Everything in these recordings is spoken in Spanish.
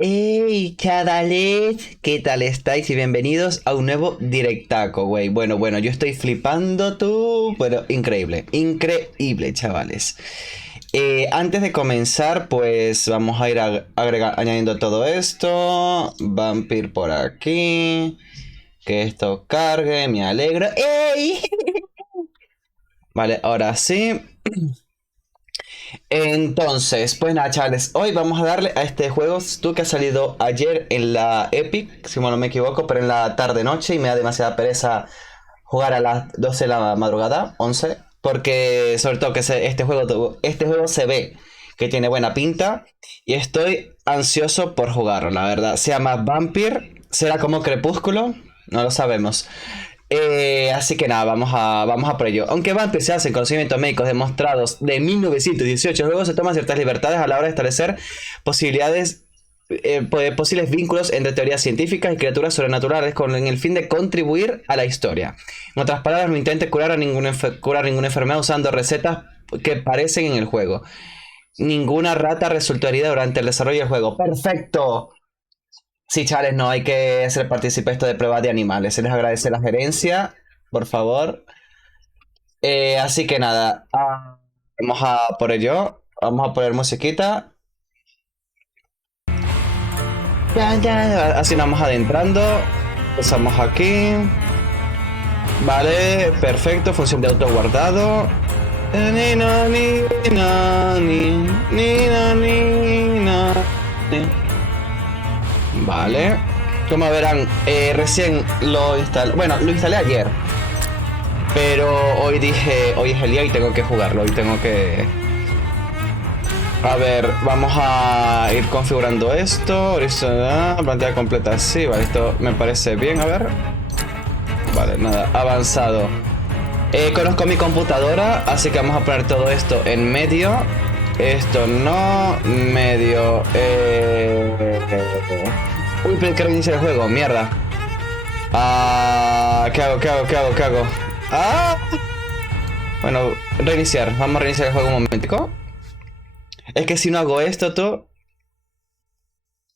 Hey, chavales, ¿qué tal estáis? Y bienvenidos a un nuevo directaco, güey. Bueno, yo estoy flipando tú, pero increíble, increíble, chavales. Antes de comenzar, pues vamos a ir añadiendo todo esto. Vampir por aquí. Que esto cargue, me alegro. ¡Ey! Vale, ahora sí. Entonces, pues nada, chavales, hoy vamos a darle a este juego, tú que ha salido ayer en la Epic, si no me equivoco, pero en la tarde-noche y me da demasiada pereza jugar a las 12 de la madrugada, 11, porque sobre todo que este juego se ve que tiene buena pinta y estoy ansioso por jugarlo, la verdad. Se llama Vampir, será como Crepúsculo, no lo sabemos. Así que nada, vamos a por ello. Aunque Vampire se hacen conocimientos médicos demostrados de 1918, luego se toman ciertas libertades a la hora de establecer posibilidades, posibles vínculos entre teorías científicas y criaturas sobrenaturales con el fin de contribuir a la historia. En otras palabras, no intente curar ninguna enfermedad usando recetas que parecen en el juego. Ninguna rata resultó herida durante el desarrollo del juego. ¡Perfecto! Sí, chavales, no hay que ser partícipe esto de pruebas de animales. Se les agradece la gerencia, por favor. Así que nada, vamos a por ello. Vamos a poner musiquita. Ya, ya, así nos vamos adentrando. Pasamos aquí. Vale, perfecto. Función de auto guardado. Ni, no, ni, no, ni. Vale. Como verán, recién lo instalé. Bueno, lo instalé ayer. Pero hoy es el día y tengo que jugarlo. Hoy tengo que... A ver, vamos a ir configurando esto. Pantalla completa, sí, vale, esto me parece bien, a ver. Vale, nada, avanzado. Conozco mi computadora, así que vamos a poner todo esto en medio. Esto no, medio. Uy, pero quiero iniciar el juego, mierda. ¿Qué hago? Bueno, reiniciar. Vamos a reiniciar el juego un momentico. Es que si no hago esto, tú...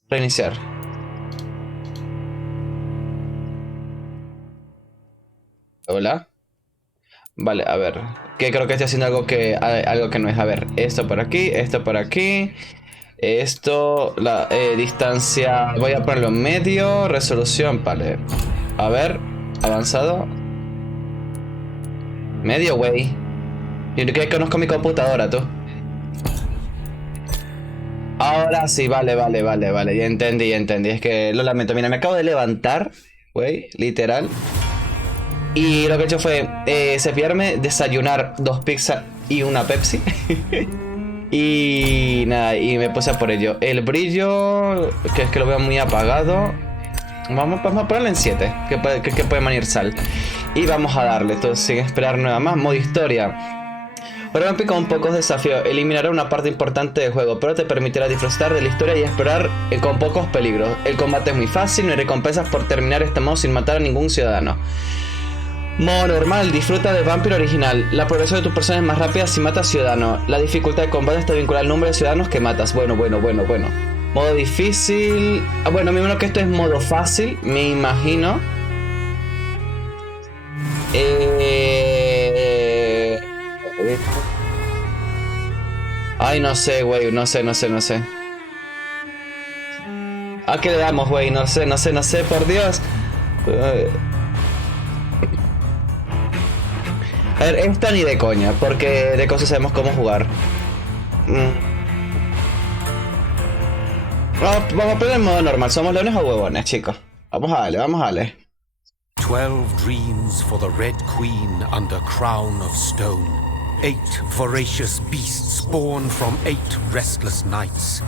Reiniciar. Hola. Vale, a ver. Que creo que estoy haciendo algo que no es. A ver, esto por aquí, esto por aquí. Esto, la distancia... Voy a ponerlo en medio. Resolución, vale. A ver, avanzado. Medio, güey. Yo creo que conozco mi computadora, tú. Ahora sí, vale. Ya entendí. Es que lo lamento. Mira, me acabo de levantar, güey, literal. Y lo que he hecho fue cepillarme, desayunar 2 pizzas y una Pepsi. Y nada, y me puse a por ello. El brillo, que es que lo veo muy apagado. Vamos a ponerlo en 7, que puede venir sal. Y vamos a darle, entonces sin esperar nada más. Modo historia. Ahora me pica un poco desafío. Eliminará una parte importante del juego, pero te permitirá disfrutar de la historia y explorar con pocos peligros. El combate es muy fácil, no hay recompensas por terminar este modo sin matar a ningún ciudadano. Modo normal, disfruta del Vampiro original. La progresión de tu personaje es más rápida si matas ciudadanos. La dificultad de combate está vinculada al número de ciudadanos que matas. Bueno. Modo difícil. Bueno, me imagino que esto es modo fácil, me imagino. Ay, no sé, güey, no sé. ¿A qué le damos, güey? No sé, por Dios. A ver, esta ni de coña, porque de cosas sabemos cómo jugar. Vamos a poner en modo normal. ¿Somos leones o huevones, chicos? Vamos a darle. 12 dreams for the Red Queen under crown of stone. 8 voracious beasts born from 8 restless nights.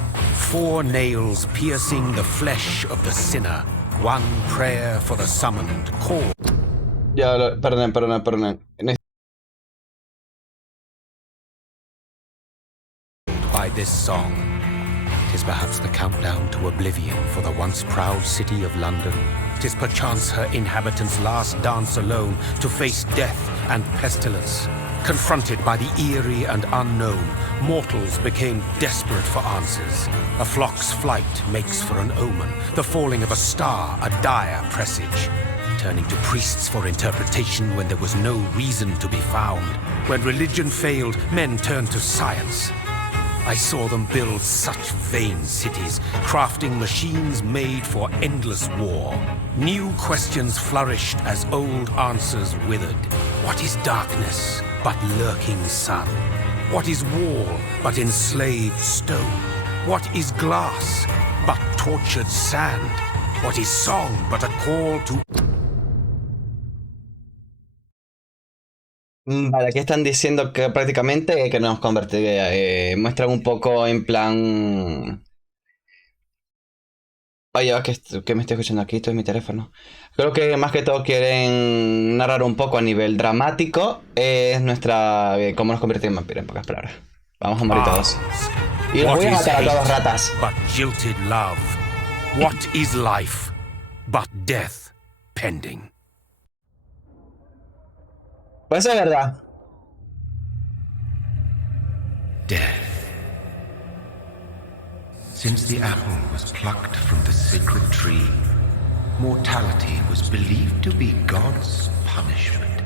4 nails piercing the flesh of the sinner. 1 prayer for the summoned call. Ya, perdonen. By this song, 'tis perhaps the countdown to oblivion for the once proud city of London. 'Tis perchance her inhabitants' last dance alone to face death and pestilence. Confronted by the eerie and unknown, mortals became desperate for answers. A flock's flight makes for an omen, the falling of a star a dire presage. Turning to priests for interpretation when there was no reason to be found. When religion failed, men turned to science. I saw them build such vain cities, crafting machines made for endless war. New questions flourished as old answers withered. What is darkness but lurking sun? What is wall but enslaved stone? What is glass but tortured sand? What is song but a call to... Vale, aquí están diciendo que prácticamente que nos convertiría. Muestran un poco en plan. Oye, que me estoy escuchando aquí, estoy en mi teléfono. Creo que más que todo quieren narrar un poco a nivel dramático. Es nuestra. Cómo nos convertimos en vampiros, en pocas palabras. Vamos a morir todos. Y los voy a matar a todas ratas. But jilted love. What is life but death pending? Pues es verdad. Death. Since the apple was plucked from the sacred tree, mortality was believed to be God's punishment,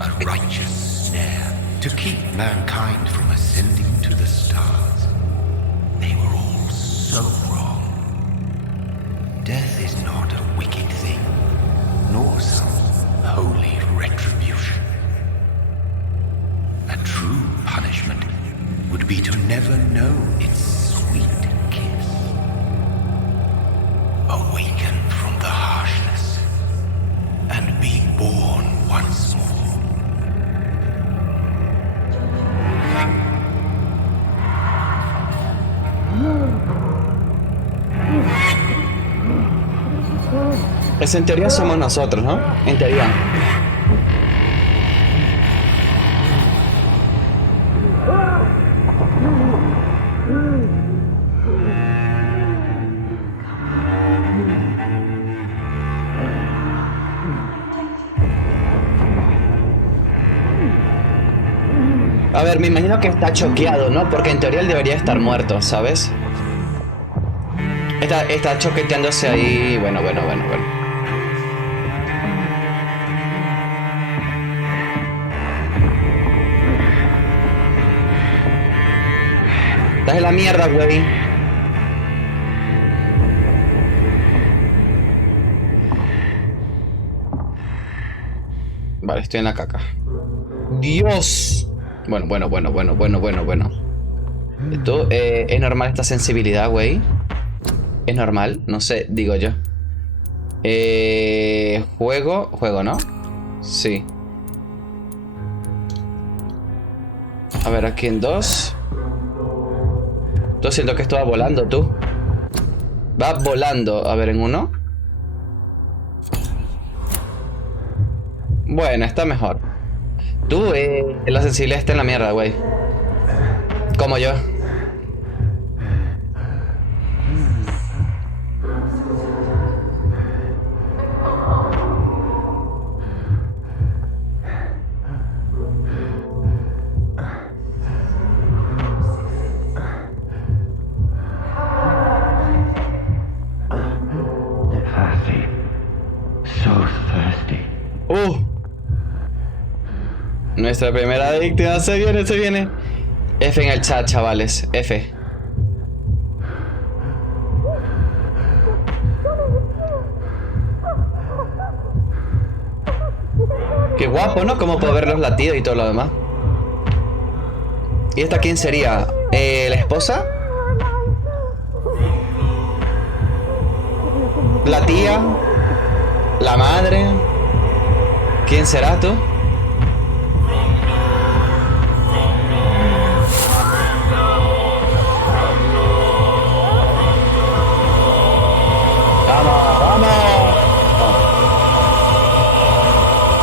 a righteous snare to keep mankind from ascending to the stars. They were all so wrong. Death is not a wicked thing, nor some holy retribution. A true punishment would be to never know its sweet kiss. Awaken from the harshness and be born once more. Pues en teoría somos nosotros, ¿no? En teoría. A ver, me imagino que está choqueado, ¿no? Porque en teoría él debería estar muerto, ¿sabes? Está choqueteándose ahí. Bueno. Estás en la mierda, güey. Vale, estoy en la caca. ¡Dios! Bueno. Esto, ¿es normal esta sensibilidad, güey? ¿Es normal? No sé, digo yo. Juego, ¿no? Sí. A ver, aquí en 2. Tú siento que esto va volando, tú. Va volando. A ver, en 1. Bueno, está mejor. Tú, la sensibilidad está en la mierda, güey. Como yo. Nuestra primera víctima se viene. F en el chat, chavales. F. Qué guapo, ¿no? Cómo puedo ver los latidos y todo lo demás. ¿Y esta quién sería? ¿La esposa? ¿La tía? ¿La madre? ¿Quién será tú? ¡Vamos!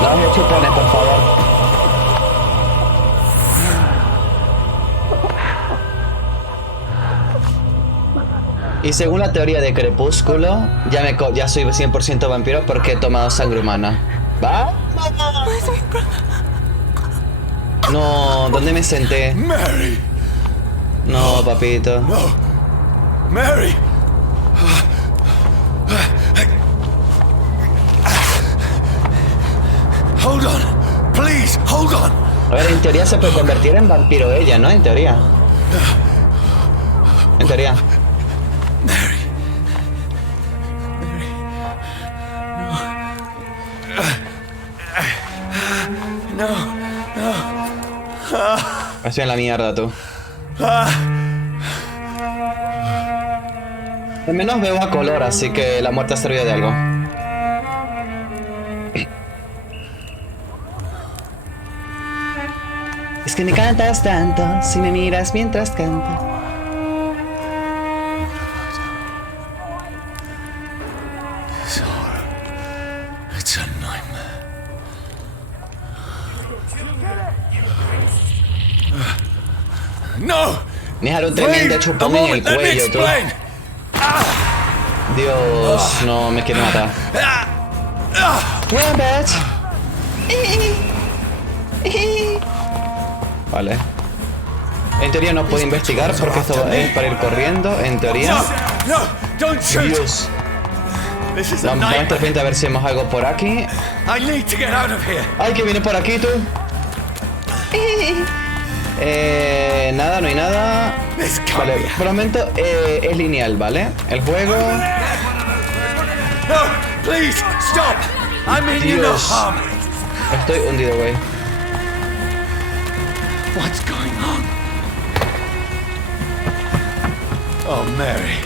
No me chupones, por favor. Y según la teoría de Crepúsculo, ya soy 100% vampiro porque he tomado sangre humana. ¿Va? No, ¿dónde me senté? Mary! No, papito. No! Mary! Hold on! Please, hold on! A ver, en teoría se puede convertir en vampiro ella, ¿no? En teoría. En teoría. Mary. No. Estoy en la mierda, tú. Al menos veo a color, así que la muerte ha servido de algo. Es que me cantas tanto, si me miras mientras canto. It's horror. It's a nightmare. No! Me dejaron un tremendo chupón en el cuello, tú. Dios, no, me quiere matar. Run, bitch. Vale. En teoría no puedo investigar porque esto es para ir corriendo. En teoría. No! Don't shoot! Dios. This is a Vamos a nightmare. esta frente a ver si vemos algo por aquí. I need to get out of here. Ay, que viene por aquí, tú. Nada, no hay nada. This can't Vale, be. por el momento es lineal, ¿vale? El juego. No! Please, stop! I mean you no Dios. harm. Estoy hundido, güey. What's going on? Oh, Mary.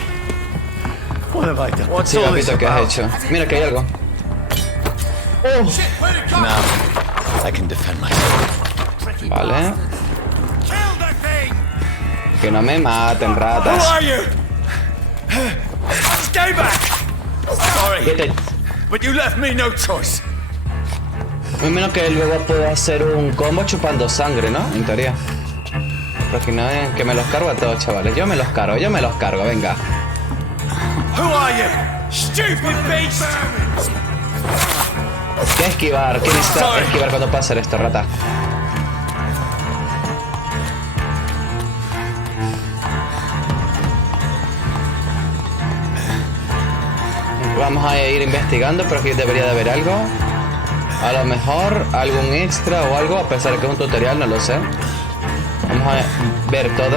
What have I done? What's Sí, all this papito, ¿qué has about? hecho? Mira que hay algo. Now, I can defend myself. Vale. Que no me maten, Who ratas. are you? Stay back! Sorry, Vete. but you left me no choice. Muy menos que luego puedo hacer un combo chupando sangre, ¿no? En teoría. Pero que no es que me los cargo a todos, chavales. Yo me los cargo, venga. Who are you? Stupid beast! ¿Qué esquivar? ¿Qué necesita esquivar cuando pueda hacer esto, rata? Vamos a ir investigando, pero aquí debería de haber algo. A lo mejor algún extra o algo, a pesar de que es un tutorial, no lo sé. Vamos a ver todo.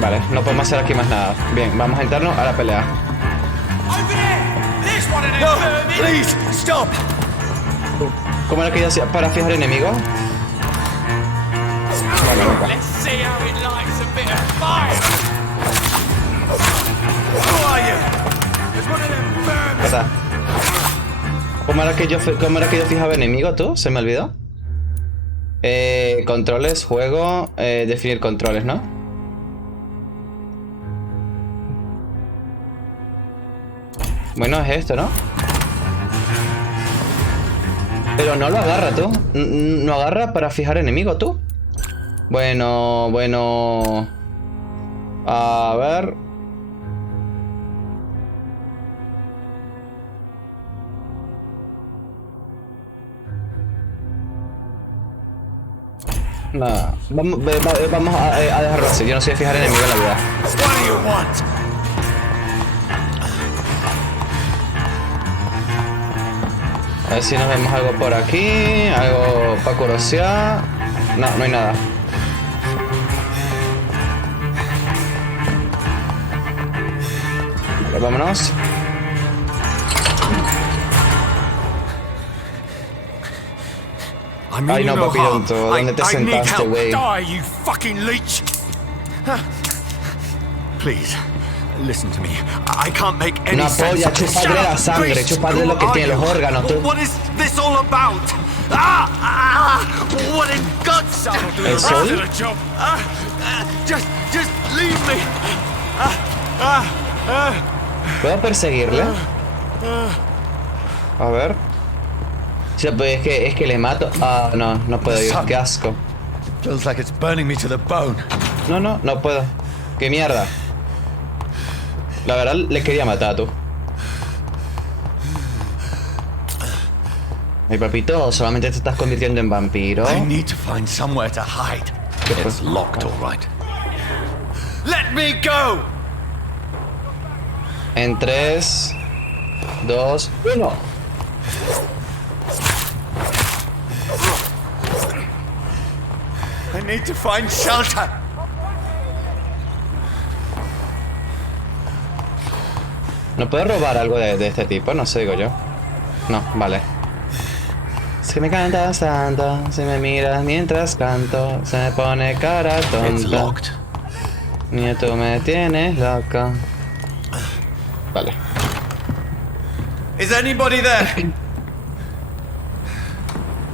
Vale, no podemos hacer aquí más nada. Bien, vamos a entrarnos a la pelea. No, please, stop! ¿Cómo era que yo hacía para fijar enemigos? Vale, venga. Who are you? Ya está. ¿Cómo era que yo fijaba enemigos, tú? ¿Se me olvidó? Controles, juego, definir controles, ¿no? Bueno, es esto, ¿no? Pero no lo agarra, tú. No agarra para fijar enemigos, tú. Bueno. A ver. Nada. Vamos a dejarlo así. Yo no sé fijar enemigos en la vida. What do you want? A ver si nos vemos algo por aquí. Algo para curiosear. No, no hay nada. Vale, vámonos. I mean Ay, no, you no papito, harm. ¿dónde te I need sentaste, help. güey? Die, you fucking leech! Please, listen to me. I can't make any Una sense polla, of this. chupadle la Shut up, sangre, beast. chupadle lo que Who tiene are los you? órganos, tú. What is this all about? What in God's name? ¿El sol? Just leave me. ¿Puedo perseguirle? A ver. Sí, pues es que le mato. Ah, no puedo ir. Qué asco. Feels like it's burning me to the bone. No puedo. Qué mierda. La verdad le quería matar, tú. Ay, papito, solamente te estás convirtiendo en vampiro. I need to find somewhere to hide. It's locked, all right. Let me go! En 3, 2, 1. I need to find shelter. ¿No puedo robar algo de este tipo? No sé, digo yo. No, vale. Si me cantas tanto, si me miras mientras canto, se me pone cara It's tonta. locked. Ni tú me tienes loca. Vale. Is anybody there?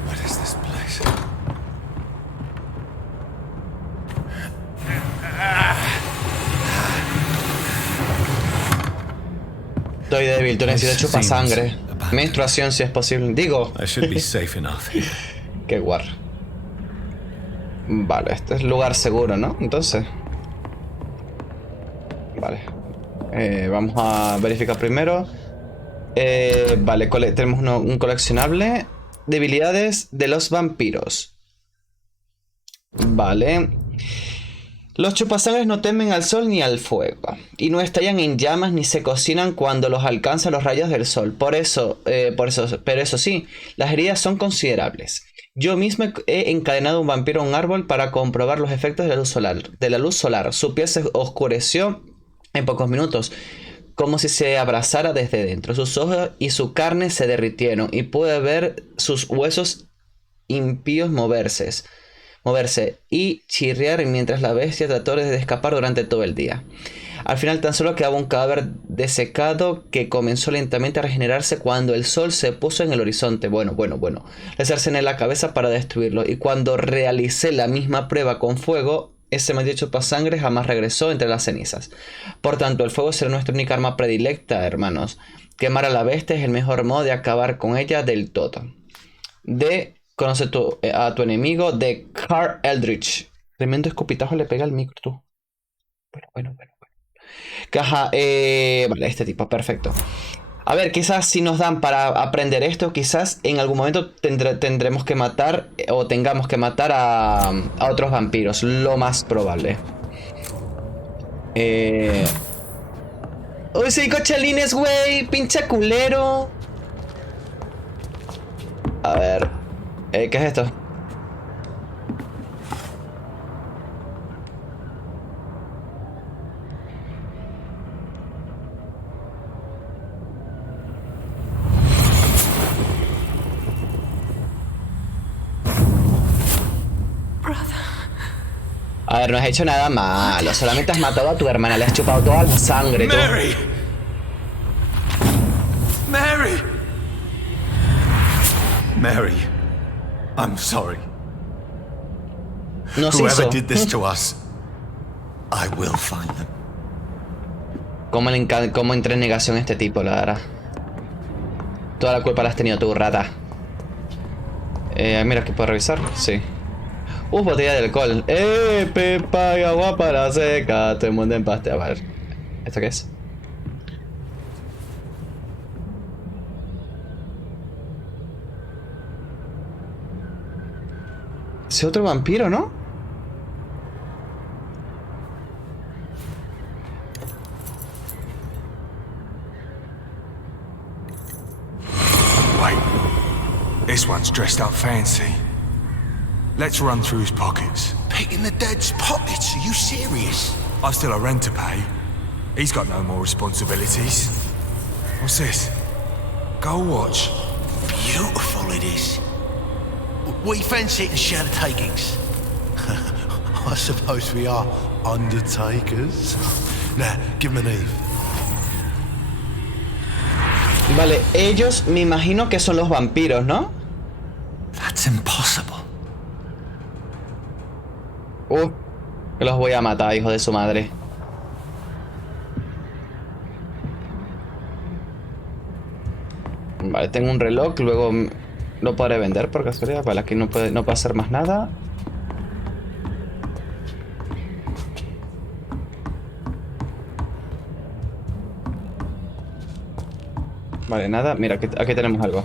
What is this place? Estoy débil, tú necesitas chupar sangre. Menstruación si es posible. Digo. I should be safe enough here. Qué guar. Vale, este es lugar seguro, ¿no? Entonces. Vale. Vamos a verificar primero. Vale, tenemos un coleccionable. Debilidades de los vampiros. Vale. Los chupasangres no temen al sol ni al fuego, y no estallan en llamas ni se cocinan cuando los alcanzan los rayos del sol. Pero eso sí, las heridas son considerables. Yo mismo he encadenado un vampiro a un árbol para comprobar los efectos de la luz solar. Su piel se oscureció en pocos minutos, como si se abrazara desde dentro. Sus ojos y su carne se derritieron, y pude ver sus huesos impíos moverse y chirriar mientras la bestia trató de escapar durante todo el día. Al final tan solo quedaba un cadáver desecado que comenzó lentamente a regenerarse cuando el sol se puso en el horizonte. Bueno. Le cercené la cabeza para destruirlo, y cuando realicé la misma prueba con fuego, ese maldito chupasangre jamás regresó entre las cenizas. Por tanto, el fuego será nuestra única arma predilecta, hermanos. Quemar a la bestia es el mejor modo de acabar con ella del todo. Conoce a tu enemigo, de Carl Eldritch. Tremendo escupitajo le pega al micro, tú. Bueno. Caja, vale, este tipo, perfecto. A ver, quizás si nos dan para aprender esto, quizás en algún momento tendremos que matar, o tengamos que matar a otros vampiros, lo más probable. Uy, sí, cochalines, güey, pinche culero. A ver, ¿qué es esto? A ver, no has hecho nada malo, solamente has matado a tu hermana, le has chupado toda la sangre, tú. Mary, I'm sorry. No se Whoever hizo. did this to us, I will find them. ¿Cómo entré en negación este tipo, la verdad? Toda la culpa la has tenido tú, rata. Mira, que puedo revisar. Sí. Botella de alcohol. Pepa y agua para seca. Todo el mundo en paste. A ver. ¿Esto qué es? Es otro vampiro, ¿no? Wait, this one's dressed up fancy. Let's run through his pockets. Picking the dead's pockets? Are you serious? I've still a rent to pay. He's got no more responsibilities. What's this? Gold watch. Beautiful it is. We fancy it and share the takings. I suppose we are undertakers. Now, give him an Eve. Vale, ellos me imagino que son los vampiros, ¿no? That's impossible. Que los voy a matar, hijo de su madre. Vale, tengo un reloj, luego lo podré vender por casualidad. Vale, aquí no puede hacer más nada. Vale, nada. Mira, aquí tenemos algo.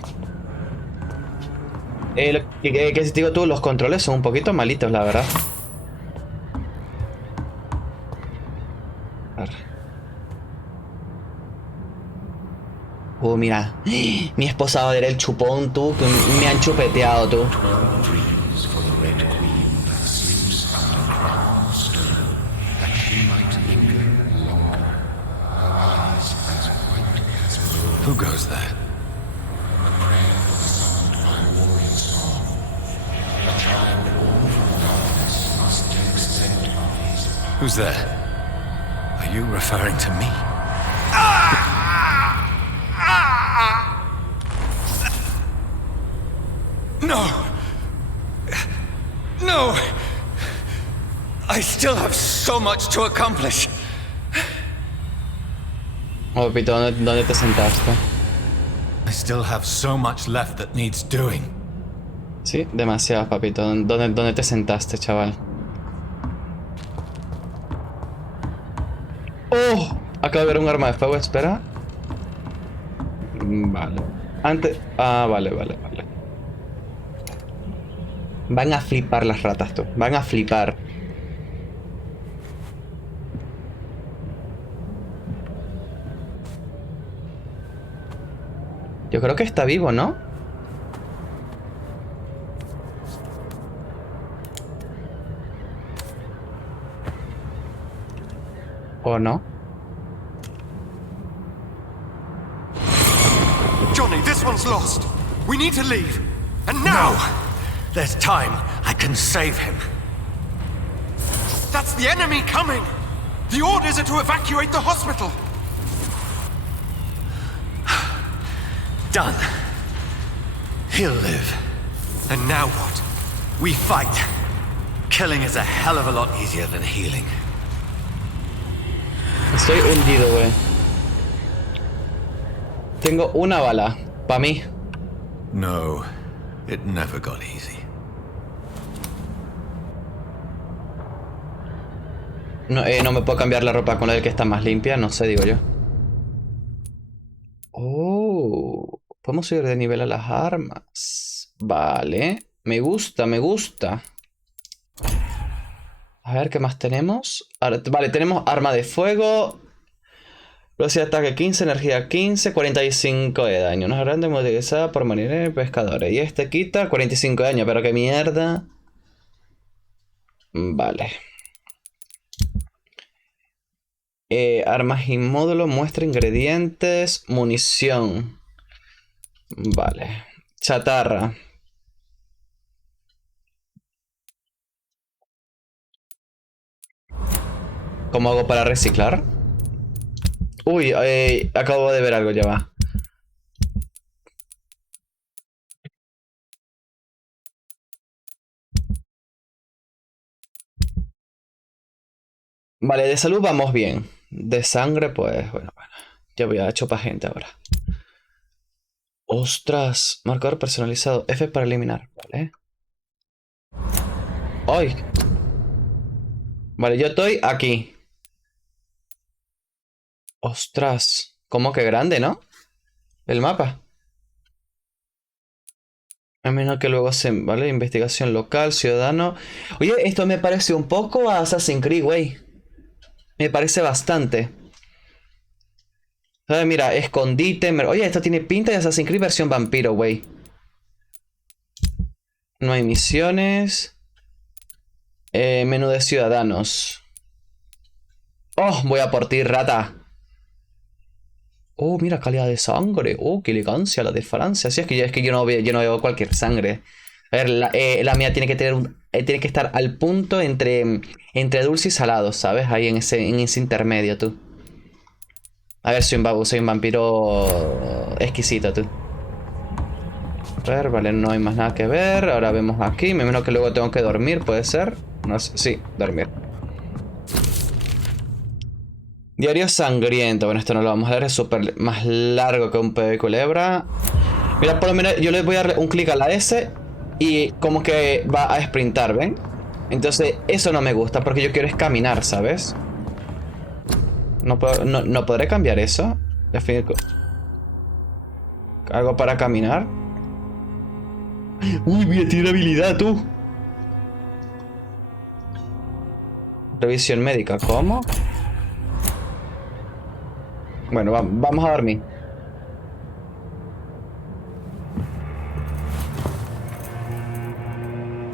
Que si te digo tú, los controles son un poquito malitos, la verdad. A ver. Mira. Mi esposa va a ver el chupón, tú. Que me han chupeteado, tú. Dreams for the Red Queen that sleeps under crown of stone, that she might linger longer, her eyes as white as snow. Who goes there? Who's there? Are you referring to me? No! No! I still have so much to accomplish. Oh, Pito, ¿dónde te sentaste? I still have so much left that needs doing. Sí, demasiado, papito. ¿Dónde te sentaste, chaval? ¡Oh! Acabo de ver un arma de fuego, espera. Vale. Antes... Ah, vale. Van a flipar las ratas, tú. Van a flipar. Yo creo que está vivo, ¿no? ¿O no? Johnny, this one's lost. We need to leave. And now! There's time. I can save him. That's the enemy coming! The orders are to evacuate the hospital! Done. He'll live. And now what? We fight. Killing is a hell of a lot easier than healing. Estoy hundido, güey. Tengo una bala. Pa' mí. No, it never got easy. No, no me puedo cambiar la ropa con la del que está más limpia, no sé, digo yo. Oh, podemos subir de nivel a las armas. Vale, me gusta. A ver, ¿qué más tenemos? Vale, tenemos arma de fuego. Velocidad de ataque 15, energía 15, 45 de daño. Una grande utilizada por marineros y pescadores. Y este quita 45 de daño, pero qué mierda. Vale. Armas y módulos, muestra ingredientes, munición. Vale. Chatarra. ¿Cómo hago para reciclar? Uy, acabo de ver algo, ya va. Vale, de salud vamos bien. De sangre, pues, bueno. Ya voy a chupar gente ahora. Ostras, marcador personalizado. F para eliminar, vale. ¡Ay! Vale, yo estoy aquí. Ostras, ¿cómo que grande, no? El mapa. A menos que luego se... Vale, investigación local, ciudadano. Oye, esto me parece un poco a Assassin's Creed, güey. Me parece bastante. ¿Sabes? Mira, escondite. Oye, esto tiene pinta de Assassin's Creed versión vampiro, güey. No hay misiones. Menú de ciudadanos. Oh, voy a por ti, rata. Oh, mira, calidad de sangre. Oh, qué elegancia la de Francia. Sí, es que yo no veo cualquier sangre. A ver, la mía tiene que tener tiene que estar al punto entre dulce y salado, ¿sabes? Ahí en ese intermedio, tú. A ver, soy un vampiro exquisito, tú. A ver, vale, no hay más nada que ver. Ahora vemos aquí. Me imagino que luego tengo que dormir, ¿puede ser? No sé, sí, dormir. Diario sangriento. Bueno, esto no lo vamos a ver. Es súper más largo que un pedo de culebra. Mira, por lo menos yo le voy a dar un clic a la S y como que va a sprintar, ¿ven? Entonces eso no me gusta porque yo quiero es caminar, ¿sabes? No podré cambiar eso. ¿Algo para caminar? Uy, mira, tiene habilidad, tú. Revisión médica, ¿cómo? Bueno, vamos a dormir.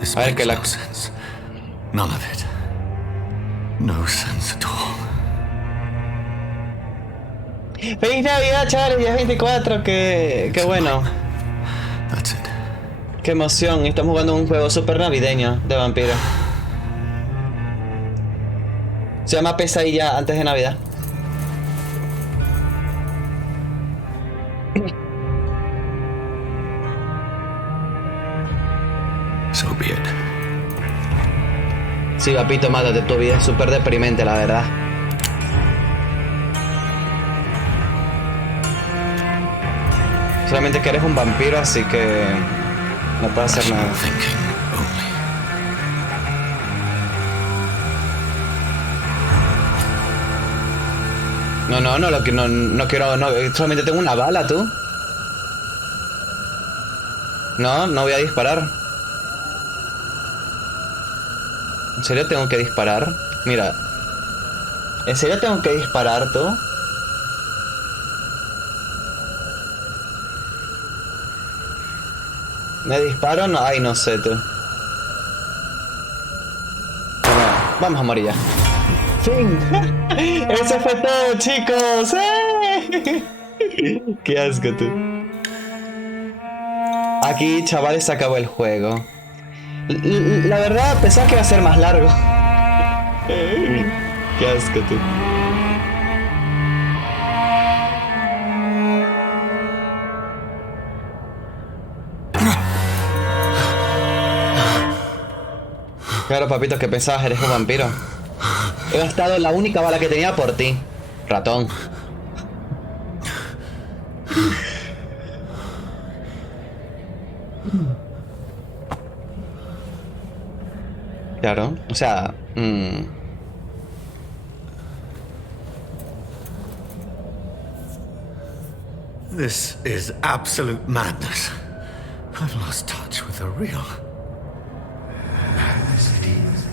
This A ver, makes que la... no sense. None of it. No sense at all. ¡Feliz Navidad, chavales! Ya es 24, qué bueno. That's it. Qué emoción, estamos jugando un juego súper navideño de vampiro. Se llama Pesadilla antes de Navidad. So be it. Sí, papito, mátate, tu vida es súper deprimente, la verdad. Solamente que eres un vampiro, así que no puedo hacer nada. Rational thinking only. No quiero, solamente tengo una bala, tú. No voy a disparar. ¿En serio tengo que disparar? Mira. ¿En serio tengo que disparar, tú? ¿Me disparo? No, ay, no sé, tú. Bueno, vamos a morir ya. ¡Fin! Eso fue todo, chicos. ¡Qué asco, tú! Aquí, chavales, se acabó el juego. La verdad, pensaba que iba a ser más largo. ¡Qué asco, tú! Claro, papito, ¿qué pensabas? Eres un vampiro. He gastado la única bala que tenía por ti, ratón. Claro, o sea... This is absolute madness. I've lost touch with the real. Madness it is,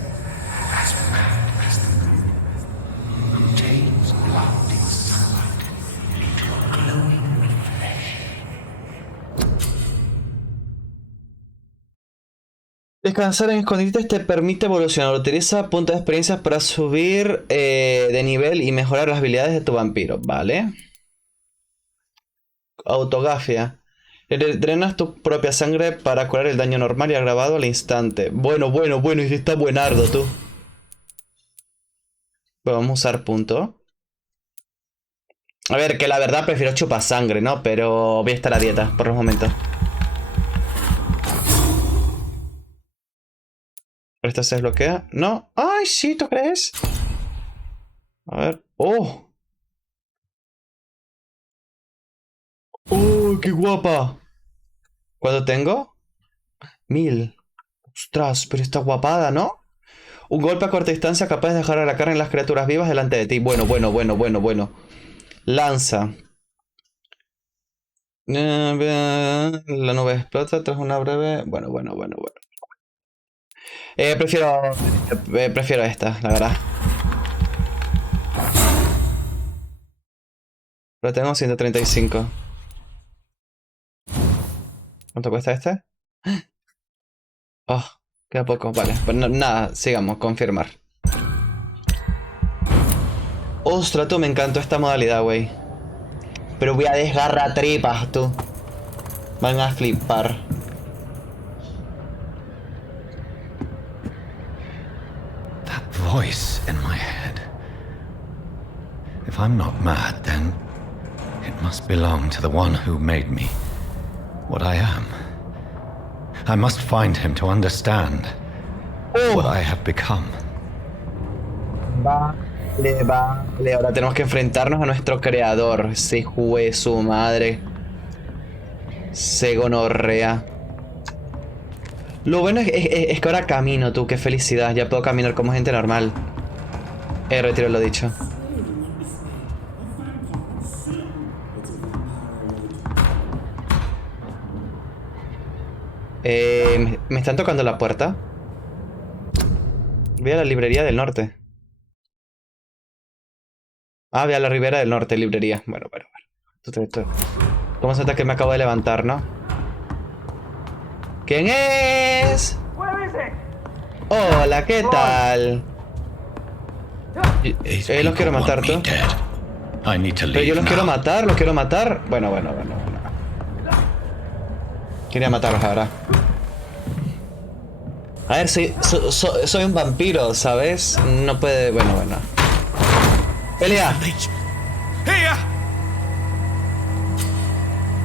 as mad as the moon. Contains blinding sunlight into a glowing reflection. Descansar en escondites te permite evolucionar. Utiliza puntos de experiencia para subir de nivel y mejorar las habilidades de tu vampiro, ¿vale? Autogafia. Drenas tu propia sangre para curar el daño normal y agravado al instante. Bueno, y está buenardo, tú. Bueno, vamos a usar punto. A ver, que la verdad prefiero chupar sangre, ¿no? Pero voy a estar a dieta por los momentos. ¿Esto se desbloquea? ¿No? ¡Ay, sí! ¿Tú crees? A ver. ¡Oh! ¡Oh, qué guapa! ¿Cuánto tengo? 1000. Ostras, pero está guapada, ¿no? Un golpe a corta distancia capaz de dejar a la carne en las criaturas vivas delante de ti. Bueno. Lanza. La nube explota tras una breve... Bueno. Prefiero esta, la verdad. Pero tengo 135. ¿Cuánto cuesta este? Oh, queda poco. Vale, pues nada, sigamos, confirmar. Ostras, tú, me encantó esta modalidad, güey. Pero voy a desgarrar tripas, tú. Van a flipar. That voice in my head. If I'm not mad, then it must belong to the one who made me what I am. I must find him to understand what I have become. Vale, ahora tenemos que enfrentarnos a nuestro creador. Se jue su madre. Se gonorrea. Lo bueno es que ahora camino, tú, qué felicidad. Ya puedo caminar como gente normal. Retiro lo dicho. Me están tocando la puerta. Voy a la librería del norte. Ah, voy a la Ribera del Norte, librería. Bueno. ¿Cómo se nota que me acabo de levantar, no? ¿Quién es? Hola, ¿qué tal? Los quiero matar, ¿tú? Pero yo los quiero matar. Bueno. Quería matarlos ahora. A ver, soy un vampiro, ¿sabes? No puede... Bueno. ¡Pelea!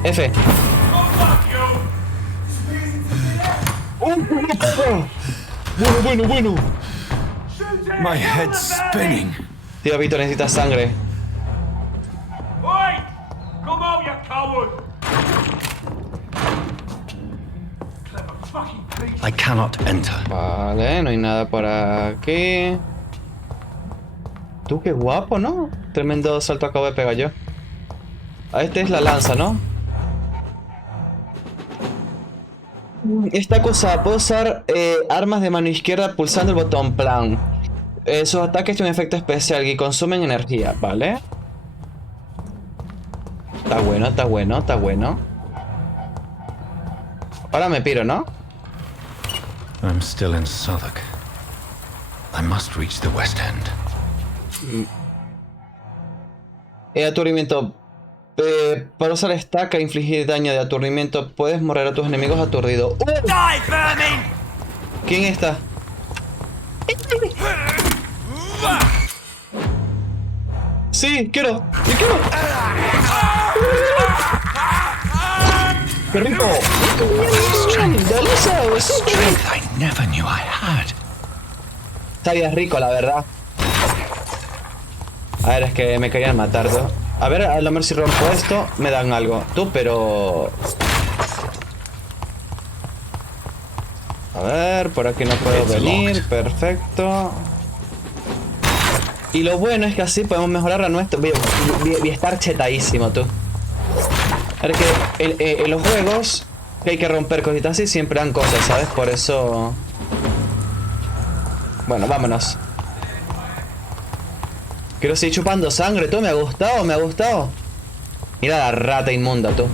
F. Bueno. My head's spinning. Tío Vito, necesitas sangre. I cannot enter. Vale, no hay nada por aquí. Tú, qué guapo, ¿no? Tremendo salto acabo de pegar yo. Este es la lanza, ¿no? Esta cosa, puedo usar armas de mano izquierda pulsando el botón plan. Sus ataques tienen un efecto especial y consumen energía, ¿vale? Está bueno. Ahora me piro, ¿no? I'm still in Southwark. I must reach the West End. Aturdimiento. Para usar estaca e infligir daño de aturdimiento, puedes morrer a tus enemigos aturdidos. ¿Quién está? Sí, quiero. ¡Qué rico! Strength I never knew I had. Sabía rico, la verdad. A ver, es que me querían matar, ¿no? A ver, a lo mejor si rompo esto, me dan algo. Tú, pero... A ver, por aquí no puedo venir. Perfecto. Y lo bueno es que así podemos mejorar a nuestro... Voy a estar chetadísimo, tú. A ver, que en los juegos que hay que romper cositas así siempre dan cosas, ¿sabes? Por eso... Bueno, vámonos. Quiero seguir chupando sangre, tú. Me ha gustado. Mira la rata inmunda, tú.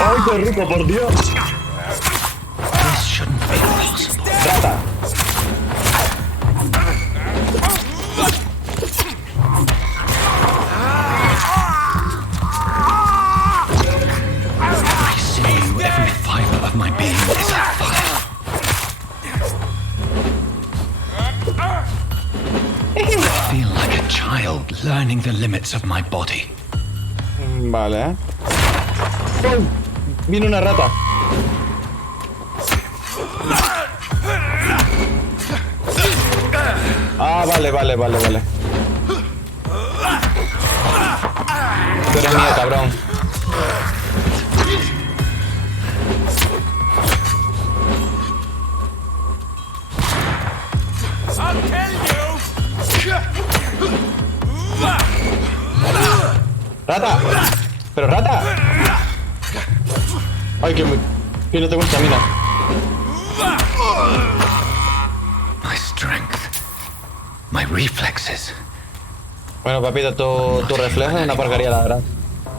¡Ay, qué rico, por Dios! ¡Rata! Every fiber of my being is on fire. I feel like a child learning the limits of my body. Vale. ¡Oh! Viene una rata. Ah, vale. Tú eres mío, cabrón. ¡Rata! ¡Pero rata! ¡Ay, que no tengo estamina! My strength, my reflexes. Bueno, papito, tu reflejo es una porquería, la verdad.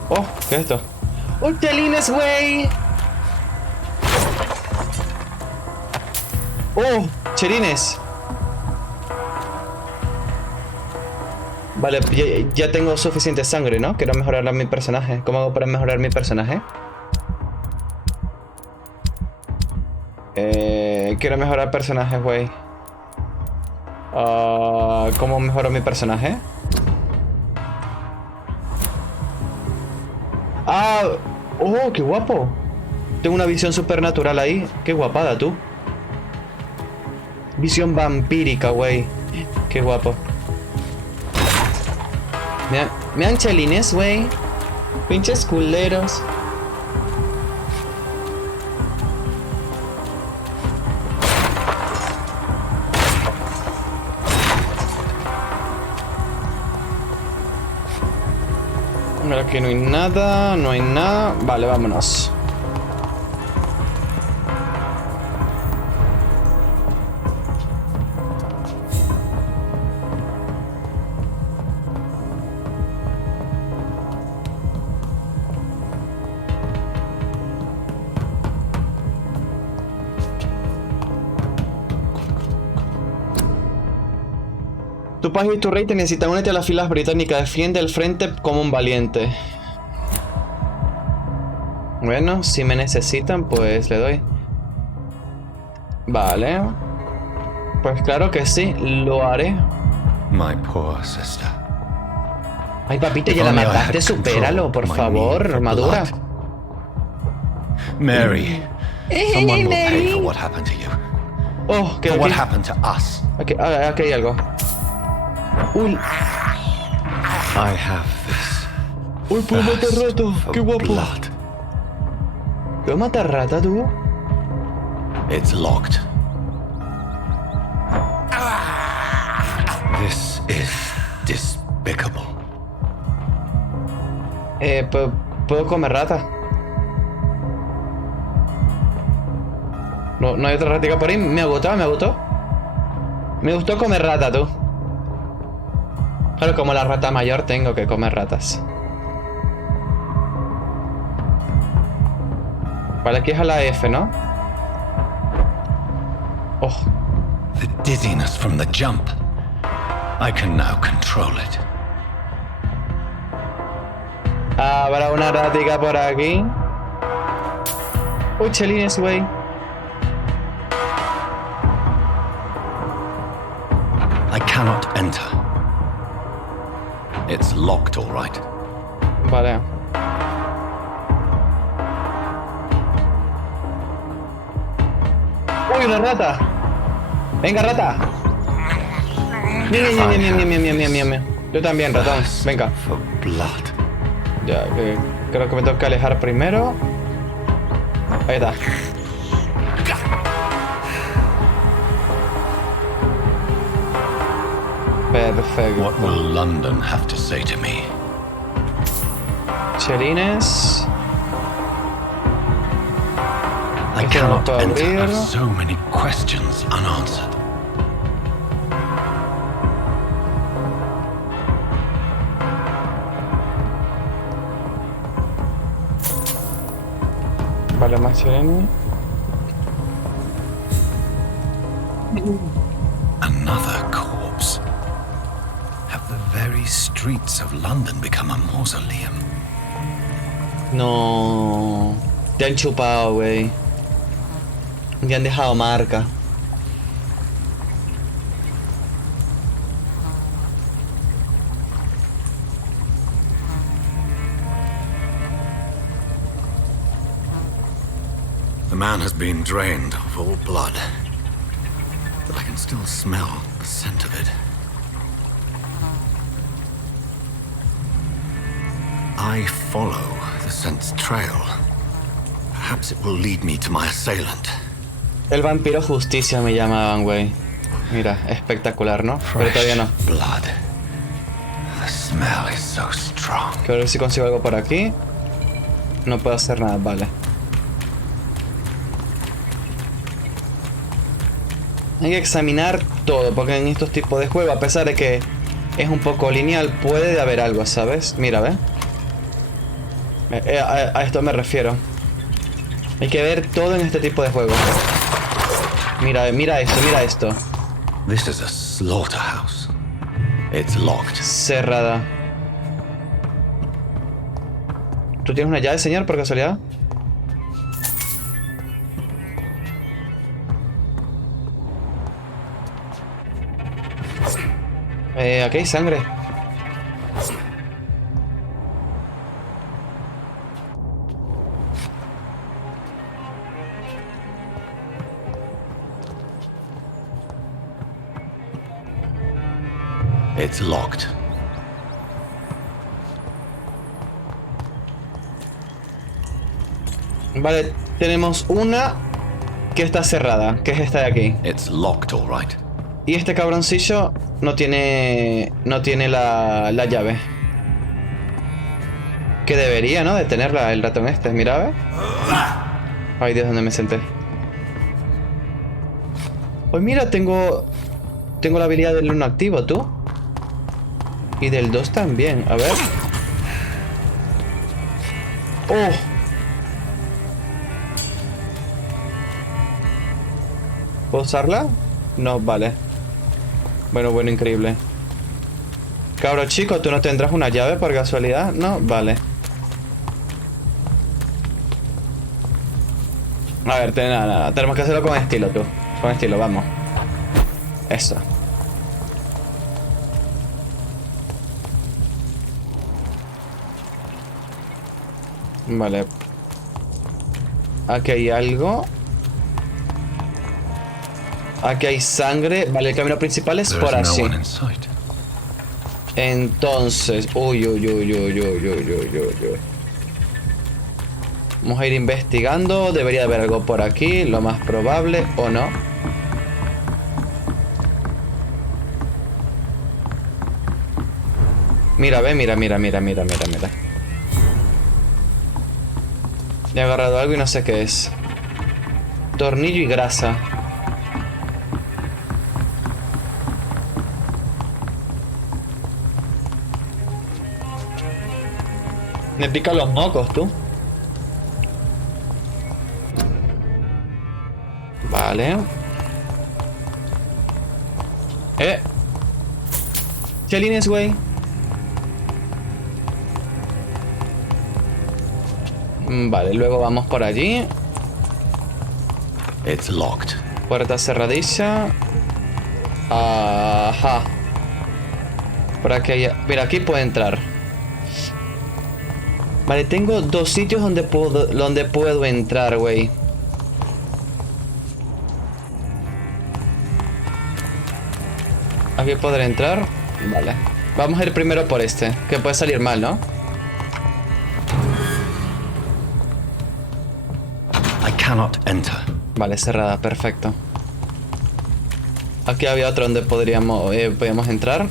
Oh, ¿qué es esto? ¡Un chelines, güey! ¡Oh! ¡Cherines! Vale, ya tengo suficiente sangre, ¿no? Quiero mejorar a mi personaje. ¿Cómo hago para mejorar mi personaje? Quiero mejorar personajes, güey. ¿Cómo mejoro mi personaje? ¡Ah! ¡Oh, qué guapo! Tengo una visión supernatural ahí. ¡Qué guapada, tú! Visión vampírica, güey. ¡Qué guapo! Me dan chelines, güey. Pinches culeros. Aquí no hay nada, no hay nada. Vale, vámonos. Tu país y tu rey te necesitan. Únete a las filas británicas. Defiende el frente como un valiente. Bueno, si me necesitan, pues le doy. Vale. Pues claro que sí, lo haré. My poor sister. Ay, papito, ya la mataste, supéralo, por favor, madura. Mary, someone will pay for what happened to you. Oh, que For what aquí, happened to us. aquí hay algo. Uy, I have this. uy, puedo matar rata, for qué guapo. blood. ¿Puedo matar rata, tú? It's locked. This is despicable. ¿Puedo comer rata? No hay otra ratica por ahí. Me agotó. Me gustó comer rata, tú. Claro, como la rata mayor tengo que comer ratas. Vale, aquí es a la F, ¿no? Oh. The dizziness from the jump. I can now control it. Habrá una ratica por aquí. Uy, chelines, güey. I cannot enter. It's locked, all right. Vale. Uy, una rata. Venga, rata. Mia. Yo también, ratón. Venga. For blood. Ya, creo que me tengo que alejar primero. Ahí está. Perfecto. What will London have to say to me? Chelines. I Este no cannot puedo enter. I have abrirlo. so many questions unanswered. Vale, más chelines. Another corpse. Have the very streets of London become a mausoleum? No. Te han chupado, güey. Te han dejado marca. The man has been drained of all blood, but I can still smell the scent of it. I follow the scent's trail. Perhaps it will lead me to my assailant. El vampiro justicia me llamaban, güey. Mira, espectacular, ¿no? Pero todavía no. Blood. The smell is so strong. Quiero ver si consigo algo por aquí. No puedo hacer nada, vale. Hay que examinar todo, porque en estos tipos de juegos, a pesar de que es un poco lineal, puede haber algo, ¿sabes? Mira, ¿ves? A esto me refiero. Hay que ver todo en este tipo de juegos. Mira esto. This is a slaughterhouse. It's locked. Cerrada. ¿Tú tienes una llave, señor, por casualidad? Aquí hay sangre. It's locked. Vale, tenemos una que está cerrada, que es esta de aquí. It's locked, all right. Y este cabroncillo no tiene la llave. Que debería, ¿no? De tener el ratón este. Mira, a ver. Ay, Dios, ¿dónde me senté? Pues mira, tengo la habilidad del 1 activo, ¿tú? Y del 2 también. A ver. ¡Oh! ¿Puedo usarla? No, vale. Bueno, increíble. Cabro chico, ¿tú no tendrás una llave por casualidad? No, vale. A ver, nada, tenemos que hacerlo con estilo, tú. Con estilo, vamos. Eso. Vale. Aquí hay algo. Aquí hay sangre. Vale, el camino principal es por así. Entonces... Uy. Vamos a ir investigando. Debería haber algo por aquí, lo más probable, o no. Mira, ve, mira. He agarrado algo y no sé qué es. Tornillo y grasa. Me pican los mocos, tú. Vale. Chelines, güey. Vale, luego vamos por allí. It's locked. Puerta cerradiza. Ajá. Por aquí hay... Mira, aquí puedo entrar. Vale, tengo dos sitios donde puedo entrar, güey. Aquí podré entrar. Vale. Vamos a ir primero por este, que puede salir mal, ¿no? I cannot enter. Vale, cerrada, perfecto. Aquí había otro donde podríamos entrar.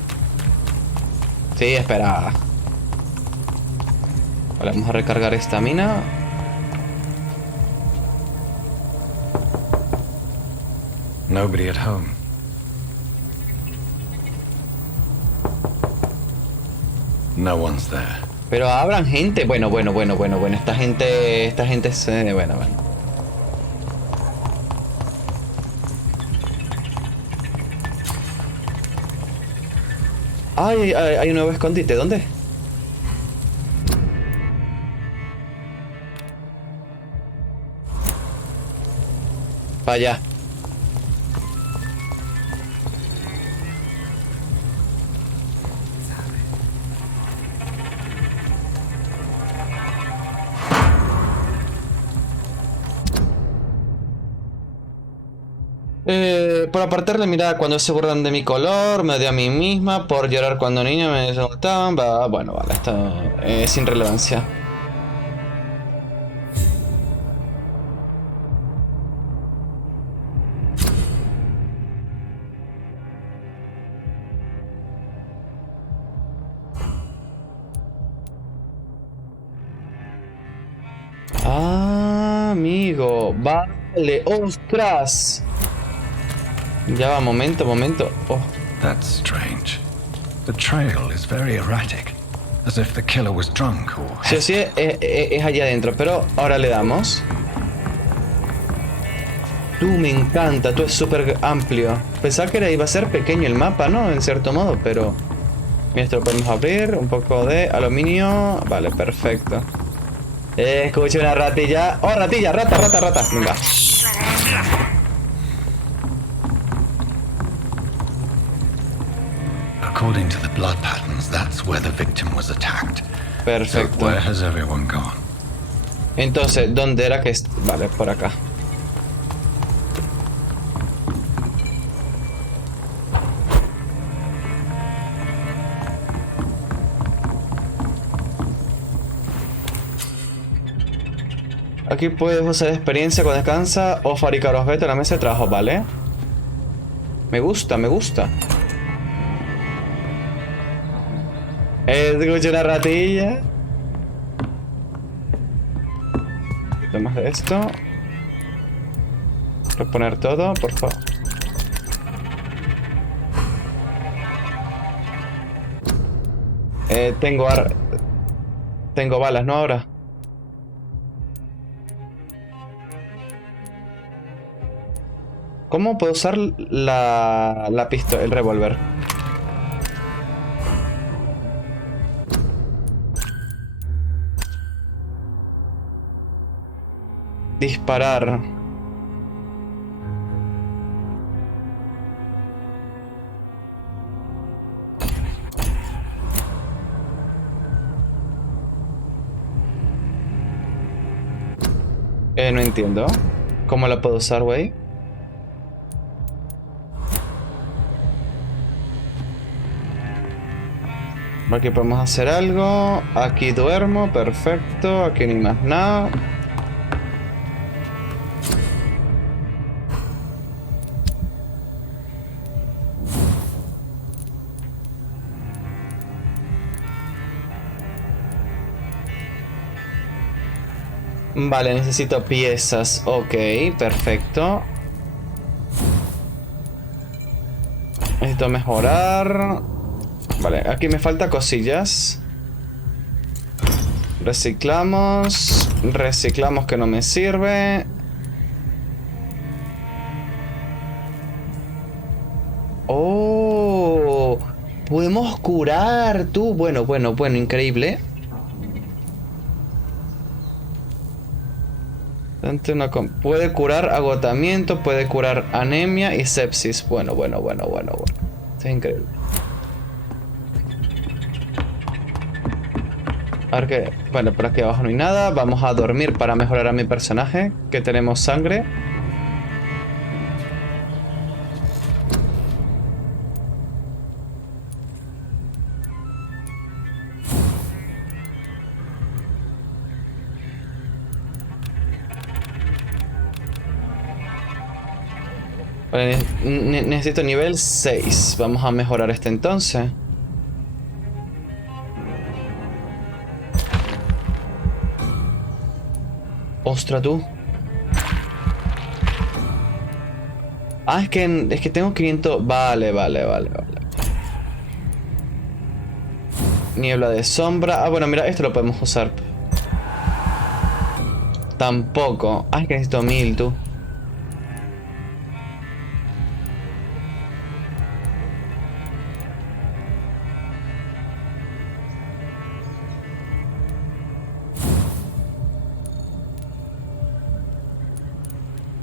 Sí, espera. Vale, vamos a recargar esta mina. Nobody at home. No one's there. Pero habrán gente. Bueno. Esta gente es... bueno. Ay, hay un nuevo escondite. ¿Dónde? Para allá. Por apartar la mirada cuando se burlan de mi color, me odio a mí misma, por llorar cuando niña me insultaban. Bueno, vale, esto es sin relevancia. Ah, amigo, vale, ostras. Ya va, momento. Oh. That's strange. The trail is very erratic, as if the killer was drunk or... Sí, es allá adentro, pero ahora le damos. Tú me encanta, tú es súper amplio. Pensaba que iba a ser pequeño el mapa, ¿no? En cierto modo, pero... Mira, esto lo podemos abrir, un poco de aluminio. Vale, perfecto. Escuché una ratilla. ¡Oh, ratilla! ¡Rata! Venga. According to the blood patterns, that's where the victim was attacked. Perfecto. So where has everyone gone? Entonces, ¿dónde era que vale, por acá. Aquí puedes usar experiencia cuando descansa o fabricar objetos en la mesa de trabajo, ¿vale? Me gusta. Escucho una ratilla. poquito más de esto. Reponer todo, por favor. Tengo balas, ¿no? Ahora. ¿Cómo puedo usar la pistola, el revólver? Disparar. No entiendo. ¿Cómo la puedo usar, güey? Aquí podemos hacer algo. Aquí duermo, perfecto. Aquí ni más nada. Vale, necesito piezas. Ok, perfecto. Necesito mejorar. Vale, aquí me falta cosillas. Reciclamos. Reciclamos que no me sirve. Oh, podemos curar, tú. Bueno, increíble. Puede curar agotamiento, puede curar anemia y sepsis. Bueno. Esto es increíble. A ver qué. Bueno, por aquí abajo no hay nada. Vamos a dormir para mejorar a mi personaje. Que tenemos sangre. Vale, necesito nivel 6. Vamos a mejorar este entonces. Ostra tú. Ah, es que tengo 500. Vale. Niebla de sombra. Ah, bueno, mira, esto lo podemos usar. Tampoco. Ah, es que necesito 1000, tú.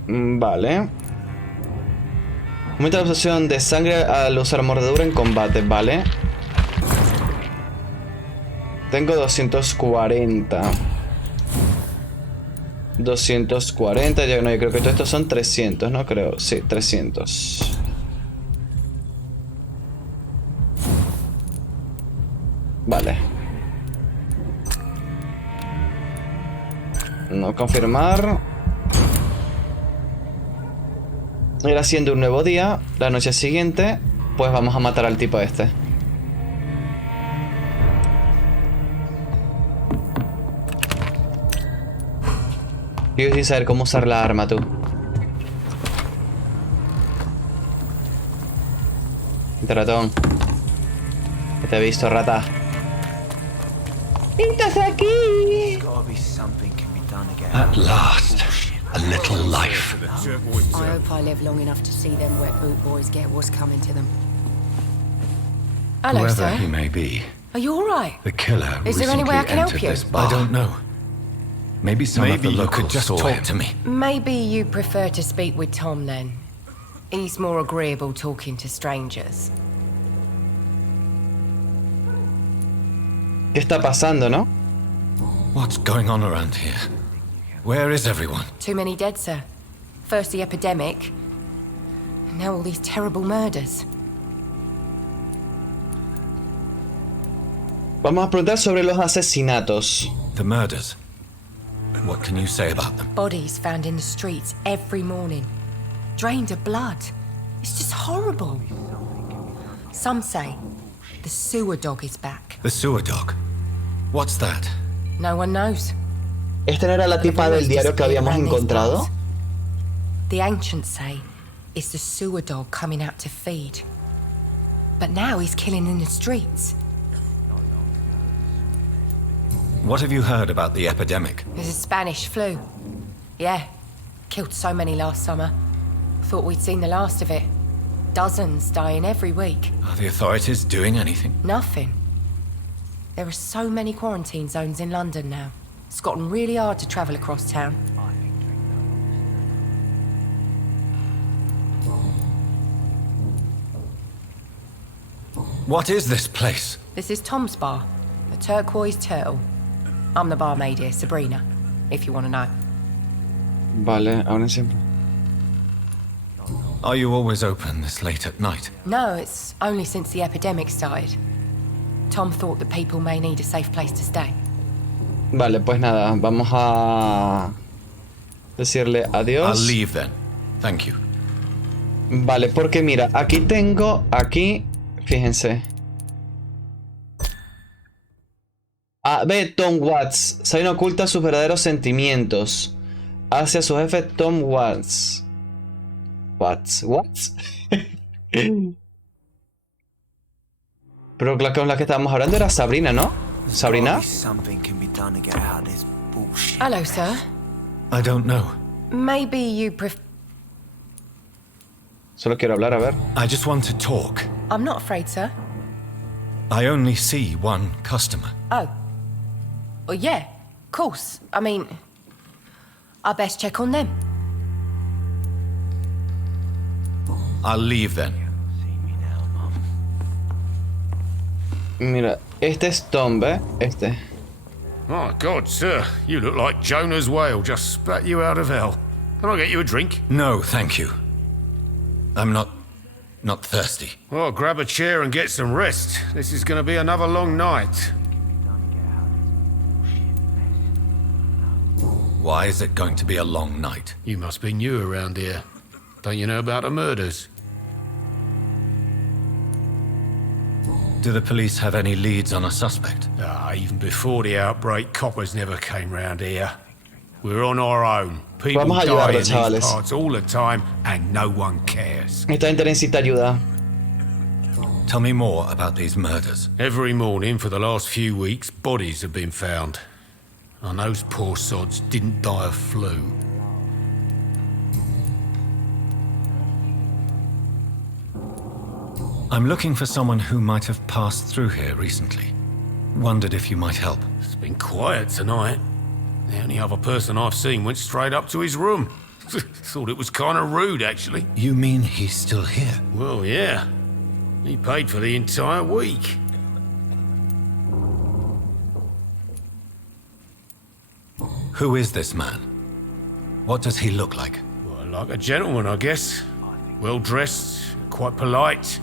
Vale. Aumenta la absorción de sangre al usar mordedura en combate, vale. Tengo 240. 240, ya no, yo creo que todo esto son 300, ¿no? Creo, sí, 300. Vale. No confirmar. Ir haciendo un nuevo día. La noche siguiente, pues vamos a matar al tipo este. Quiero decir saber cómo usar la arma, tú. Ratón. Que te he visto, rata. ¡Estás aquí! At last, a little life. I hope I live long enough to see them wet boot boys get what's coming to them. Hello, Whoever sir. he may be, Are you all right? the killer Is there any way I recently can help entered you? this bar. I don't know. Maybe some of the you locals could just saw talk him. to me. Maybe you prefer to speak with Tom then. He's more agreeable talking to strangers. ¿Qué está pasando, no? What's going on around here? Where is everyone? Too many dead, sir. First the epidemic, and now all these terrible murders. Vamos a preguntar sobre los asesinatos. The murders. What can you say about them? Bodies found in the streets every morning. Drained of blood. It's just horrible. Some say the sewer dog is back. The sewer dog. What's that? No one knows. ¿Esta no era la tipa del diario que habíamos encontrado? The ancients say it's the sewer dog coming out to feed. But now he's killing in the streets. What have you heard about the epidemic? There's a Spanish flu. Yeah, killed so many last summer. Thought we'd seen the last of it. Dozens dying every week. Are the authorities doing anything? Nothing. There are so many quarantine zones in London now. It's gotten really hard to travel across town. What is this place? This is Tom's bar, the Turquoise Turtle. I'm the barmaid here, Sabrina, if you want to know. Vale, ahora siempre. Are you always open this late at night? No, it's only since the epidemic started. Tom thought that people may need a safe place to stay. Vale, pues nada, vamos a decirle adiós. I'll leave then. Thank you. Vale, porque mira, aquí tengo, fíjense. Ve, Tom Watts. Sabina oculta sus verdaderos sentimientos hacia su jefe Tom Watts. Watts. Pero la con la que estábamos hablando era Sabrina, ¿no? ¿Sabrina? Hello, sir. I don't know. Maybe you prefer... Solo quiero hablar, a ver. I just want to talk. I'm not afraid, sir. I only see one customer. Oh. Well, yeah, of course. I mean, I best check on them. I'll leave then. Mira, este es Tom, ¿ve? Este. My God, sir, you look like Jonah's whale just spat you out of hell. Can I get you a drink? No, thank you. I'm not thirsty. Well, grab a chair and get some rest. This is going to be another long night. Why is it going to be a long night? You must be new around here. Don't you know about the murders? Do the police have any leads on a suspect? Even before the outbreak, coppers never came round here. We're on our own. People Vamos a die ayudarlo, in these chavales. parts all the time, and no one cares. Esta gente necesita ayuda. Tell me more about these murders. Every morning for the last few weeks, bodies have been found. And those poor sods didn't die of flu. I'm looking for someone who might have passed through here recently. Wondered if you might help. It's been quiet tonight. The only other person I've seen went straight up to his room. Thought it was kind of rude, actually. You mean he's still here? Well, yeah. He paid for the entire week. Who is this man? What does he look like? Well, like a gentleman, I guess. Well-dressed, quite polite.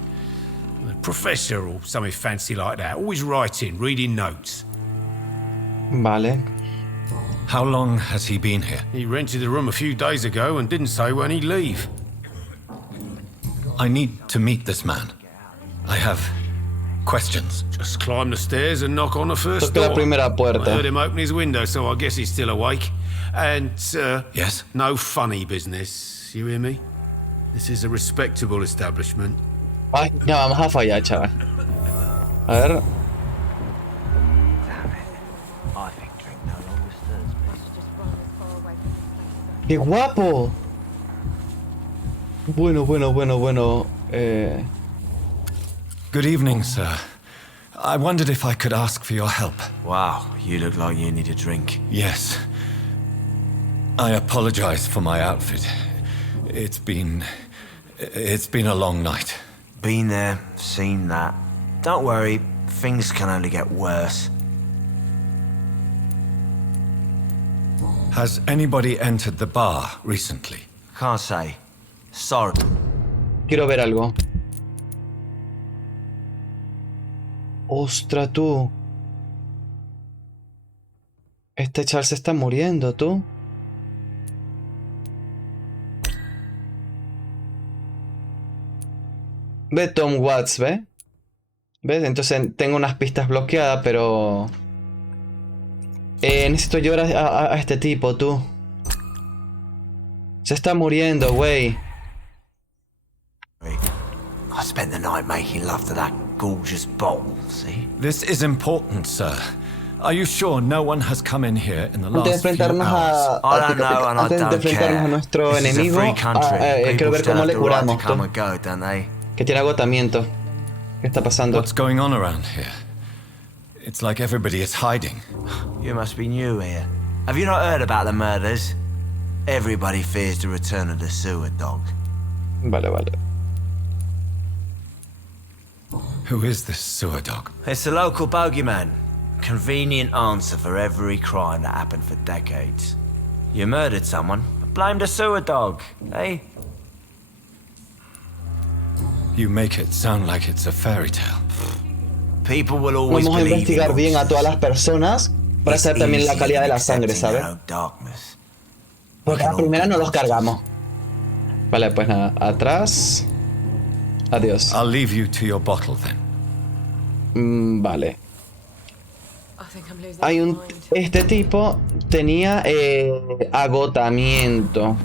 A professor or something fancy like that. Always writing, reading notes. Vale. How long has he been here? He rented the room a few days ago and didn't say when he'd leave. I need to meet this man. I have questions. Just climb the stairs and knock on the first Toca la door. primera I heard puerta. him open his window, so I guess he's still awake. And, Yes? no funny business. You hear me? This is a respectable establishment. Ay, ya vamos a fallar, chaval. A ver. ¡Qué guapo! Bueno. Good evening, sir. I wondered if I could ask for your help. Wow, you look like you need a drink. Yes. I apologize for my outfit. It's been a long night. Been there, seen that. Don't worry, things can only get worse. Has anybody entered the bar recently? Can't say. Sorry. Quiero ver algo. Ostra, tú. Este chaval se está muriendo, tú. Ve Tom Watts, ¿ve? ¿Ves? Entonces tengo unas pistas bloqueadas, pero... Necesito ayudar a este tipo, tú. Se está muriendo, güey. I spent the night making love to that gorgeous bowl, see? This is important, sir. Are you sure no one has come in here in the Antes de last few enfrentarnos hours? I don't know and I antes de don't enfrentarnos care. a nuestro This is a enemigo, free country. quiero People ver still cómo have le the right to curamos, come tú. and go, don't they? Que tiene agotamiento. ¿Qué está pasando? What's going on around here? It's like everybody is hiding. You must be new here. Have you not heard about the murders? Everybody fears the return of the sewer dog. Vale, vale. Who is this sewer dog? It's the local bogeyman. Convenient answer for every crime that happened for decades. You murdered someone, blame the sewer dog, eh? You make it sound like it's a fairy tale. People will always Vamos a believe investigar in bien a todas las monsters. personas para It's saber también la easier calidad de than la sangre, accepting ¿sabes? their own darkness. Porque a la primera no los cargamos. Vale, pues nada, atrás. Adiós. I'll leave you to your bottle then. Vale. I think I'm losing Hay my un... mind. Este tipo tenía agotamiento.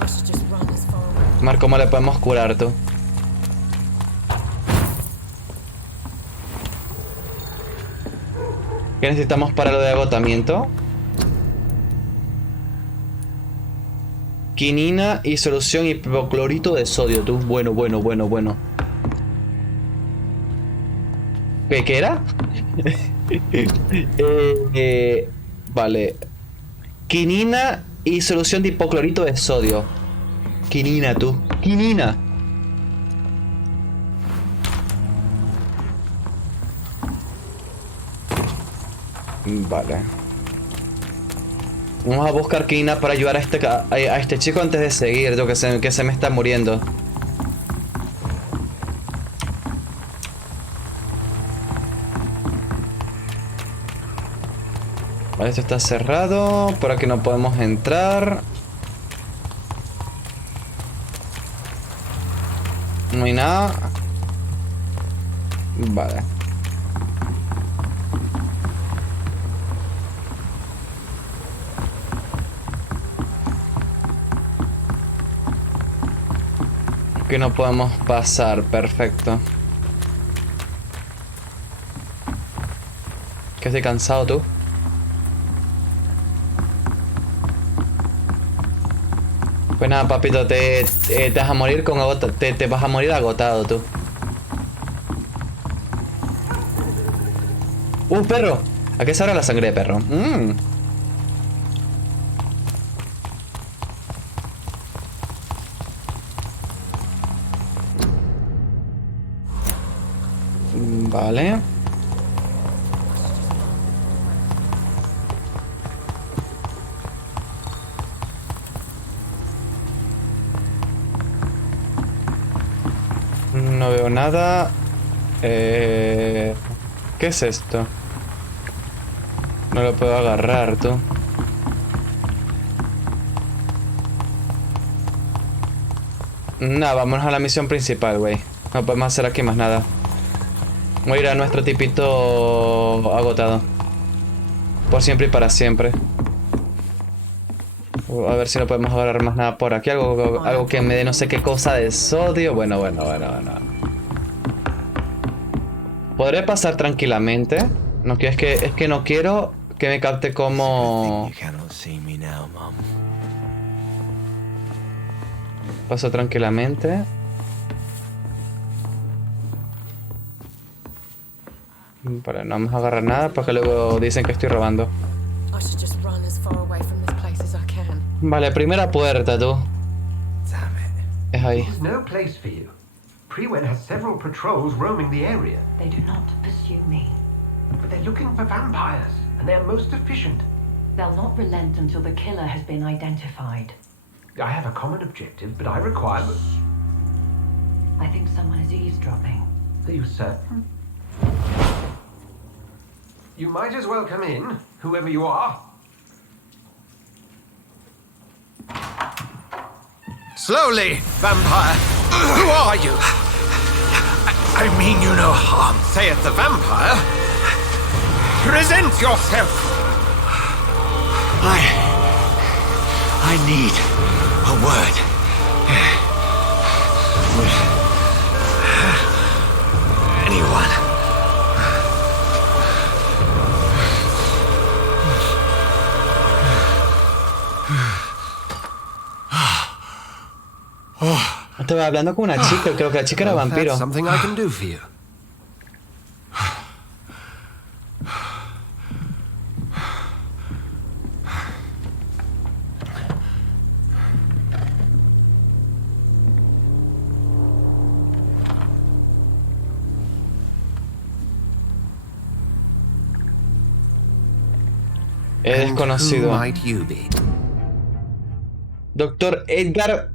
I should just run as far away. Mar, ¿cómo le podemos curar, tú? ¿Qué necesitamos para lo de agotamiento? Quinina y solución hipoclorito de sodio, tú. Bueno. ¿Qué era? Vale. Quinina y solución de hipoclorito de sodio. Quinina, tú. Quinina. Vale. Vamos a buscar quinina para ayudar a este chico antes de seguir, yo que se me está muriendo. Vale, esto está cerrado. Por aquí no podemos entrar. No hay nada. Vale. Que no podemos pasar, perfecto. Que estoy cansado, tú. Pues nada, papito, te vas a morir con te vas a morir agotado, tú. Perro. ¿A qué sabe la sangre de perro? Vale. No veo nada. ¿Qué es esto? No lo puedo agarrar, tú. Nada, vámonos a la misión principal, güey. No podemos hacer aquí más nada. Voy a ir a nuestro tipito agotado. Por siempre y para siempre. A ver si no podemos agarrar más nada por aquí. Algo que me dé no sé qué cosa de sodio. Bueno. Podré pasar tranquilamente. No, es que no quiero que me capte como... Paso tranquilamente. Vale, no vamos a agarrar nada porque luego dicen que estoy robando. I should just run as far away from this place as I can. Vale, primera puerta, tú. Es ahí. This is no place for you. Prewen has several patrols roaming the area. They do not pursue me. But they're looking for vampires, and they're most efficient. They'll not relent until the killer has been identified. I have a common objective, but I require... I think someone is eavesdropping. Are you certain? You might as well come in, whoever you are. Slowly, vampire. Who are you? I mean you no harm, saith the vampire. Present yourself. I need a word. Anyone. Estaba hablando con una chica, creo que la chica era vampiro. That's something I can do for you. Es desconocido. Who might you be? Doctor Edgar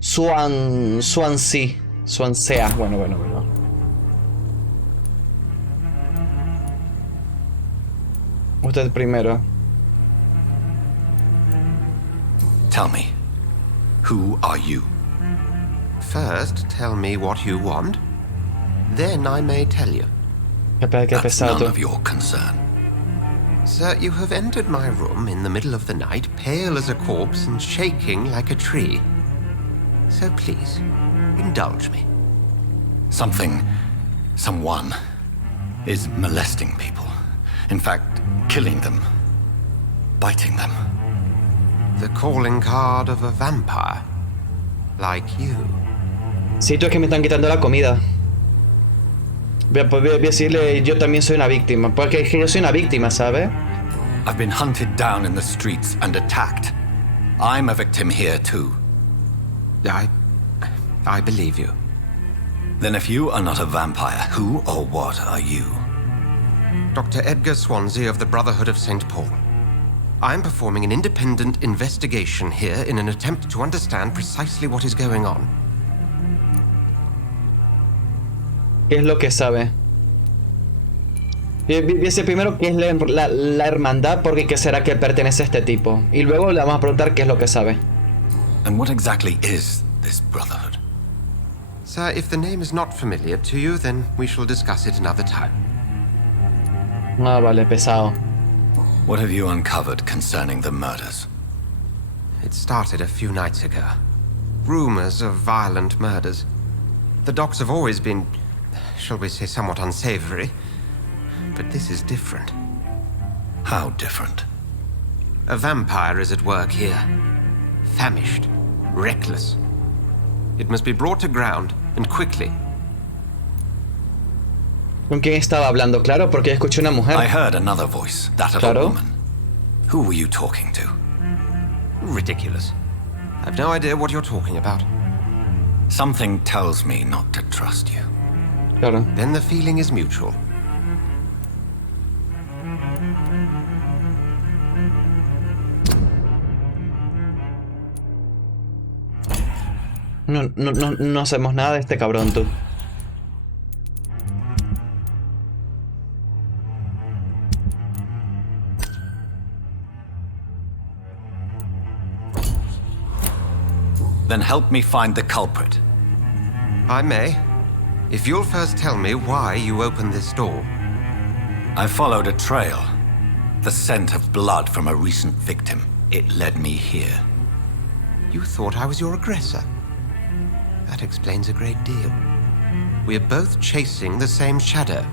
Swansea. Bueno. Usted primero. Tell me, who are you? First, tell me what you want. Then I may tell you. Qué That's none pesado. of your concern. Sir, you have entered my room in the middle of the night, pale as a corpse and shaking like a tree. So please, indulge me. Someone is molesting people. In fact, killing them. Biting them. The calling card of a vampire. Like you. Sí, tú es que me están quitando la comida. Voy a decirle, yo también soy una víctima. Porque es que yo soy una víctima, ¿sabes? I've been hunted down in the streets and attacked. I'm a victim here too. I believe you. Then if you are not a vampire, who or what are you? Dr. Edgar Swansea of the Brotherhood of St. Paul. I'm performing an independent investigation here in an attempt to understand precisely what is going on. ¿Qué es lo que sabe? Dice primero qué es la hermandad, porque qué será que pertenece a este tipo. Y luego le vamos a preguntar qué es lo que sabe. And what exactly is this brotherhood? Sir, if the name is not familiar to you, then we shall discuss it another time. Ah, vale, pesado. What have you uncovered concerning the murders? It started a few nights ago. Rumors of violent murders. The docs have always been, shall we say, somewhat unsavory. But this is different. How different? A vampire is at work here. Famished. Reckless. It must be brought to ground, and quickly. ¿Con quién estaba hablando? Claro, porque escuché una mujer. I heard another voice, that of a woman. Who were you talking to? Ridiculous. I've no idea what you're talking about. Something tells me not to trust you. Claro. Then the feeling is mutual. No hacemos nada de este cabrón, tú. Then help me find the culprit. I may. If you'll first tell me why you opened this door. I followed a trail. The scent of blood from a recent victim. It led me here. You thought I was your aggressor. That explains a great deal. We're both chasing the same shadow.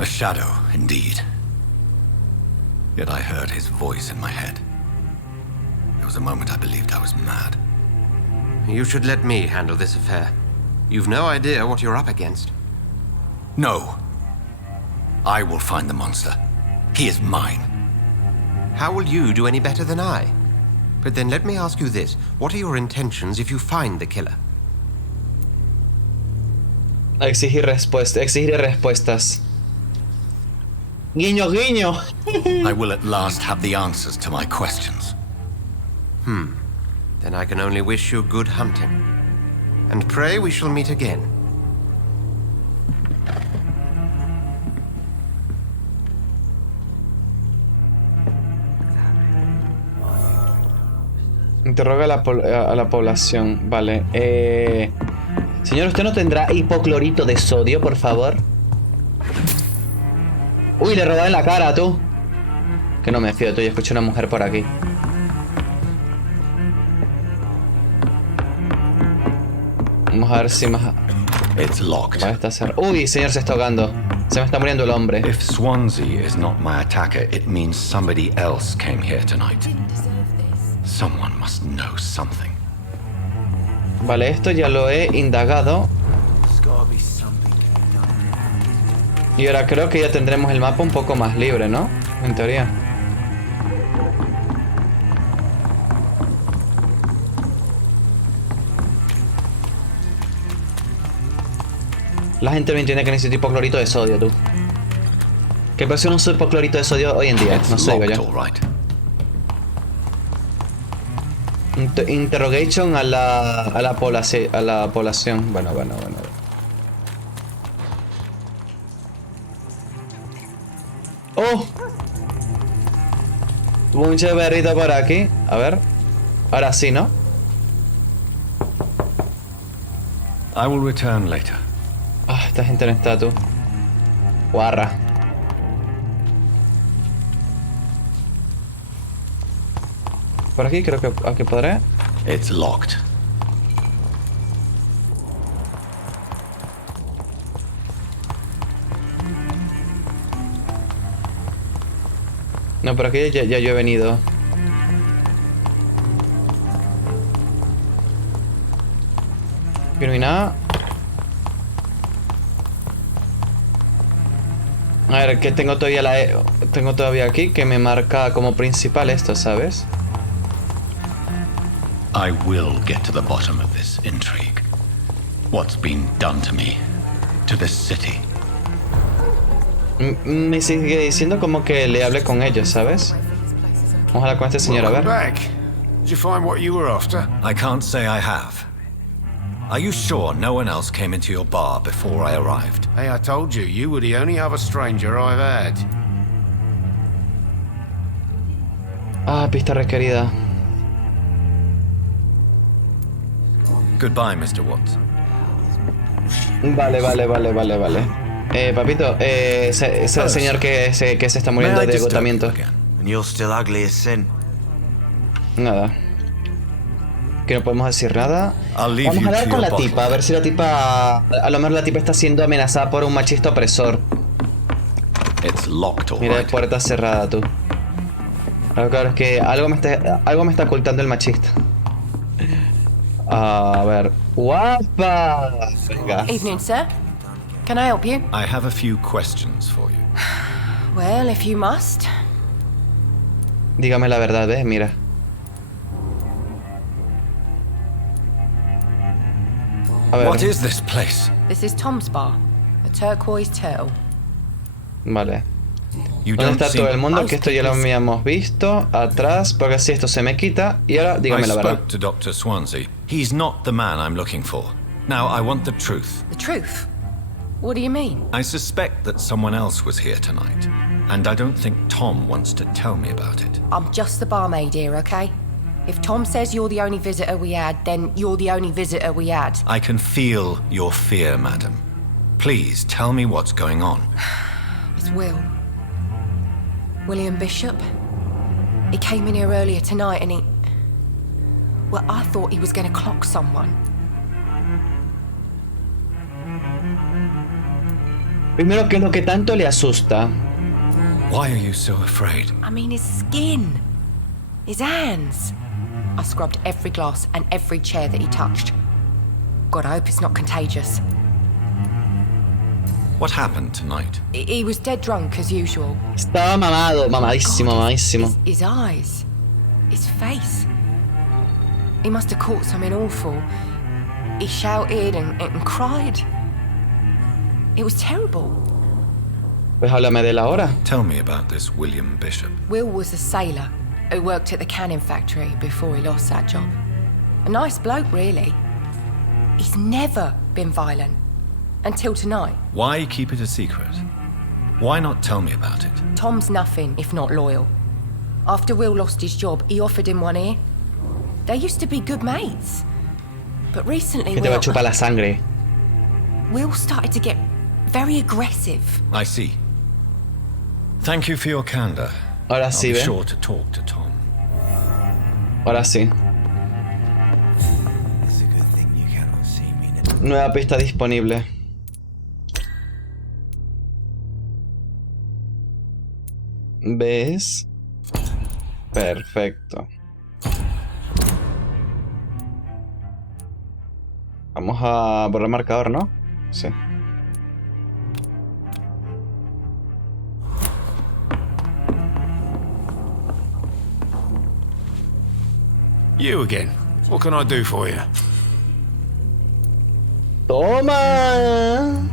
A shadow, indeed. Yet I heard his voice in my head. There was a moment I believed I was mad. You should let me handle this affair. You've no idea what you're up against. No. I will find the monster. He is mine. How will you do any better than I? But then let me ask you this. What are your intentions if you find the killer? Exigir respuestas. Guiño, guiño. I will at last have the answers to my questions. Then I can only wish you good hunting. And pray we shall meet again. Interroga a la población. Vale. Señor, ¿usted no tendrá hipoclorito de sodio, por favor? Uy, le robé en la cara, tú. Que no me fío de tú, yo escucho una mujer por aquí. Vamos a ver si más... It's locked. Uy, señor, se está ahogando. Se me está muriendo el hombre. If Swansea is not my attacker, it means somebody else came here tonight. Someone must know something. Vale, esto ya lo he indagado. Y ahora creo que ya tendremos el mapa un poco más libre, ¿no? En teoría. La gente no entiende que necesito hipoclorito de sodio, tú. ¿Qué presión uso hipoclorito de sodio hoy en día? No sé, digo yo. Interrogation a la población. Bueno. ¡Oh! Tuvo un cheverrito por aquí. A ver. Ahora sí, ¿no? I will return later. Ah, esta gente no está, tú. Guarra. Por aquí creo que aquí podré. It's locked. No, por aquí ya yo he venido. Aquí no hay nada. A ver, que tengo todavía aquí que me marca como principal esto, ¿sabes? I will get to the bottom of this intrigue. What's been done to me, to this city. Me sigue diciendo como que le hable con ellos, ¿sabes? Vamos a hablar con este señor, a ver. Did you find what you were after? I can't say I have. Are you sure no one else came into your bar before I arrived? Hey, I told you were the only other stranger I've had. Ah, pista requerida. Goodbye, Mr. Watts. Vale. Papito, señor que se está muriendo de agotamiento. And you're still ugly as sin. Nada. Que no podemos decir nada. Vamos a hablar con la tipa, a ver si la tipa... A lo mejor la tipa está siendo amenazada por un machista opresor. Mira, puerta cerrada, tú. Claro, es que algo me está ocultando el machista. A ver... ¡Guapa! Venga. Evening, sir. Can I help you? I have a few questions for you. Well, if you must. Dígame la verdad, ¿ves? Mira. A ver. What is this place? This is Tom's bar, the Turquoise Turtle. Vale. ¿Dónde está todo el mundo? Que esto ya lo habíamos visto. Atrás, porque si esto se me quita. Y ahora, dígame la verdad. I spoke to Dr. Swansea. He's not the man I'm looking for. Now, I want the truth. The truth? What do you mean? I suspect that someone else was here tonight. And I don't think Tom wants to tell me about it. I'm just the barmaid here, okay? If Tom says you're the only visitor we had, then you're the only visitor we had. I can feel your fear, madam. Please, tell me what's going on. It's Will. William Bishop. He came in here earlier tonight and he... Well, I thought he was going to clock someone. Primero, ¿qué es lo que tanto le asusta? Why are you so afraid? I mean, his skin. His hands. I scrubbed every glass and every chair that he touched. God, I hope it's not contagious. What happened tonight? He was dead drunk as usual. Estaba mamado, mamadísimo, mamadísimo. His eyes. His face. He must have caught something awful. He shouted and cried. It was terrible. Pues háblame de la hora. Tell me about this William Bishop. Will was a sailor who worked at the canning factory before he lost that job. A nice bloke, really. He's never been violent. Until tonight. Why keep it a secret? Why not tell me about it? Tom's nothing if not loyal. After Will lost his job, he offered him one ear. They used to be good mates. But recently, Que te va a chupar la sangre. Will started to get very aggressive. I see. Thank you for your candor. Ahora sí, I'll be ¿ve? sure to talk to Tom. Ahora sí. Nueva pista disponible. ¿Ves? Perfecto. Vamos a borrar el marcador, ¿no? Sí. You again. What can I do for you? Toma.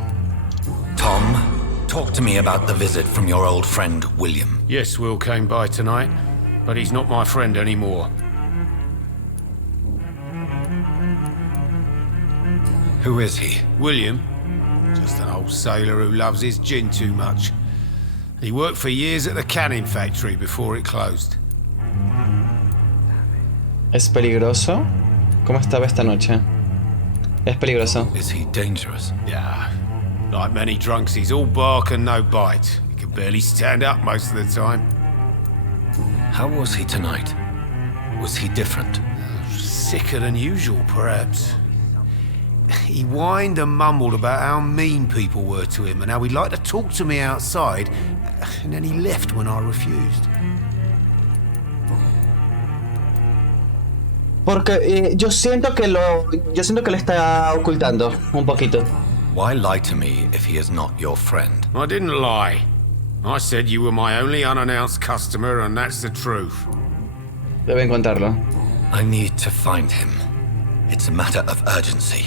Tom, talk to me about the visit from your old friend, William. Yes, Will came by tonight, but he's not my friend anymore. Who is he? William? Just an old sailor who loves his gin too much. He worked for years at the canning factory before it closed. ¿Es peligroso? ¿Cómo estaba esta noche? Es peligroso. Is he dangerous? Yeah. Like many drunks, he's all bark and no bite. He can barely stand up most of the time. How was he tonight? Was he different? Sicker than usual, perhaps. He whined and mumbled about how mean people were to him and how he'd like to talk to me outside, and then he left when I refused. Porque yo siento que lo está ocultando un poquito. Why lie to me if he is not your friend? I didn't lie. I said you were my only unannounced customer, and that's the truth. Debe encontrarlo. I need to find him. It's a matter of urgency.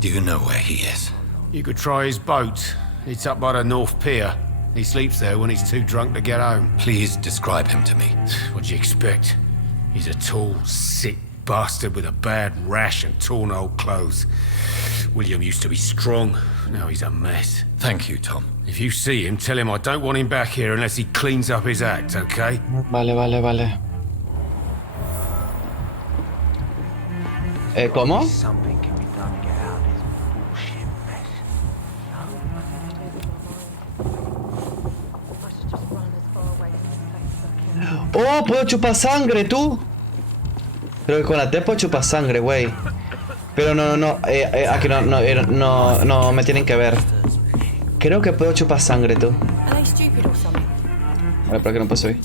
Do you know where he is? You could try his boat. It's up by the North Pier. He sleeps there when he's too drunk to get home. Please describe him to me. What do you expect? He's a tall, sick bastard with a bad rash and torn old clothes. William used to be strong. Now he's a mess. Thank you, Tom. If you see him, tell him I don't want him back here unless he cleans up his act, okay? Vale. ¿Cómo? Oh, puedo chupar sangre, tú. Creo que con la T puedo chupar sangre, güey. Pero no, aquí no me tienen que ver. Creo que puedo chupar sangre, tú. Vale, ¿por qué no puedo subir?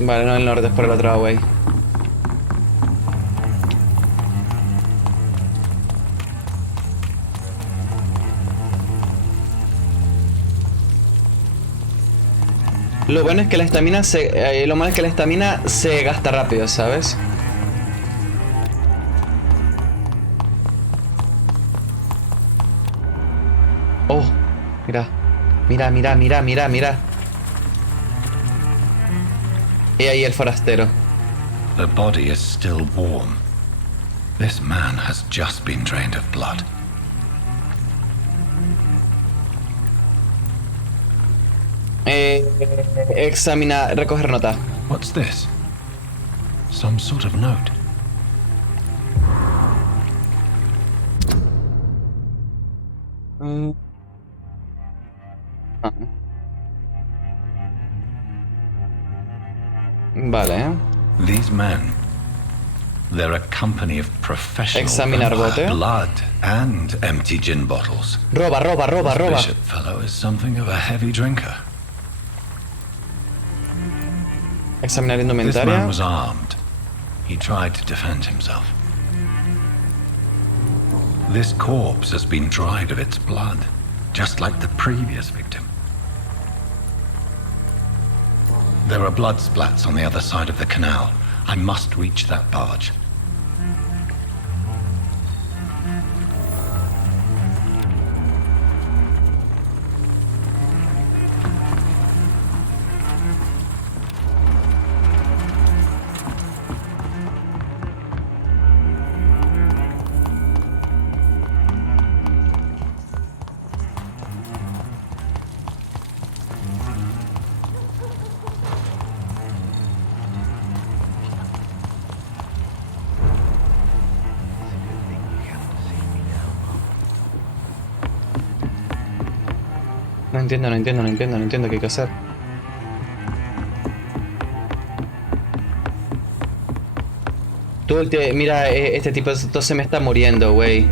Vale, no, el norte es por el otro lado, güey. Lo bueno es que la estamina lo malo es que la estamina se gasta rápido, ¿sabes? Oh, mira. Y ahí el forastero. The body is still warm. This man has just been drained of blood. Examina, recoger nota. What's this? Some sort of note. Vale. These men, they're a company of professional Examinar bote. Blood and empty gin bottles. Roba. This bishop fellow is something of a heavy drinker. Examinar This man indumentaria. was armed. He tried to defend himself. This corpse has been dried of its blood, just like the previous victim. There are blood splats on the other side of the canal. I must reach that barge. No entiendo qué hay que hacer. Mira, este tipo se me está muriendo, güey.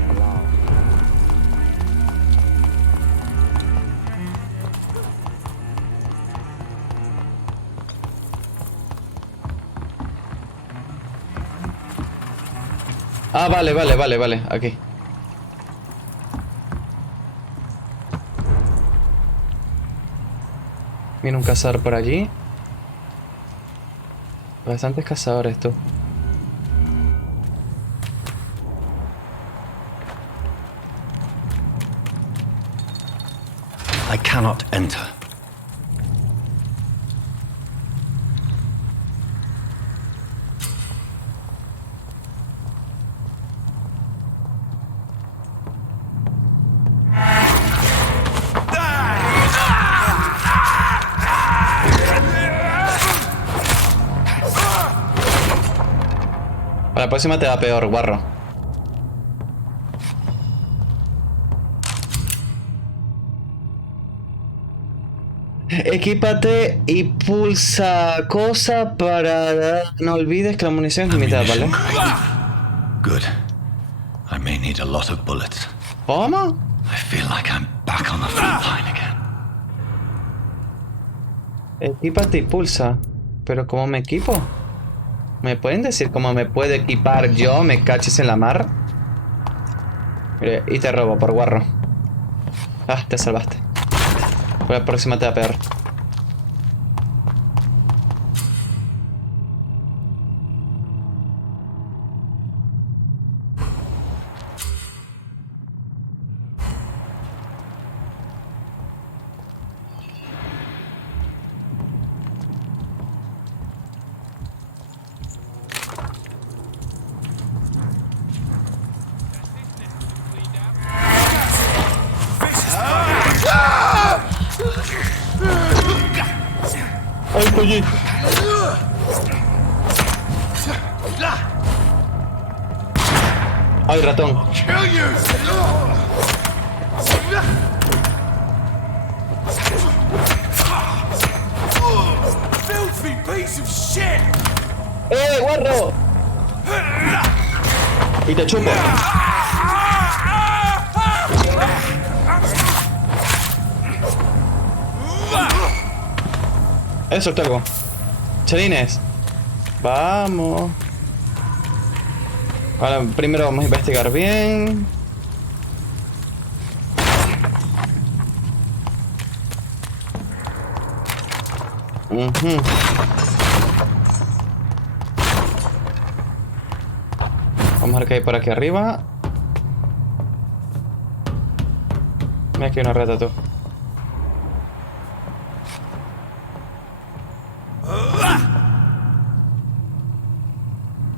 Ah, vale, aquí. Viene un cazador por allí. Bastantes cazadores, tú. I cannot enter. Para la próxima te va peor, guarro. Equípate y pulsa cosa para... No olvides que la munición es limitada, ¿vale? Good. I may need a lot of bullets. ¿Cómo? I feel like I'm back on the front line again. Equípate y pulsa. ¿Pero cómo me equipo? ¿Me pueden decir cómo me puedo equipar yo? ¿Me caches en la mar? Mire, y te robo por guarro. Ah, te salvaste. Por la próxima te va a pegar. ¡Ay, estoy! ¡Ay, ratón! ¡Guarro! Y te chupo. Eso es algo. Chalines. Vamos. Ahora primero vamos a investigar bien. Vamos a ver qué hay por aquí arriba. Mira, aquí hay una rata, tú.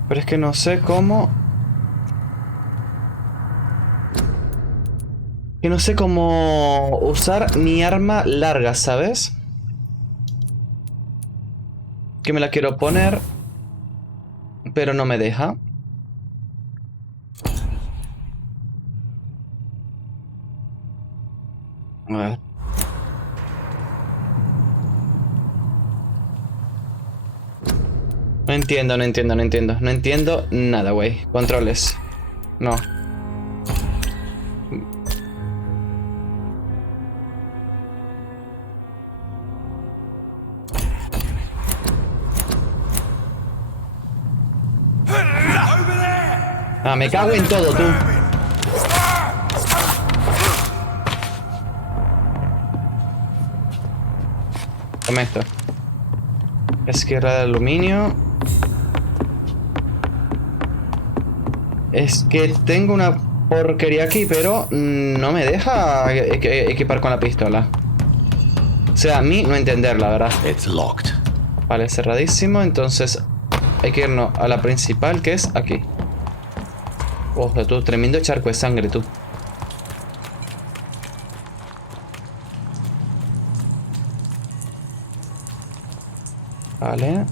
Pero es que no sé cómo... Que no sé cómo usar mi arma larga, ¿sabes? Que me la quiero poner, pero no me deja. A ver. No entiendo nada, güey. Controles. No. Ah, me cago en todo, tú. Toma esto. Esquirra de aluminio. Es que tengo una porquería aquí, pero no me deja equipar con la pistola. O sea, a mí no entender, la verdad. It's locked. Vale, cerradísimo. Entonces hay que irnos a la principal, que es aquí. Ojo, tú, tremendo charco de sangre, tú. Vale.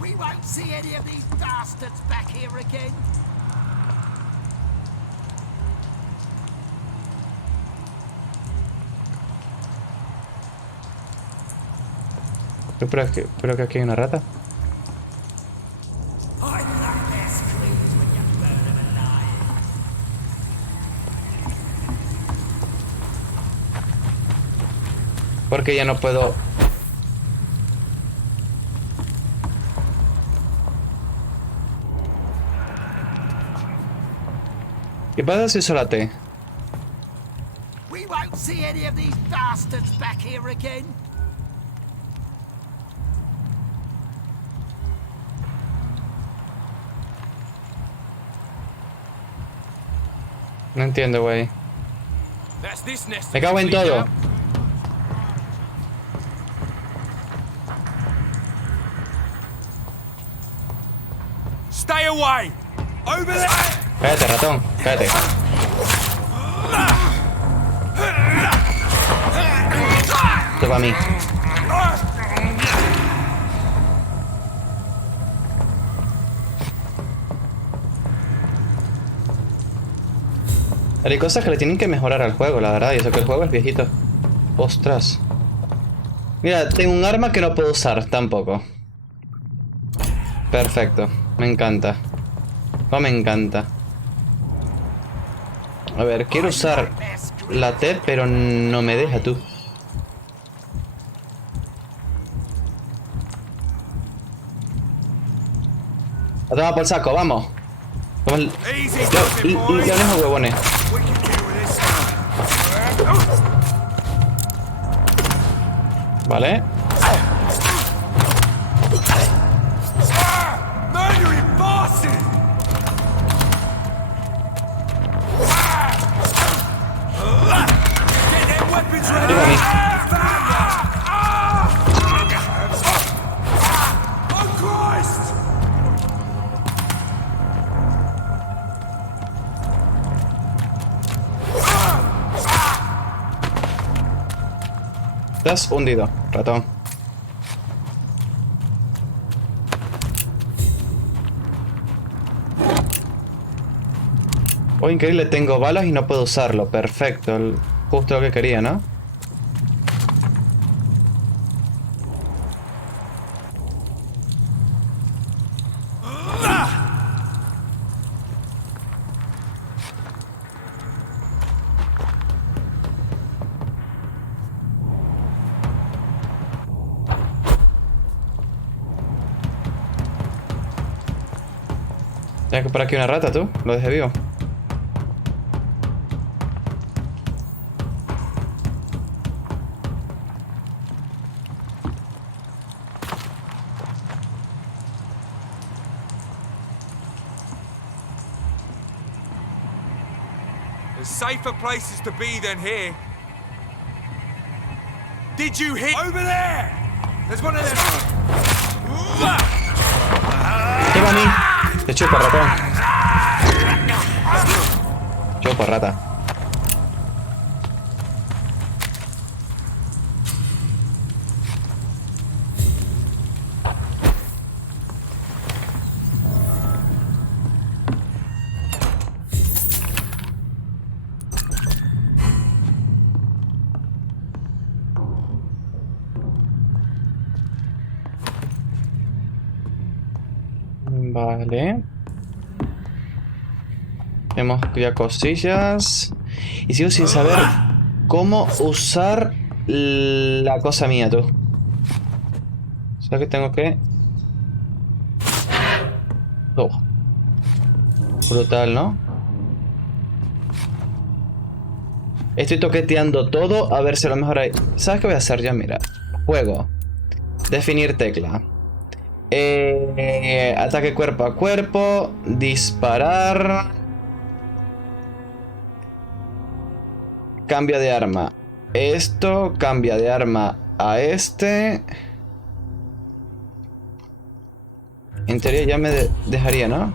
We won't see any of these bastards back here again. Creo que aquí hay una rata. Porque ya no puedo... ¿Qué pasa si solo te? We won't see any of these bastards back here again. No entiendo, güey. Me cago en todo. Stay away. Over there. Cállate, ratón. Cállate. Esto para mí. Hay cosas que le tienen que mejorar al juego, la verdad. Y eso que el juego es viejito. Ostras. Mira, tengo un arma que no puedo usar tampoco. Perfecto. Me encanta. No me encanta. A ver, quiero usar la T, pero no me deja tú. La toma por el saco, vamos. Toma el... Ya dejo huevones. Vale. Estás hundido, ratón. Oh, increíble, tengo balas y no puedo usarlo. Perfecto, justo lo que quería, ¿no? Tienes que por aquí una rata, tú. Lo dejé vivo. There's safer places to be than here. Did you hit over there? There's one of them. Lleva a mí. Te chupo, ratón. Chupo, rata. Vale. Tenemos ya cosillas. Y sigo sin saber cómo usar la cosa mía, tú. O sea que tengo que... Oh. Brutal, ¿no? Estoy toqueteando todo a ver si a lo mejor hay... ¿Sabes qué voy a hacer ya? Mira. Juego. Definir tecla. Ataque cuerpo a cuerpo. Disparar. Cambia de arma. Esto cambia de arma a este. En teoría ya me dejaría, ¿no?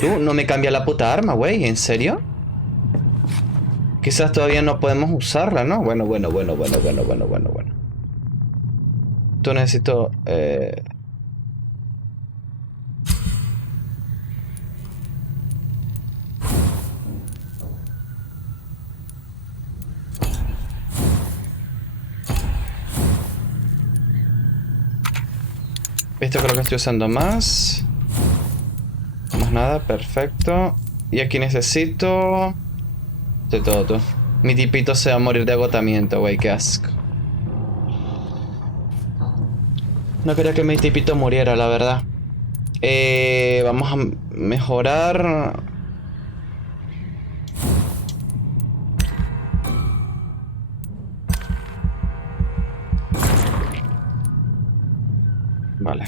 Tú, no me cambia la puta arma, güey. ¿En serio? Quizás todavía no podemos usarla, ¿no? Bueno. Tú necesito... Esto creo que estoy usando más. Más nada, perfecto. Y aquí necesito... de todo, tú. Mi tipito se va a morir de agotamiento, güey, qué asco. No quería que mi tipito muriera, la verdad. Vamos a mejorar... Vale.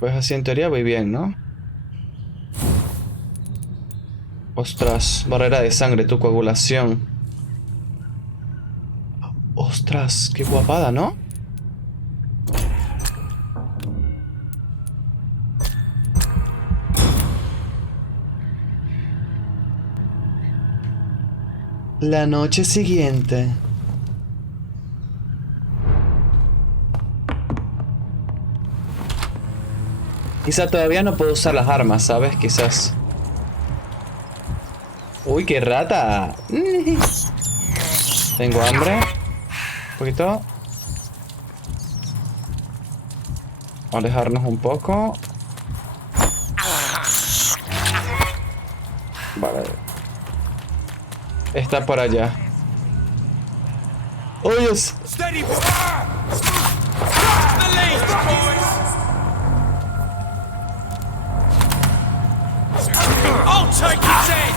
Pues así en teoría voy bien, ¿no? Ostras, barrera de sangre, tu coagulación. Ostras, qué guapada, ¿no? La noche siguiente. Quizá todavía no puedo usar las armas, ¿sabes? Quizás. Uy, qué rata. Tengo hambre. Un poquito. Alejarnos un poco. Vale. Está por allá. ¡Oh, Dios! I'll take his head!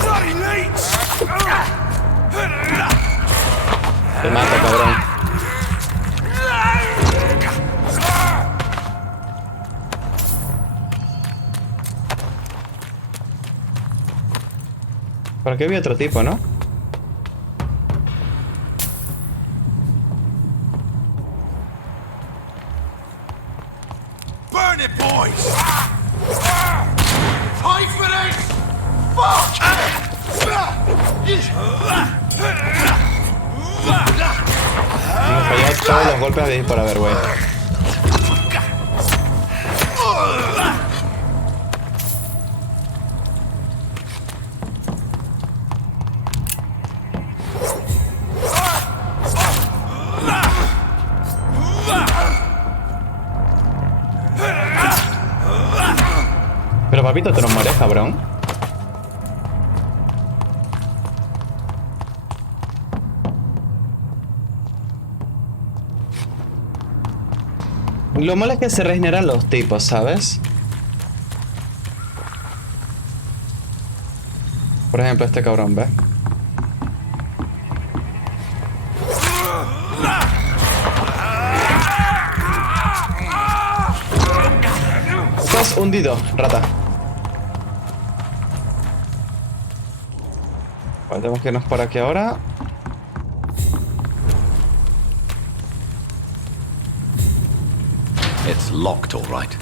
Bloody leech! Te mata, cabrón. Por aquí había otro tipo, ¿no? Burn it, boys! Fight for this! Fuck! Hemos fallado todos los golpes de por haber, güey. Pero papito, te no mueres, cabrón. Lo malo es que se regeneran los tipos, ¿sabes? Por ejemplo, este cabrón, ¿ves? Estás hundido, rata. Vale, tenemos que irnos por aquí ahora. It's locked, all right.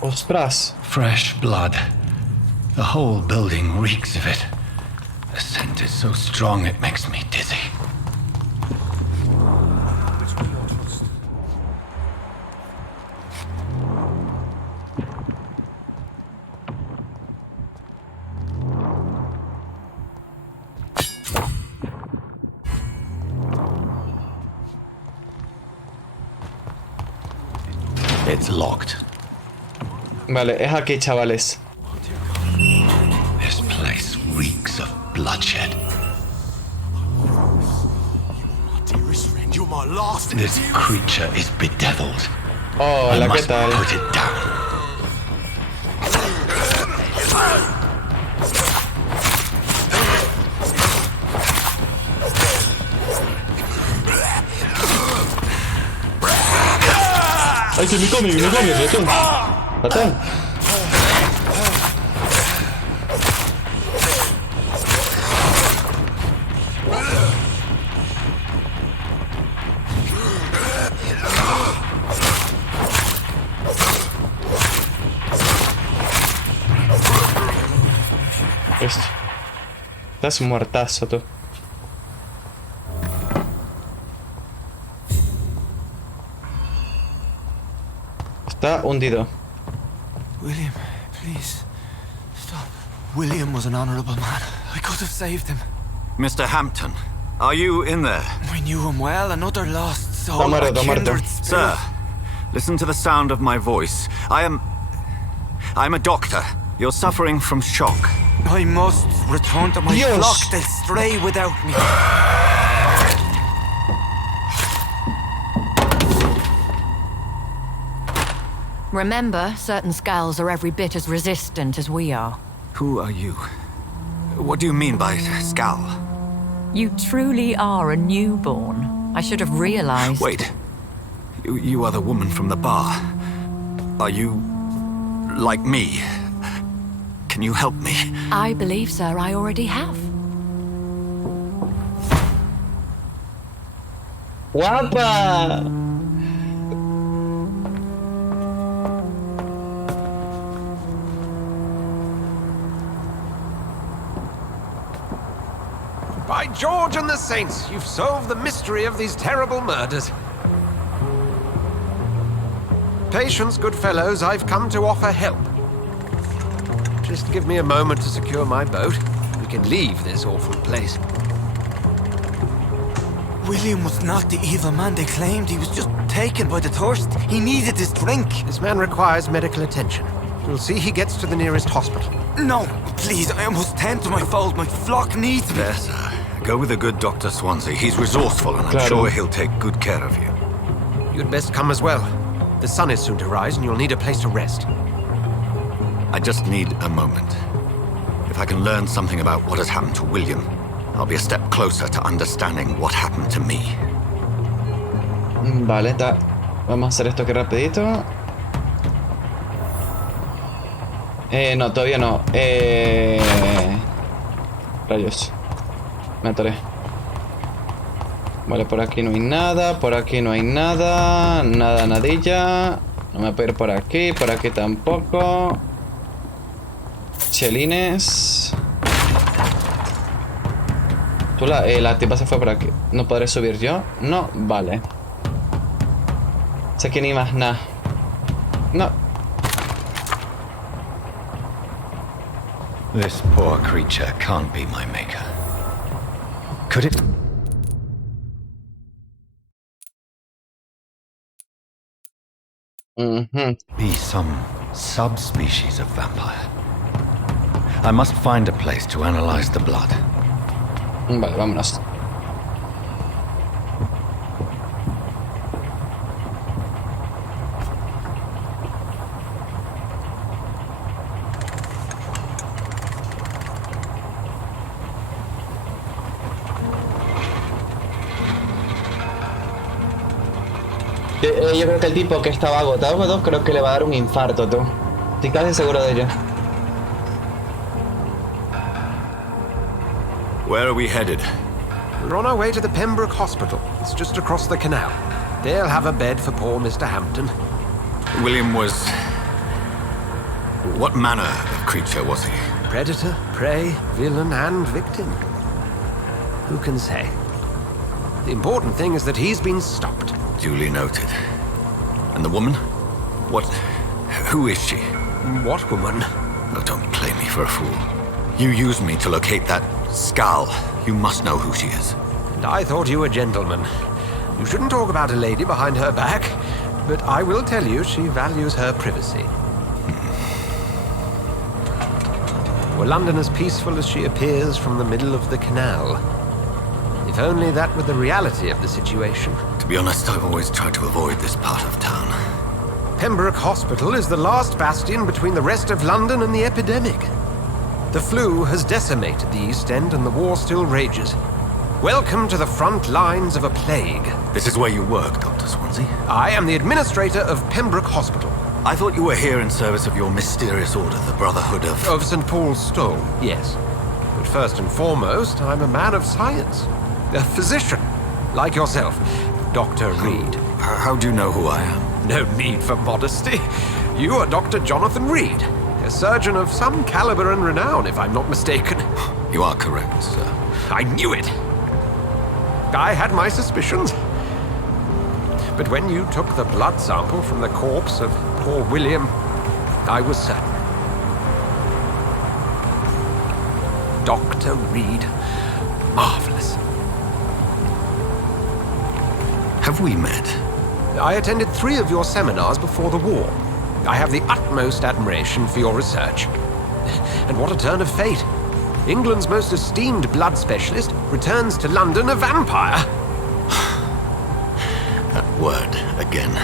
Ostras. Fresh blood. The whole building reeks of it. The scent is so strong it makes me dizzy. It's locked. Vale, es aquí, chavales. This place reeks of bloodshed. Dearest friend, you're my last. This creature is bedeviled. Hola, ¿qué tal? Put it down. ¡Ay, que me come, ratón! ¡Ratón! Esto. Estás muertazo, tú. Está hundido. William, please. Stop. William was an honorable man. I could have saved him. Mr. Hampton, are you in there? I knew him well, another lost soul. Está muerto, A kindred spirit. Sir, listen to the sound of my voice. I'm a doctor. You're suffering from shock. I must return to my Dios. flock. They'll stray without me. Remember, certain skulls are every bit as resistant as we are. Who are you? What do you mean by Skal? You truly are a newborn. I should have realized. Wait. You are the woman from the bar. Are you like me? Can you help me? I believe, sir, I already have. ¡Guapa! By George and the Saints, you've solved the mystery of these terrible murders. Patience, good fellows, I've come to offer help. Just give me a moment to secure my boat. We can leave this awful place. William was not the evil man they claimed. He was just taken by the thirst. He needed this drink. This man requires medical attention. You'll see he gets to the nearest hospital. No, please, I must tend to my fold. My flock needs me. There, sir. Go with the good Dr. Swansea. He's resourceful and I'm Claro. sure he'll take good care of you. You'd best come as well. The sun is soon to rise and you'll need a place to rest. I just need a moment. If I can learn something about what has happened to William, I'll be a step closer to understanding what happened to me. Vale, está. Vamos a hacer esto aquí rapidito. No, todavía no. Rayos. Me atoré. Vale, por aquí no hay nada. Por aquí no hay nada. Nada, nadilla. No me puedo ir por aquí tampoco. Chelines. Tú la tipa se fue por aquí. ¿No podré subir yo? No, vale. Sé que ni más nada. No. This poor creature can't be my maker. Could it? Be some subspecies of vampire. I must find a place to analyze the blood. Vale, vámonos. Yo creo que el tipo que estaba agotado, creo que le va a dar un infarto, tú. Estoy casi seguro de ello. Where are we headed? We're on our way to the Pembroke Hospital. It's just across the canal. They'll have a bed for poor Mr. Hampton. William was... What manner of creature was he? Predator, prey, villain, and victim. Who can say? The important thing is that he's been stopped. Duly noted. And the woman? What... Who is she? What woman? Oh, don't play me for a fool. You used me to locate that Skal. You must know who she is. And I thought you a gentleman. You shouldn't talk about a lady behind her back, but I will tell you she values her privacy. Were London as peaceful as she appears from the middle of the canal? If only that were the reality of the situation. To be honest, I've always tried to avoid this part of town. Pembroke Hospital is the last bastion between the rest of London and the epidemic. The flu has decimated the East End and the war still rages. Welcome to the front lines of a plague. This is where you work, Dr. Swansea? I am the administrator of Pembroke Hospital. I thought you were here in service of your mysterious order, the Brotherhood of... Of St. Paul's Stole, yes. But first and foremost, I'm a man of science. A physician, like yourself, Dr. Reed. How do you know who I am? No need for modesty. You are Dr. Jonathan Reed, a surgeon of some caliber and renown, if I'm not mistaken. You are correct, sir. I knew it. I had my suspicions. But when you took the blood sample from the corpse of for William, I was certain. Dr. Reed. Marvelous. Have we met? I attended 3 of your seminars before the war. I have the utmost admiration for your research. And what a turn of fate. England's most esteemed blood specialist returns to London a vampire. That word, again,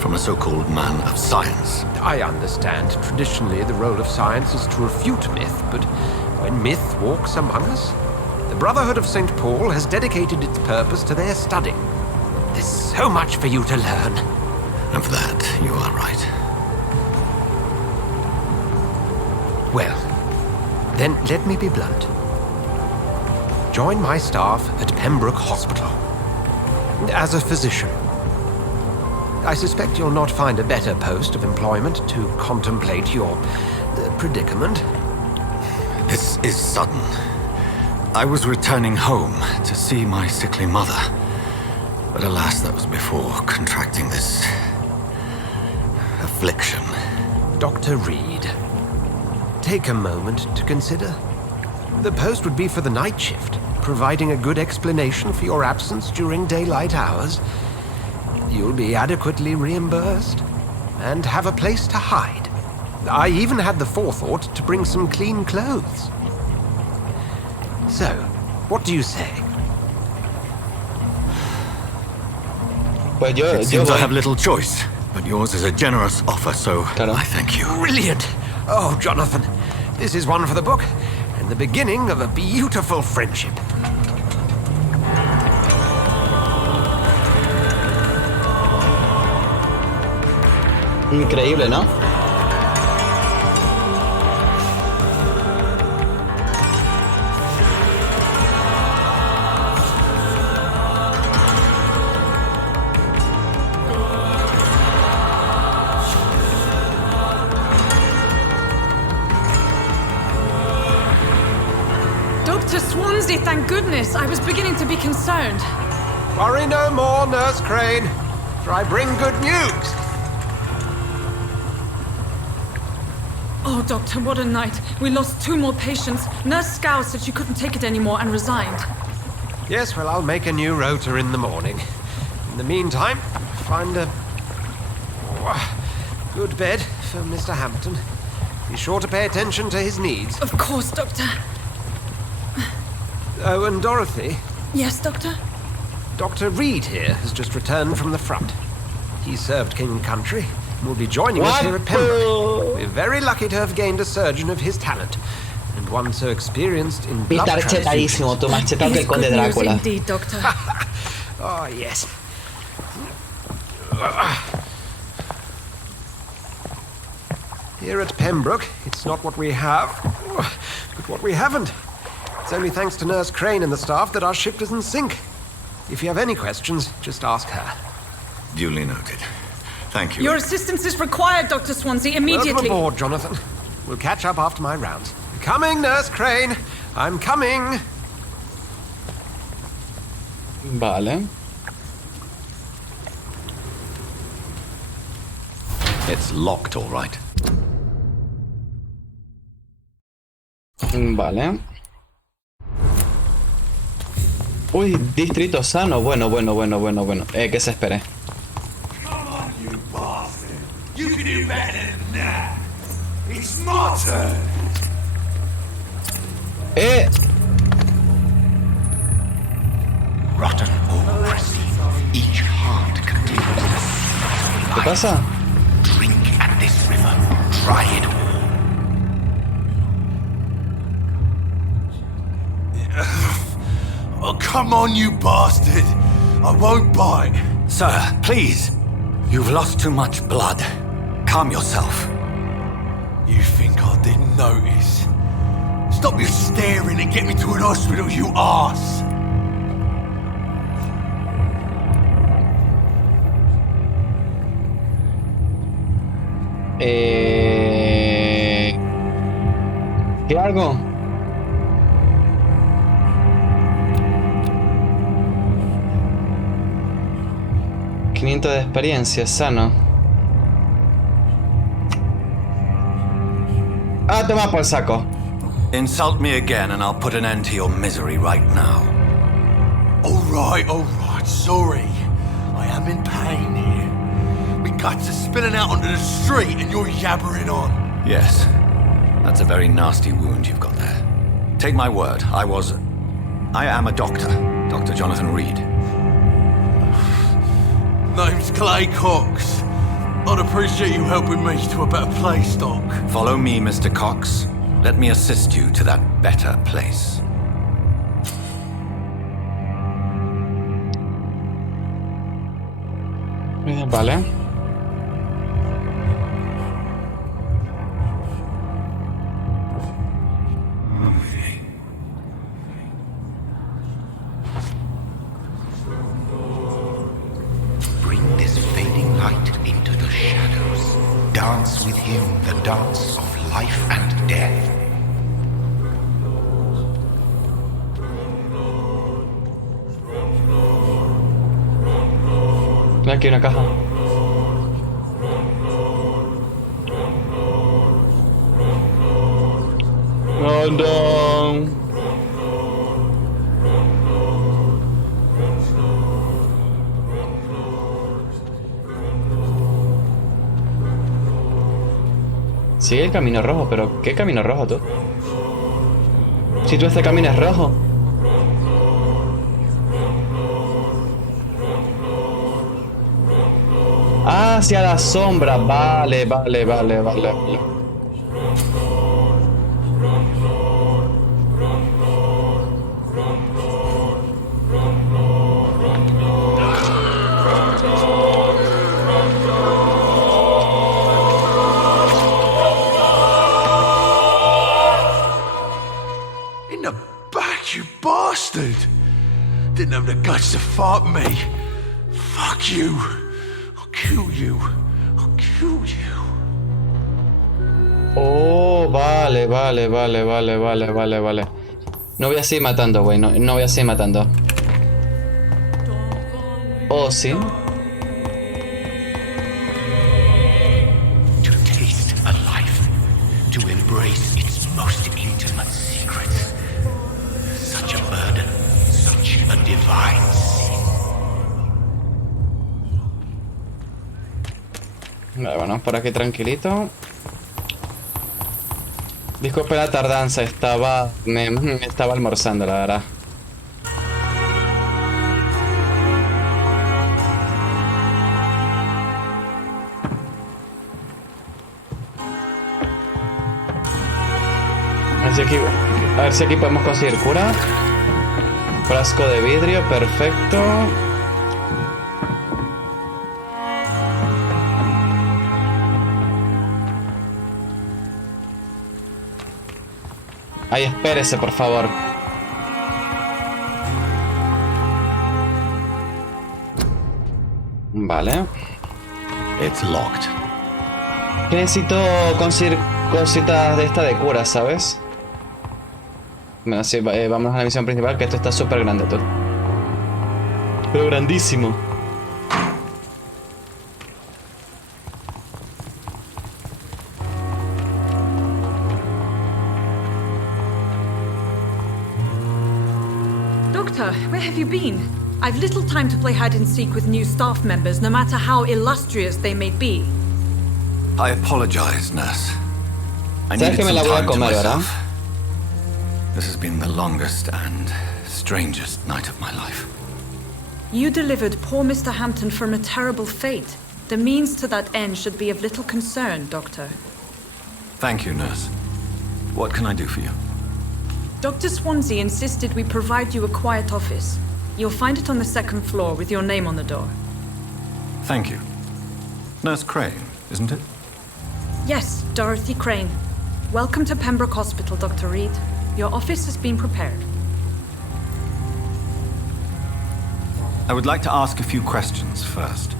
from a so-called man of science. I understand. Traditionally, the role of science is to refute myth, but when myth walks among us, the Brotherhood of St. Paul has dedicated its purpose to their study. There's so much for you to learn. And for that, you are right. Well, then let me be blunt. Join my staff at Pembroke Hospital. As a physician. I suspect you'll not find a better post of employment to contemplate your predicament. This is sudden. I was returning home to see my sickly mother. But alas, that was before contracting this affliction. Dr. Reed, take a moment to consider. The post would be for the night shift, providing a good explanation for your absence during daylight hours. You'll be adequately reimbursed and have a place to hide. I even had the forethought to bring some clean clothes. So, what do you say? Well, it seems I have little choice, but yours is a generous offer, so I thank you. Brilliant! Oh, Jonathan, this is one for the book, and the beginning of a beautiful friendship. Increíble, ¿no? Dr. Swansea, thank goodness. I was beginning to be concerned. Worry no more, Nurse Crane, for I bring good news. Oh, Doctor, what a night. We lost 2 more patients. Nurse Scow said she couldn't take it anymore and resigned. Yes, well, I'll make a new rota in the morning. In the meantime, find a good bed for Mr. Hampton. Be sure to pay attention to his needs. Of course, Doctor. Oh, and Dorothy? Yes, Doctor? Dr. Reed here has just returned from the front. He served King and Country and will be joining us here at Pembroke. We're very lucky to have gained a surgeon of his talent, and one so experienced in blood transfusions. Tú más chetado que el Conde Drácula. Indeed, Doctor. Oh, yes. Here at Pembroke, it's not what we have, but what we haven't. It's only thanks to Nurse Crane and the staff that our ship doesn't sink. If you have any questions, just ask her. Duly noted. Thank you. Your assistance is required, Dr. Swansea, immediately. Welcome aboard, Jonathan. We'll catch up after my rounds. Coming, Nurse Crane. I'm coming. Vale. It's locked, all right. Vale. Uy, distrito sano. Bueno. Que se espere. Come on, you bastard. You can do better than that. It's my turn. Rotten or crusty, each heart contains the seed of ¿Qué pasa? Drink at this river, try it all. Oh, come on, you bastard. I won't bite. Sir, please. You've lost too much blood. Calm yourself. You think I didn't notice? Stop your staring and get me to an hospital, you arse. ¿Qué algo? ...500 de experiencia, sano. Ah, toma por saco. Insult me again and I'll put an end to your misery right now. All right, sorry. I am in pain here. My guts are spilling out onto the street and you're yabbering on. Yes, that's a very nasty wound you've got there. Take my word, I am a doctor, Dr. Jonathan Reed. Name's Clay Cox. I'd appreciate you helping me to a better place, Doc. Follow me, Mr. Cox. Let me assist you to that better place. Vale. Bring this fading light into the shadows. Dance with him the dance of life and death. Aquí una caja. Oh no. Sigue el camino rojo, pero ¿qué camino rojo tú? Si tú este camino es rojo. Hacia la sombra, vale. In the back, you bastard! Didn't have the guts to fuck me. Fuck you. I'll kill you. Oh, vale. No voy a seguir matando, güey. No voy a seguir matando. Oh, sí. To taste a life, to embrace its most intimate secrets. Such a burden, such a divine sin. Vale, bueno, por aquí tranquilito. Disculpe la tardanza, estaba almorzando, la verdad. A ver si aquí podemos conseguir cura. Frasco de vidrio, perfecto. Ay, espérese, por favor. Vale. It's locked. Necesito conseguir cositas de esta de cura, ¿sabes? Bueno, sí, vamos a la misión principal, que esto está súper grande, tú. Pero grandísimo. Doctor, where have you been? I've little time to play hide and seek with new staff members, no matter how illustrious they may be. I apologize, nurse. I Sabes que me la voy a comer, ¿verdad? This has been the longest and strangest night of my life. You delivered poor Mr. Hampton from a terrible fate. The means to that end should be of little concern, Doctor. Thank you, nurse. What can I do for you? Dr. Swansea insisted we provide you a quiet office. You'll find it on the second floor with your name on the door. Thank you. Nurse Crane, isn't it? Yes, Dorothy Crane. Welcome to Pembroke Hospital, Dr. Reed. Your office has been prepared. I would like to ask a few questions first.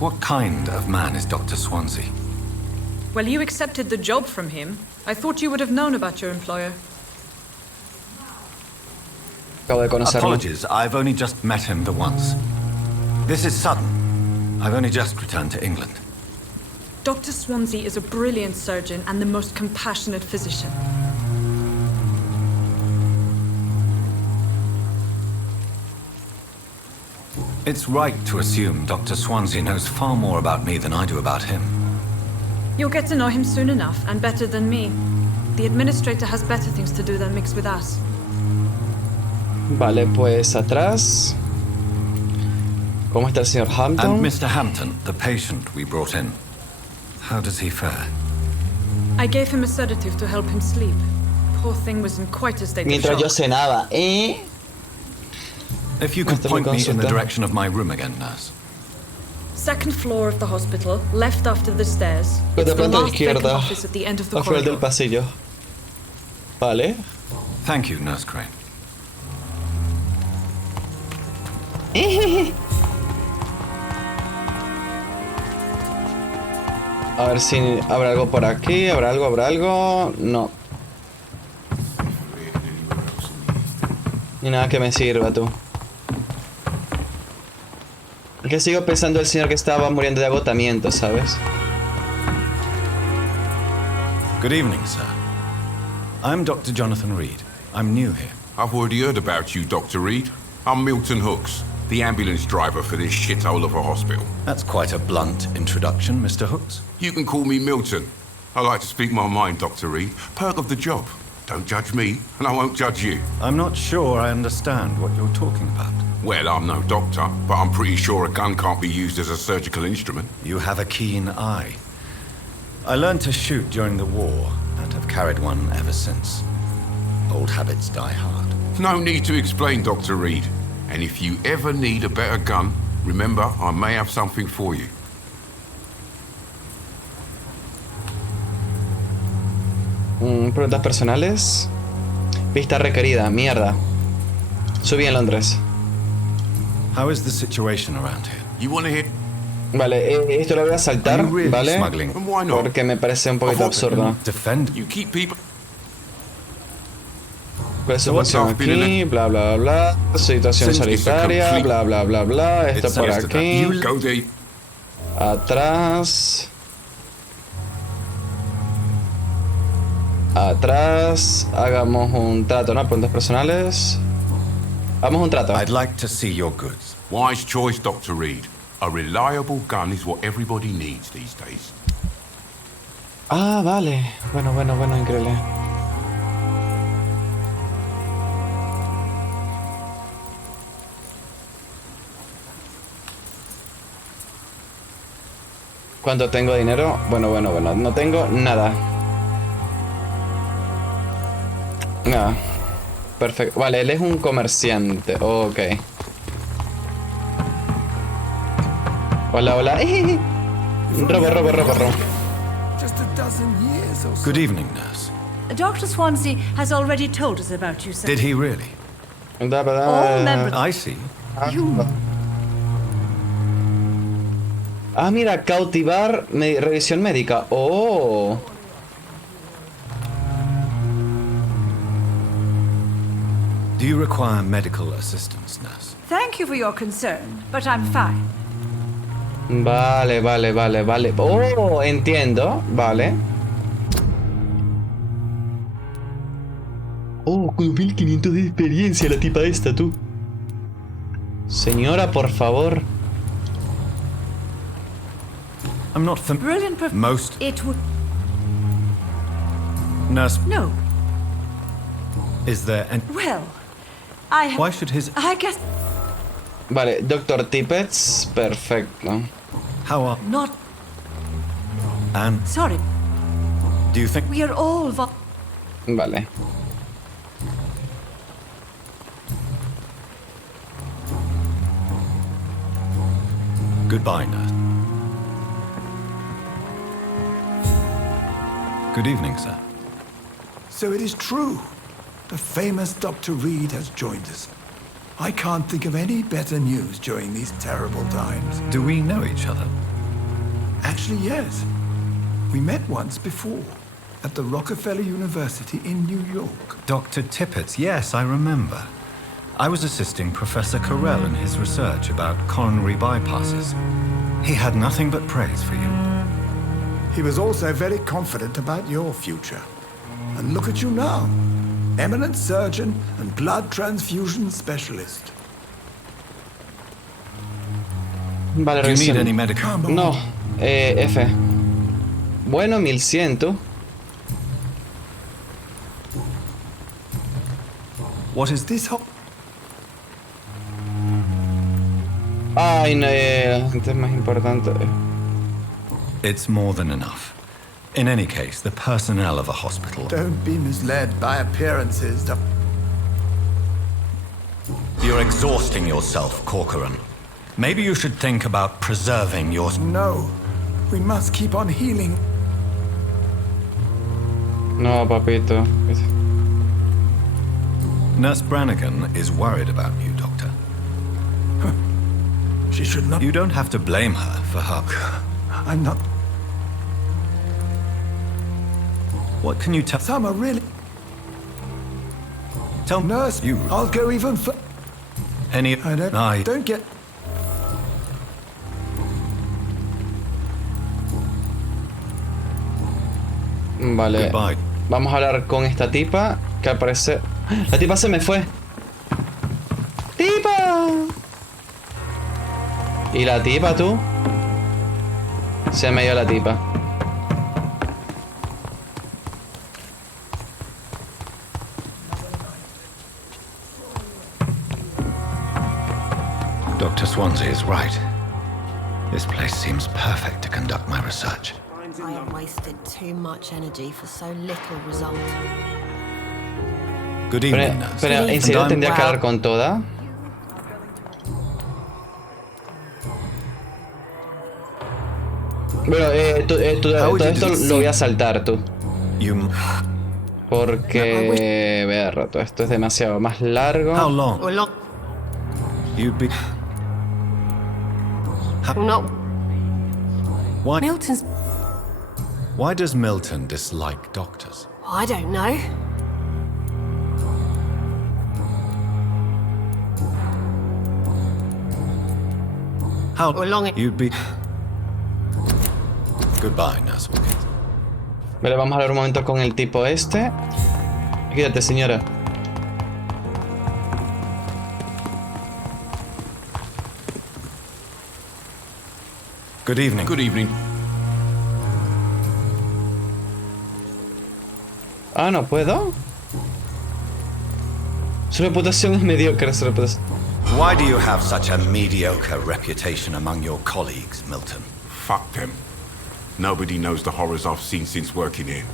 What kind of man is Dr. Swansea? Well, you accepted the job from him. I thought you would have known about your employer. Acabo de conocerlo. Apologies, I've only just met him the once. This is sudden. I've only just returned to England. Dr. Swansea is a brilliant surgeon and the most compassionate physician. It's right to assume Dr. Swansea knows far more about me than I do about him. You'll get to know him soon enough, and better than me. The administrator has better things to do than mix with us. Vale, pues atrás. ¿Cómo está el señor Hampton? And Mr. Hampton, the patient we brought in. How does he fare? I gave him a sedative to help him sleep. Poor thing was in quite a state Mientras of yo shock. cenaba, If you could point me in the direction of my room again, nurse. Second floor of the hospital, left after the stairs. Pues It's de the planta last vacant izquierda, office at the end of the afuera del corridor. pasillo. Vale. Thank you, Nurse Crane. A ver si habrá algo por aquí. ¿Habrá algo? No. Ni nada que me sirva, tú. Es que sigo pensando el señor que estaba muriendo de agotamiento, ¿sabes? Good evening, sir. I'm Dr. Jonathan Reed. I'm new here. I've already heard about you, Dr. Reed. I'm Milton Hooks, the ambulance driver for this shithole of a hospital. That's quite a blunt introduction, Mr. Hooks. You can call me Milton. I like to speak my mind, Dr. Reed. Perk of the job. Don't judge me, and I won't judge you. I'm not sure I understand what you're talking about. Well, I'm no doctor, but I'm pretty sure a gun can't be used as a surgical instrument. You have a keen eye. I learned to shoot during the war, and have carried one ever since. Old habits die hard. No need to explain, Dr. Reed. And if you ever need a better gun, remember, I may have something for you. Preguntas personales. Pista requerida, mierda. Subí en Londres. How is the situation around here? You want to hear? Vale, esto lo voy a saltar, Are you really ¿vale? smuggling? And why not? Porque me parece un poquito absurdo. Defend. You keep people. ¿Cuál es su función aquí? Bla, bla, bla, bla. Situación solitaria, bla, bla, bla, bla. Esto por aquí. Go there. Atrás. Atrás. Hagamos un trato, ¿no? Preguntas personales. Hagamos un trato. I'd like to see your goods. Wise choice, Dr. Reed. A reliable gun is what everybody needs these days. Ah, vale. Bueno, increíble. ¿Cuánto tengo dinero? Bueno, no tengo nada. Nada. Perfecto. Vale, él es un comerciante. Ok. Hola. Robo. Good evening, nurse. Dr. Swansea has already told us about you, sir. Did he really? All members... I see. Ah, mira, cautivar revisión médica. Oh. Do you require medical assistance, nurse? Thank you for your concern, but I'm fine. Vale. Oh, entiendo. Vale. Oh, con 1500 de experiencia la tipa esta, tú. Señora, por favor. I'm not Brilliant. Most. It would. Nurse. No. Is there an... Well, I have... Why should his... I guess... Vale, Dr. Tippets, perfecto. How are... Not... And... Sorry. Do you think... We are all... Vale. Goodbye, nurse. Good evening, sir. So it is true. The famous Dr. Reed has joined us. I can't think of any better news during these terrible times. Do we know each other? Actually, yes. We met once before, at the Rockefeller University in New York. Dr. Tippett, yes, I remember. I was assisting Professor Carell in his research about coronary bypasses. He had nothing but praise for you. He was also very confident about your future. And look at you now. Eminent surgeon and blood transfusion specialist. Vale, Do you need revisión. any medical? No, F. Bueno, 1100. What is this? Ay, no, esto es más importante. It's more than enough. In any case, the personnel of a hospital... Don't be misled by appearances. You're exhausting yourself, Corcoran. Maybe you should think about preserving your... No, we must keep on healing. No, papito. Nurse Brannigan is worried about you, Doctor. She should not... You don't have to blame her for her... I'm not... What can you tell... Some are really... Tell Nurse, you... I'll go even for... Any... Don't get... Vale. Goodbye. Vamos a hablar con esta tipa que al parecer... La tipa se me fue. ¡Tipa! ¿Y la tipa, tú? Se me dio la tipa. Dr. Swansea is right. This place seems perfect to conduct my research. I have wasted too much energy for so little result. Good evening, nurse. Pero ¿en serio tendría que hablar con toda? Bueno, todo esto lo voy a saltar, tú. Porque... Ver, todo esto es demasiado más largo. How long? You'd be... No. Why? Milton's... Why does Milton dislike doctors? I don't know. How long you'd be... Goodbye, Nurse Wilkins. Vale, vamos a hablar un momento con el tipo este. Quédate, señora. Good evening. Good evening. Ah, no puedo. Su reputación es mediocre, su reputación. Why do you have such a mediocre reputation among your colleagues, Milton? Fuck them. Nobody knows the horrors I've seen since working here.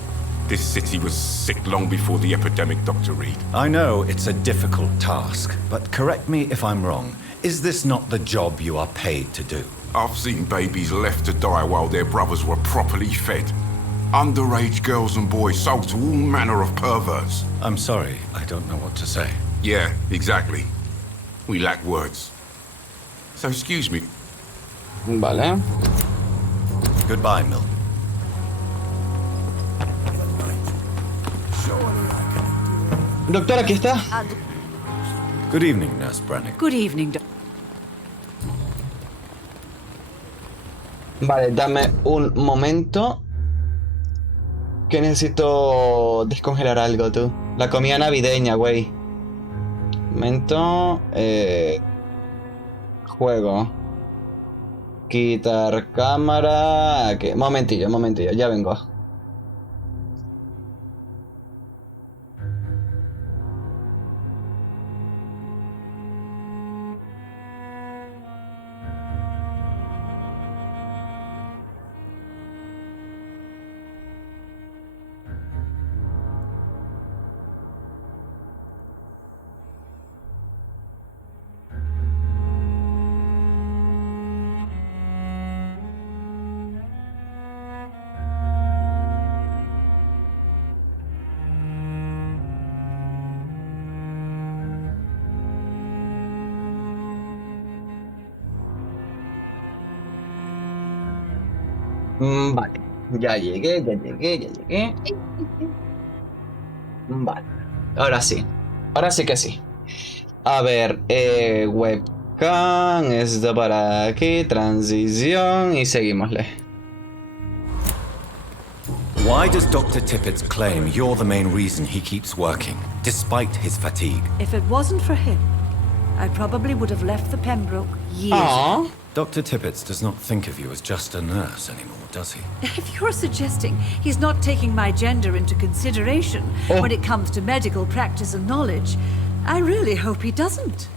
This city was sick long before the epidemic, Dr. Reed. I know it's a difficult task, but correct me if I'm wrong. Is this not the job you are paid to do? I've seen babies left to die while their brothers were properly fed. Underage girls and boys sold to all manner of perverts. I'm sorry, I don't know what to say. Yeah, exactly. We lack words. So excuse me. Vale. Goodbye, Milton. Doctor, aquí está. Good evening, Nurse Brannigan. Good evening, Vale, dame un momento. Que necesito descongelar algo, tú. La comida navideña, güey. Momento. Juego. Quitar cámara. ¿Qué? Momentillo, ya vengo. Vale, ya llegué. Vale, ahora sí que sí. A ver, webcam. acá, esto para aquí, transición y seguimosle. Why does Dr. Tippett's claim you're the main reason he keeps working, despite his fatigue? If it wasn't for him, I probably would have left the Pembroke years ago. Dr. Tippett does not think of you as just a nurse anymore, does he? If you're suggesting he's not taking my gender into consideration when it comes to medical practice and knowledge, I really hope he doesn't.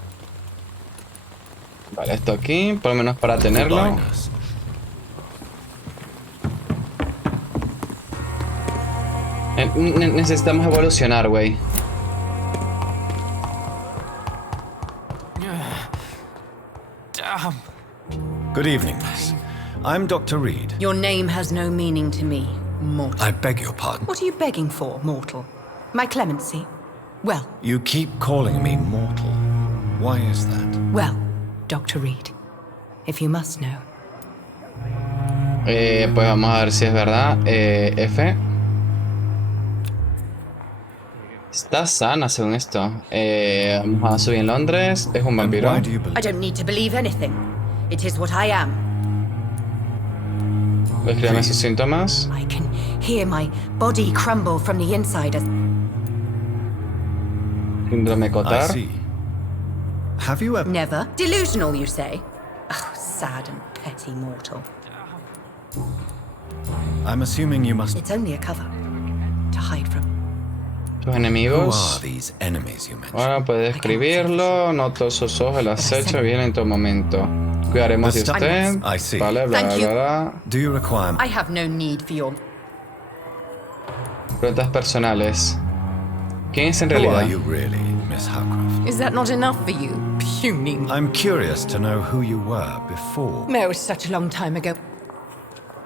Vale, esto aquí, por lo menos para tenerlo. Necesitamos evolucionar, güey. Good evening, miss. I'm Dr. Reed. Your name has no meaning to me, mortal. I beg your pardon. What are you begging for, mortal? My clemency? Well, You keep calling me mortal. Why is that? well, Dr. Reed, if you must know. Pues vamos a ver si es verdad. F. Está sana según esto. Vamos a subir en Londres. Es un vampiro. I don't need to believe anything. It is what I am. Voy a escribirme sus síntomas. I can hear my body crumble from the inside as... Síndrome Cotard. I see. Have you ever... Never. Delusional, you say? Oh, sad and petty mortal. I'm assuming you must... It's only a cover to hide from. Tus Who enemigos. are these enemies you mentioned? Bueno, puede escribirlo. Noto sus ojos, el acecho viene en todo momento. Cuidaremos de usted. I see. Vale, bla, Thank you. bla, bla. Do you require... I have no need for your... Preguntas personales. ¿Quién es en Who realidad? are you really, Miss Howcroft? Is that not enough for you, puny... I'm curious to know who you were before. No, it was such a long time ago.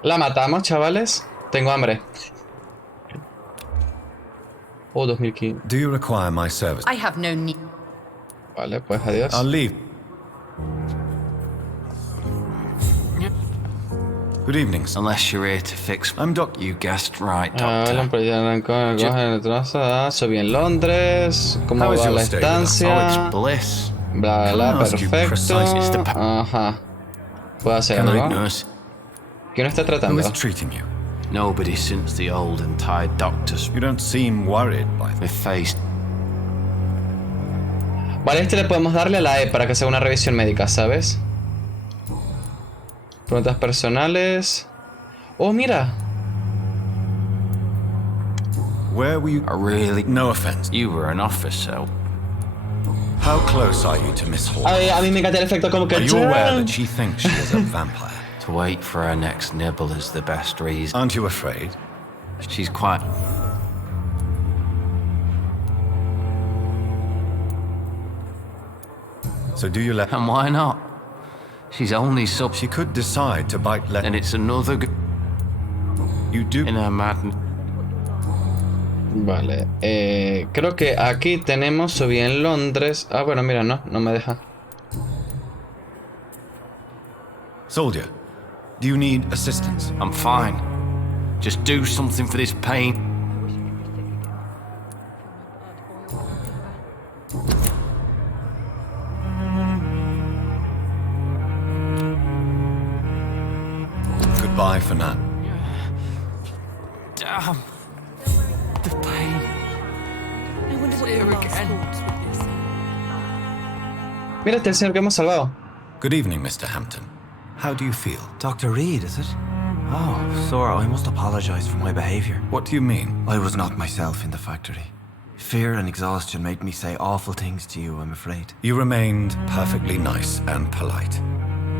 La matamos, chavales. Tengo hambre. Oh, 2015. Do you require my service? I have no need... Vale, pues adiós. I'll leave. Good evening, sir. Unless you're here to fix... I'm Doc... You guessed right, Ah, Doctor. bueno, pues ya arrancó el trozo. Subí en Londres. ¿Cómo How is va your la stay with us? Oh, estancia? it's bliss. Bla, Can bla, I ask you perfecto. precisely- it's the Ajá. ¿Puedo hacer Can I, algo? nurse? ¿Quién está Who tratando? is treating you? Nobody since the old and tired doctors. You don't seem worried by My face. Vale, este le podemos darle a la E para que sea una revisión médica, ¿sabes? Preguntas personales. Oh, mira. Where were you? Really? No offense. You were an officer. How close are you to Miss Hall? A mí me encanta el efecto como que... Are you aware that she thinks she is a vampire? To wait for her next nibble is the best reason. Aren't you afraid? She's quite... So do you let... And why not? She's only sub... She could decide to bite let... And it's another... You do... In her madness. Vale, creo que aquí tenemos subí en Londres. Ah, bueno, mira, no me deja. Soldier, do you need assistance? I'm fine. Just do something for this pain. Goodbye for now. Damn. The pain. I wonder what your last thoughts would be. Mira, este es el señor que hemos salvado. Good evening, Mr. Hampton. How do you feel? Dr. Reed, is it? Oh, Sora, I must apologize for my behavior. What do you mean? I was not myself in the factory. Fear and exhaustion made me say awful things to you, I'm afraid. You remained perfectly nice and polite.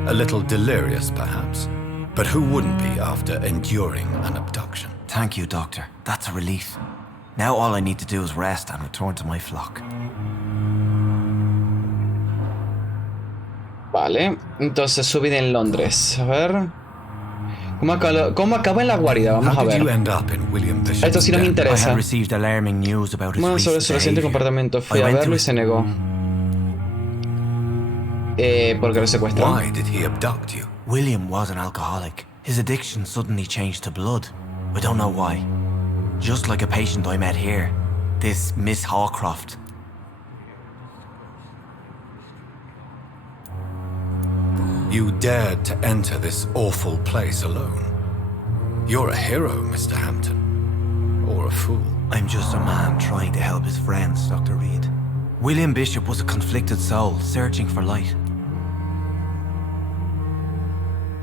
A little delirious, perhaps. But who wouldn't be after enduring an abduction? Thank you, Doctor. That's a relief. Now all I need to do is rest and return to my flock. Vale, entonces subí en Londres. A ver. ¿Cómo acaba en la guarida? Vamos How a did ver. you end up in William Bishop's Esto sí no me den? I interesa. had received alarming news about his Bueno, sobre recent su reciente behavior. comportamiento. Fui I a went to verlo y his- se negó. Porque lo secuestró. Why did he abduct you? William was an alcoholic. His addiction suddenly changed to blood. I don't know why. Just like a patient I met here. This Miss Hawcroft. You dared to enter this awful place alone. You're a hero, Mr. Hampton. Or a fool. I'm just a man trying to help his friends, Dr. Reed. William Bishop was a conflicted soul, searching for light.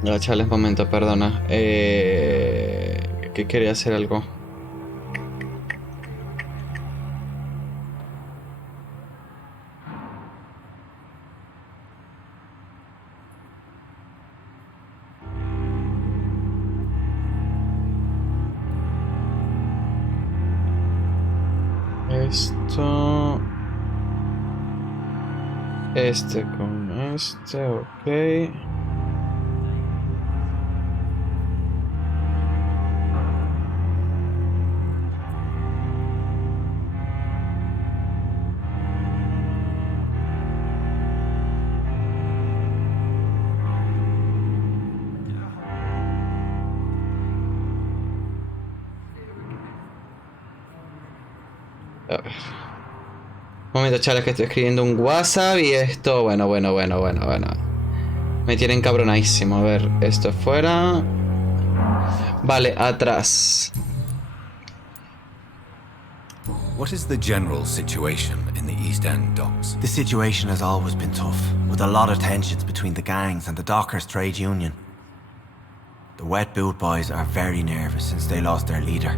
Ya, chales, momento, perdona. Que quería hacer algo. Esto... Este con este, ok. A ver. Un momento, chavales, que estoy escribiendo un WhatsApp y esto... Bueno. Me tienen cabronadísimo. A ver, esto fuera... Vale, atrás. What is the general situation in the East End docks? The situation has always been tough, with a lot of tensions between the gangs and the dockers' trade union. The Wet Boot Boys are very nervous since they lost their leader.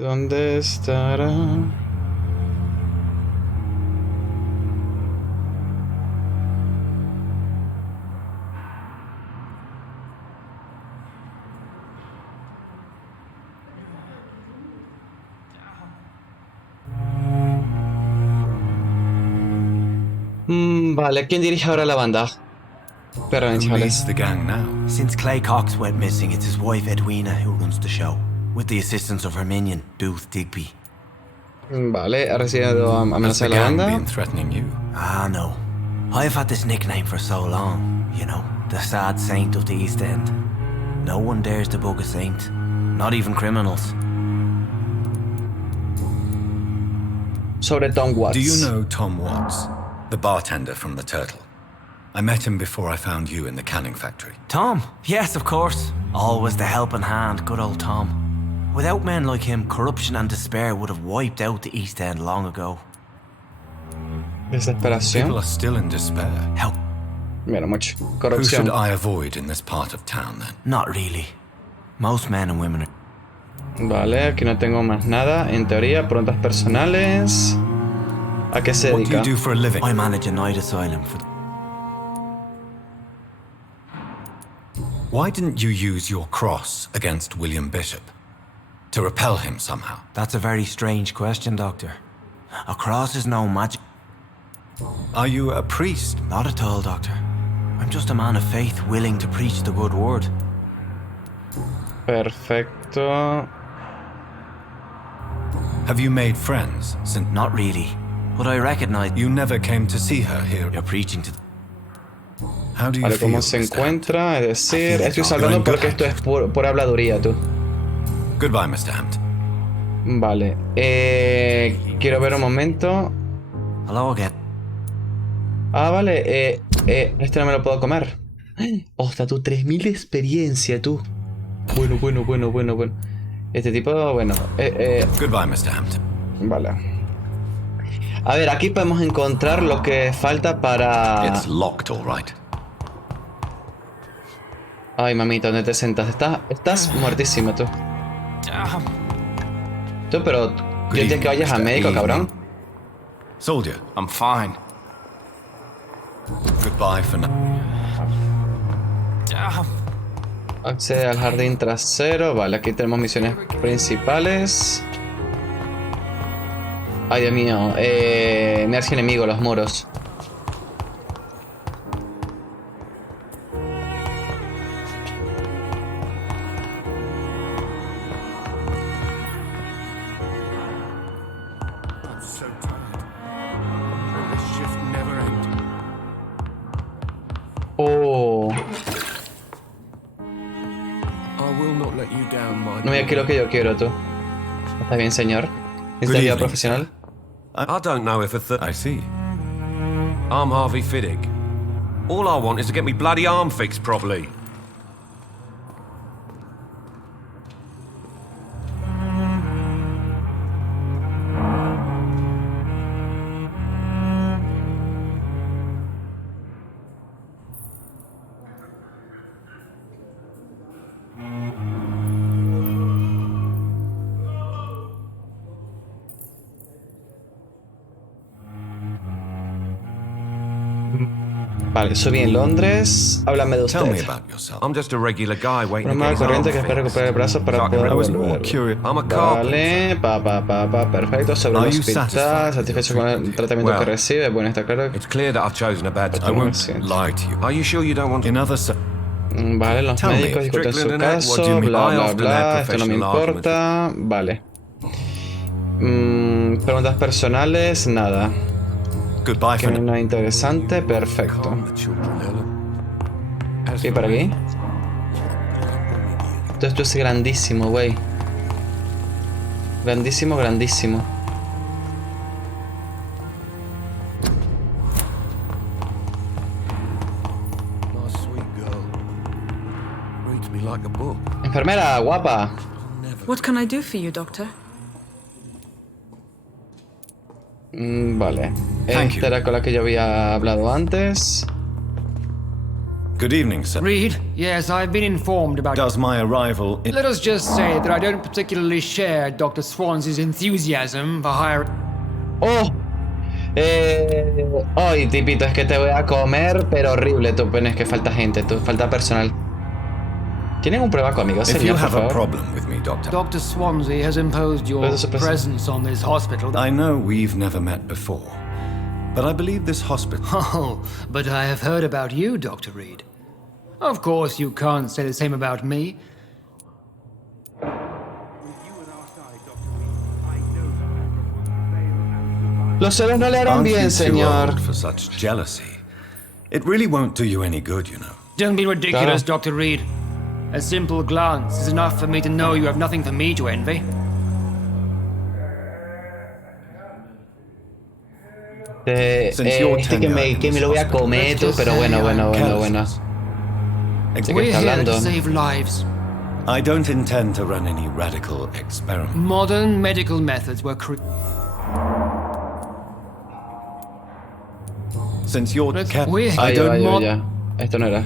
¿Dónde estará? Vale, ¿quién dirige ahora la banda? Perdón, chavales. Since Clay Cox went missing, it's his wife Edwina who runs the show, with the assistance of her minion, Booth Digby. Vale, ¿ha recibido amenaza de la banda? Ah, no. I've had this nickname for so long, you know, the sad saint of the East End. No one dares to bug a saint, not even criminals. Sobre Tom Watts. Do you know Tom Watts, the bartender from the Turtle? I met him before I found you in the canning factory. Tom? Yes, of course. Always the helping hand, good old Tom. Without men like him, corruption and despair would have wiped out the East End long ago. Desesperación. People are still in despair. How? Mira, mucho. Who Corrupción. should I avoid in this part of town then? Not really. Most men and women are... Vale, aquí no tengo más nada. En teoría, preguntas personales. ¿A qué se dedica? What do you do for a living? I manage a night asylum for... Why didn't you use your cross against William Bishop? To repel him somehow? That's a very strange question, Doctor. A cross is no magic. Are you a priest? Not at all, Doctor. I'm just a man of faith willing to preach the good word. Perfecto. Have you made friends since... Not really. But I recognize... You never came to see her here. You're preaching to... How do you Vale, feel, ¿cómo se Mr. encuentra? Es decir, estoy salvando porque esto es por habladuría, tú. Goodbye, Mr. Hampton. Vale. Quiero ver un momento. Hello again. Ah, vale. Este no me lo puedo comer. Hostia, tú, 3000 de experiencia, tú. Bueno. Este tipo, bueno. Goodbye, Mr. Hampton. Vale. A ver, aquí podemos encontrar lo que falta para... It's locked, all right. Ay, mamita, ¿dónde te sentas? Estás muertísima, tú. Tú, pero... Yo te que vayas a médico, cabrón. Soldier, I'm fine. Goodbye for now. Accede al jardín trasero. Vale, aquí tenemos misiones principales. Ay, Dios mío. Mi archienemigo, los moros. Oh. No me quiero lo que yo quiero, tú. ¿Está bien, señor? ¿Es de vida profesional? I don't know if I see. I'm Harvey Fiddick. All I want is to get me bloody arm fixed properly. Vale, subí en Londres. Háblame de usted. I'm just a regular guy waiting Una to get his corriente arm que espera fixed. recuperar el brazo para poder volver. I'm a carpenter. Vale, perfecto. Sobre el hospital, satisfecho con el tratamiento que recibe. Bueno, está claro. It's clear that I've chosen a bad time. I won't lie to you. Are you sure you don't want to... Vale, los médicos discuten su caso, bla, bla, bla. Esto no me importa. Vale. Preguntas personales, nada. Que no es interesante, perfecto. ¿Qué para aquí? Esto es grandísimo, güey. Grandísimo, grandísimo. Enfermera, guapa. What can I do for you, doctor? Vale. Esta era con la que yo había hablado antes. Good evening, sir. Reed, yes, I've been informed about... Does my arrival... Let us just say that I don't particularly share Dr. Swansea's enthusiasm for hiring... ¡Oh! Ay, tipito, es que te voy a comer, pero horrible. Tú, es que falta gente, tú, falta personal. ¿Tienen un prueba conmigo, señor, por favor? Dr. Swansea has imposed your presence on this hospital. I know we've never met before, but I believe this hospital... Oh, but I have heard about you, Dr. Reed. Of course, you can't say the same about me. Los celos no le harán bien, señor. For such jealousy. It really won't do you any good, you know. Don't be ridiculous, Dr. Reed. A simple glance is enough for me to know you have nothing for me to envy. Que me lo voy a comer tú, pero bueno. ¿De qué está hablando? I don't intend to run any radical experiment. Modern medical methods were Since you're Esto no era.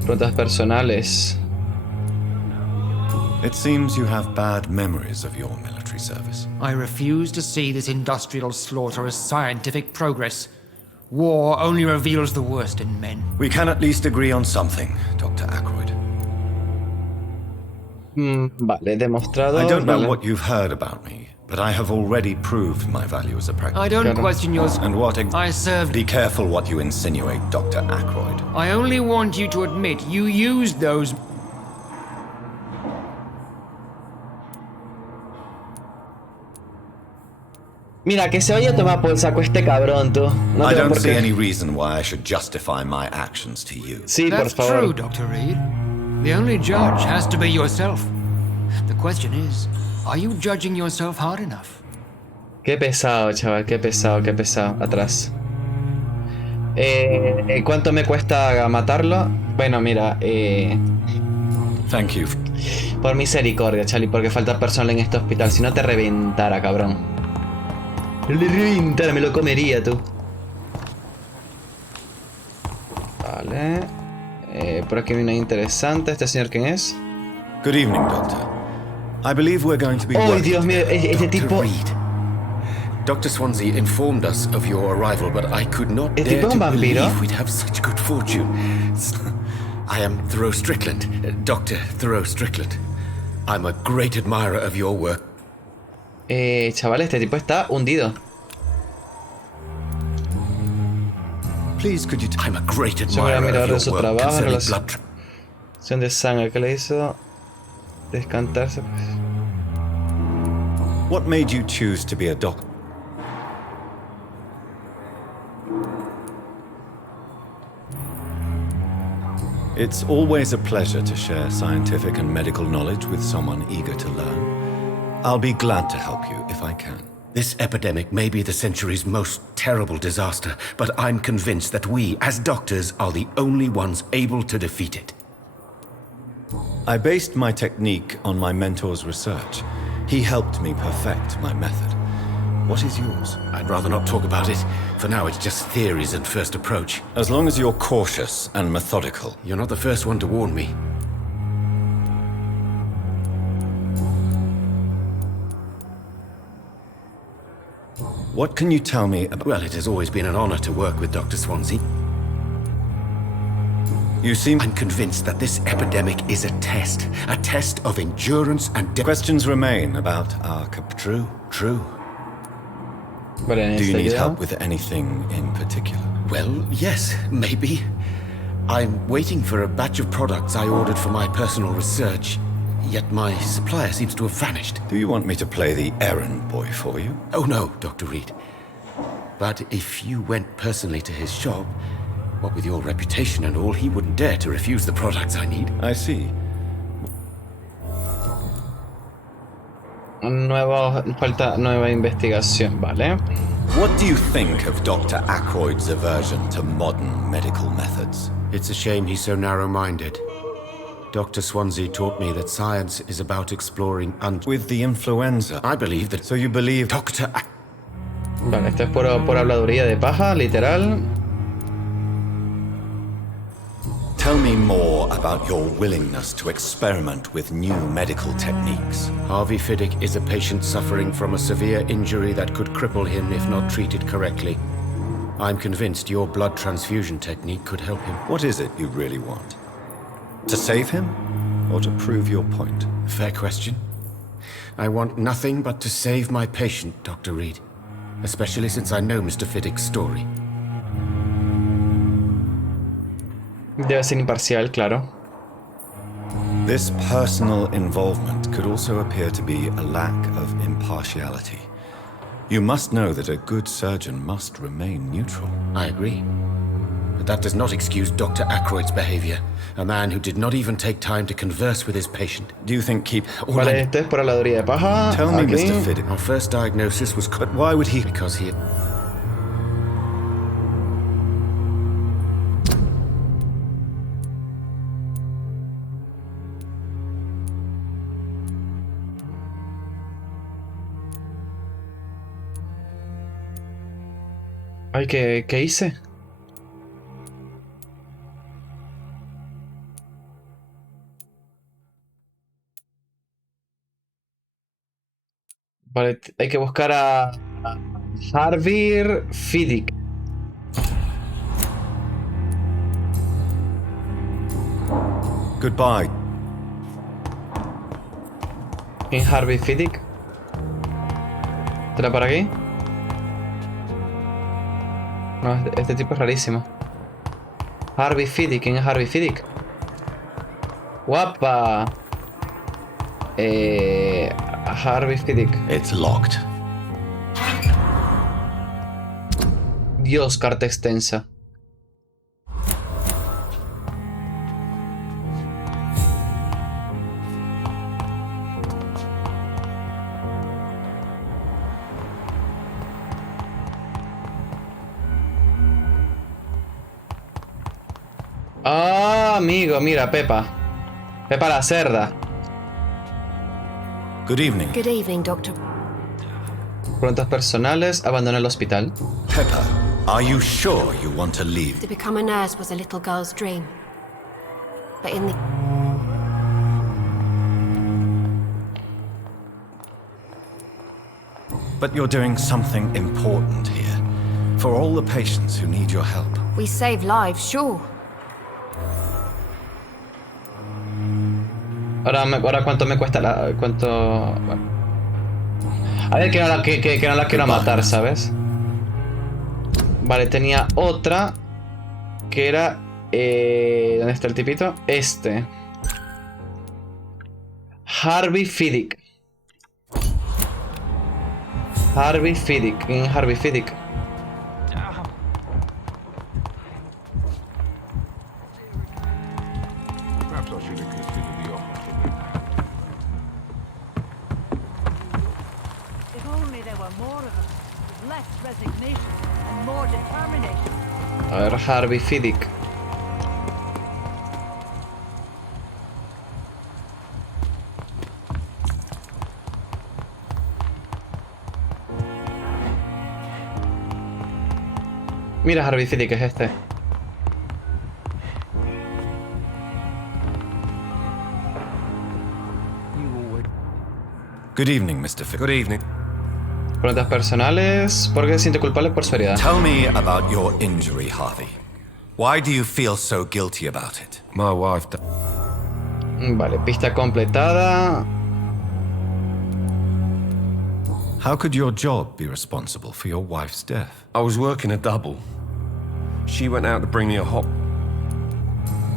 Preguntas personales. It seems you have bad memories of your military service. I refuse to see this industrial slaughter as scientific progress. War only reveals the worst in men. We can at least agree on something, Dr. Ackroyd. Vale, demostrado. I don't know what you've heard about me, but I have already proved my value as a practitioner. I don't question yours. And what I served... Be careful what you insinuate, Dr. Ackroyd. I only want you to admit you used those... Mira, que se vaya a tomar por saco este cabrón, tú. No I don't see any reason why I should justify my actions to you. Sí, por favor. That's true, Dr. Reed. The only judge has to be yourself. The question is, are you judging yourself hard enough? Qué pesado, chaval, qué pesado. Atrás. ¿Cuánto me cuesta matarlo? Bueno, mira, Thank you. Por misericordia, Charlie, porque falta personal en este hospital. Si no te reventara, cabrón. Me lo comería, tú. Vale. Por aquí viene interesante. ¿Este señor quién es? Good evening, Doctor. I believe we're going to be ¡Oh, Dios mío! Este tipo... Dr. Swansea informed us of your arrival, but I could not dare to believe we'd have such good fortune. I am Thoreau Strickland, Dr. Thoreau Strickland. I'm a great admirer of your work. Chaval, este tipo está hundido. Please, could you I'm a great Se voy a admirer mirar of de your su work trabajo, concerning relación blood de sangre que le hizo descantarse. What made you choose to be a doctor? It's always a pleasure to share scientific and medical knowledge with someone eager to learn. I'll be glad to help you if I can. This epidemic may be the century's most terrible disaster, but I'm convinced that we, as doctors, are the only ones able to defeat it. I based my technique on my mentor's research. He helped me perfect my method. What is yours? I'd rather not talk about it. For now, it's just theories and first approach. As long as you're cautious and methodical. You're not the first one to warn me. What can you tell me about... Well, it has always been an honor to work with Dr. Swansea. You seem... I'm convinced that this epidemic is a test of endurance and... Questions remain about our... True. Do you need help with anything in particular? Well, yes, maybe. I'm waiting for a batch of products I ordered for my personal research, yet my supplier seems to have vanished. Do you want me to play the errand boy for you? Oh no, Dr. Reed. But if you went personally to his shop, what with your reputation and all, he wouldn't dare to refuse the products I need. I see. Falta nueva investigación, ¿vale? What do you think of Dr. Ackroyd's aversion to modern medical methods? It's a shame he's so narrow-minded. Dr. Swansea taught me that science is about exploring With the influenza? I believe that... So you believe... Dr. Vale, esto es por habladuría de paja, literal. Tell me more about your willingness to experiment with new medical techniques. Harvey Fiddick is a patient suffering from a severe injury that could cripple him if not treated correctly. I'm convinced your blood transfusion technique could help him. What is it you really want? To save him, or to prove your point? Fair question. I want nothing but to save my patient, Dr. Reed. Especially since I know Mr. Fiddick's story. Debe ser imparcial, claro. This personal involvement could also appear to be a lack of impartiality. You must know that a good surgeon must remain neutral. I agree. But that does not excuse Dr. Ackroyd's behavior. A man who did not even take time to converse with his patient. Do you think Vale, esto es por habladuría de paja. Tell me, Aquí. Mr. Fiddick. Our first diagnosis was... But why would he... Because he... Ay, ¿qué hice? Vale, hay que buscar a Harvey Fiddick. Goodbye. ¿Quién es Harvey Fiddick? ¿Será por aquí? No, este tipo es rarísimo. Harvey Fiddick, ¿quién es Harvey Fiddick? ¡Guapa! Harvey Fiddick. It's locked. Dios, carta extensa. Ah, amigo, mira, Pepa. Pepa la cerda. Good evening. Good evening, Doctor. Prontos personales, abandona el hospital. Pepper, are you sure you want to leave? To become a nurse was a little girl's dream. But in the... But you're doing something important here. For all the patients who need your help. We save lives, sure. Ahora cuánto me cuesta la... cuánto... Bueno. A ver, que no la quiero matar, ¿sabes? Vale, tenía otra que era... ¿dónde está el tipito? Este. Harvey Fiddick. Harvey Fiddick. ¿Quién es Harvey Fiddick? A ver, Harvey Fiddick. Mira, Harvey Fiddick es este. Good evening, Mr. Fiddick. Good evening. Preguntas personales. ¿Por qué se siente culpable por su herida? Tell me about your injury, Harvey. Why do you feel so guilty about it? My wife. Vale, pista completada. How could your job be responsible for your wife's death? I was working a double. She went out to bring me a hot...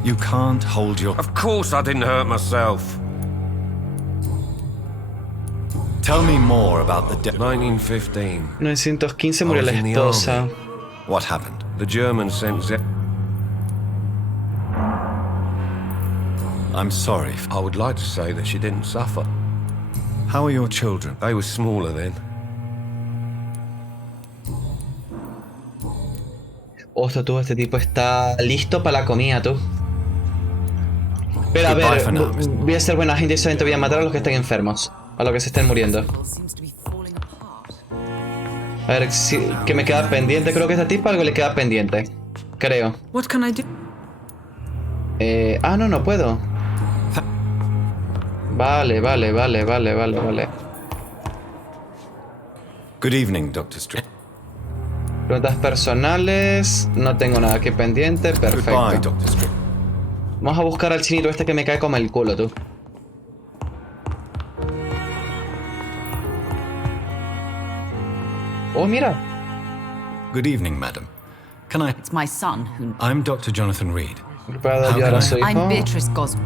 You can't hold your... Of course I didn't hurt myself. Tell me more about the death. 1915. 1915 murió la esposa. What happened? The Germans sent I'm sorry. I would like to say that she didn't suffer. How are your children? They were smaller then. Ostras, tú, este tipo está listo para la comida, tú. Pero a ver, voy a ser buena gente y solamente voy a matar a los que estén enfermos. A los que se estén muriendo. A ver, ¿qué me queda pendiente? Creo que a esta tipa algo le queda pendiente. Creo. What can I do? No puedo. Vale. Good evening, Dr. Street. Preguntas personales. No tengo nada que pendiente. Perfecto. Goodbye, Dr. Street. Vamos a buscar al chinito este que me cae como el culo, tú. Oh, mira. Good evening, madam. Can I... It's my son who... I'm Dr. Jonathan Reed. I'm Beatrice Goswell.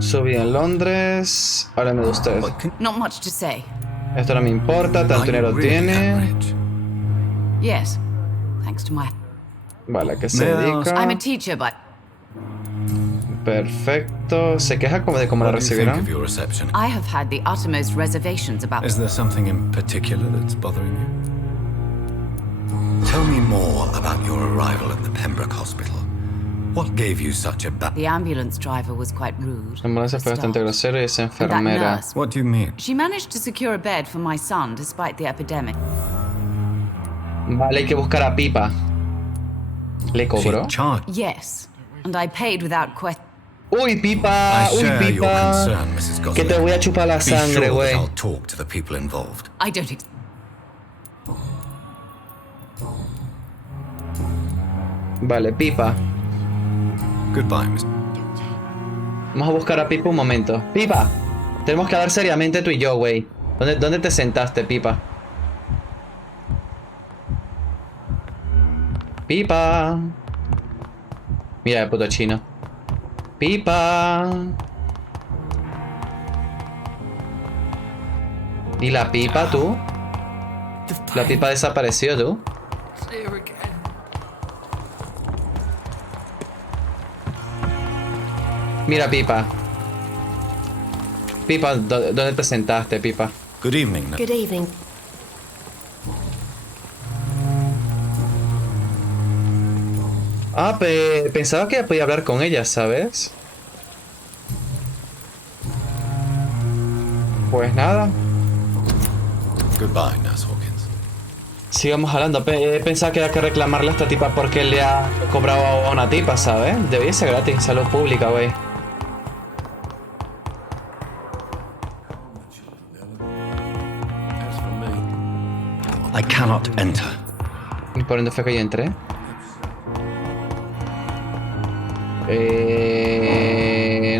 Subí en Londres. Háblame de ustedes. Not much to say. Esto no me importa. Tanto dinero tiene. Yes, thanks to my... Vale, ¿a qué se dedica? I'm a teacher, but... Perfecto. ¿Se queja como de cómo la recibieron? I have had the uttermost reservations about... Is there something in particular that's bothering you? Tell me more about your arrival at the Pembroke Hospital. What gave you such a bad... The ambulance driver was quite rude. La ambulancia fue bastante grosera y esa enfermera. What do you mean? She managed to secure a bed for my son despite the epidemic. Vale, hay que buscar a Pipa. ¿Le cobró? Yes, and I paid without question. Uy, Pipa, que te voy a chupar la sangre, güey. I don't. Vale, Pipa. Goodbye, Mr. Vamos a buscar a Pipa un momento. Pipa, tenemos que hablar seriamente tú y yo, güey. ¿Dónde te sentaste, Pipa? Pipa. Mira el puto chino. Pipa. ¿Y la pipa, tú? La pipa desapareció, tú. Mira, Pipa. Pipa, ¿dónde te sentaste, Pipa? Good evening. Good evening. Ah, pensaba que podía hablar con ella, ¿sabes? Pues nada. Goodbye, Nurse Hawkins. Sigamos hablando. Pensaba que había que reclamarle a esta tipa porque le ha cobrado a una tipa, ¿sabes? Debería ser gratis. Salud pública, güey. I cannot enter. ¿Y por dónde fue que yo entré?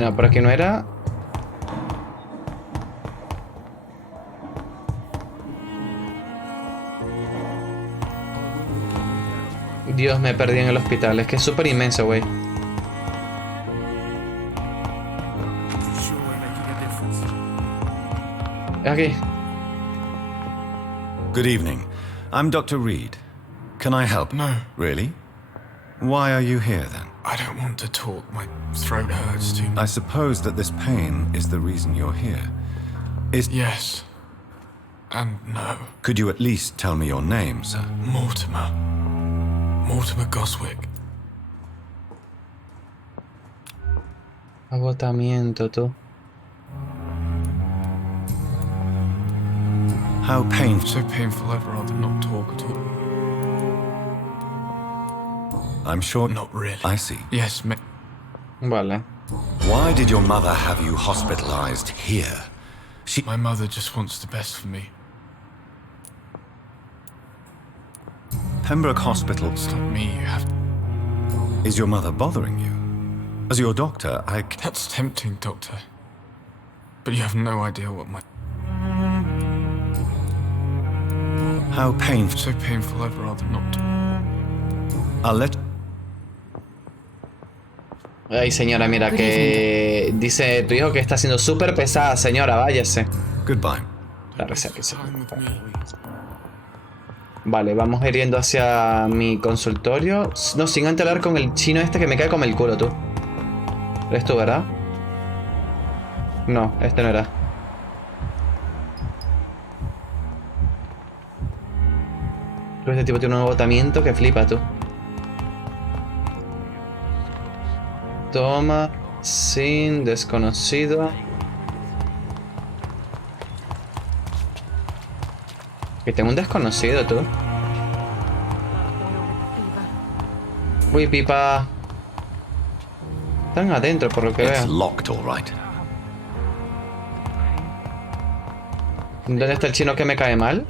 No, por aquí no era. Dios, me perdí en el hospital. Es que es súper inmenso, güey. Aquí. Good evening. I'm Dr. Reed. Can I help? No. Really? Why are you here then? I don't want to talk. My throat hurts too much. I suppose that this pain is the reason you're here. Yes. And no. Could you at least tell me your name, sir? Mortimer. Mortimer Goswick. Agotamiento, tú. How painful. So painful, I'd rather not talk at all. I'm sure. Not really. I see. Yes, Vale. Why did your mother have you hospitalized here? My mother just wants the best for me. Pembroke Hospital. It's not me, you have... Is your mother bothering you? As your doctor, That's tempting, Doctor. But you have no idea what my... How painful. So painful, I'd rather not. I'll let... Ay, señora, mira que dice tu hijo que está siendo súper pesada, señora, váyase. Goodbye. La receta. Vale, vamos a ir yendo hacia mi consultorio. No, sin antes hablar con el chino este que me cae como el culo, tú. ¿Eres tú, verdad? No, este no era. Este tipo tiene un agotamiento que flipa, tú. Toma, sin, desconocido. Que tengo un desconocido, tú. Uy, pipa. Están adentro, por lo que veo. Locked, all right. ¿Dónde está el chino que me cae mal?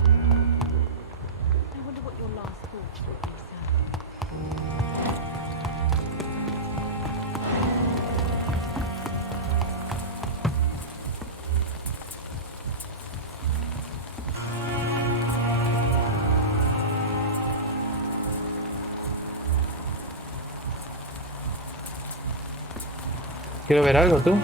Quiero ver algo, tú.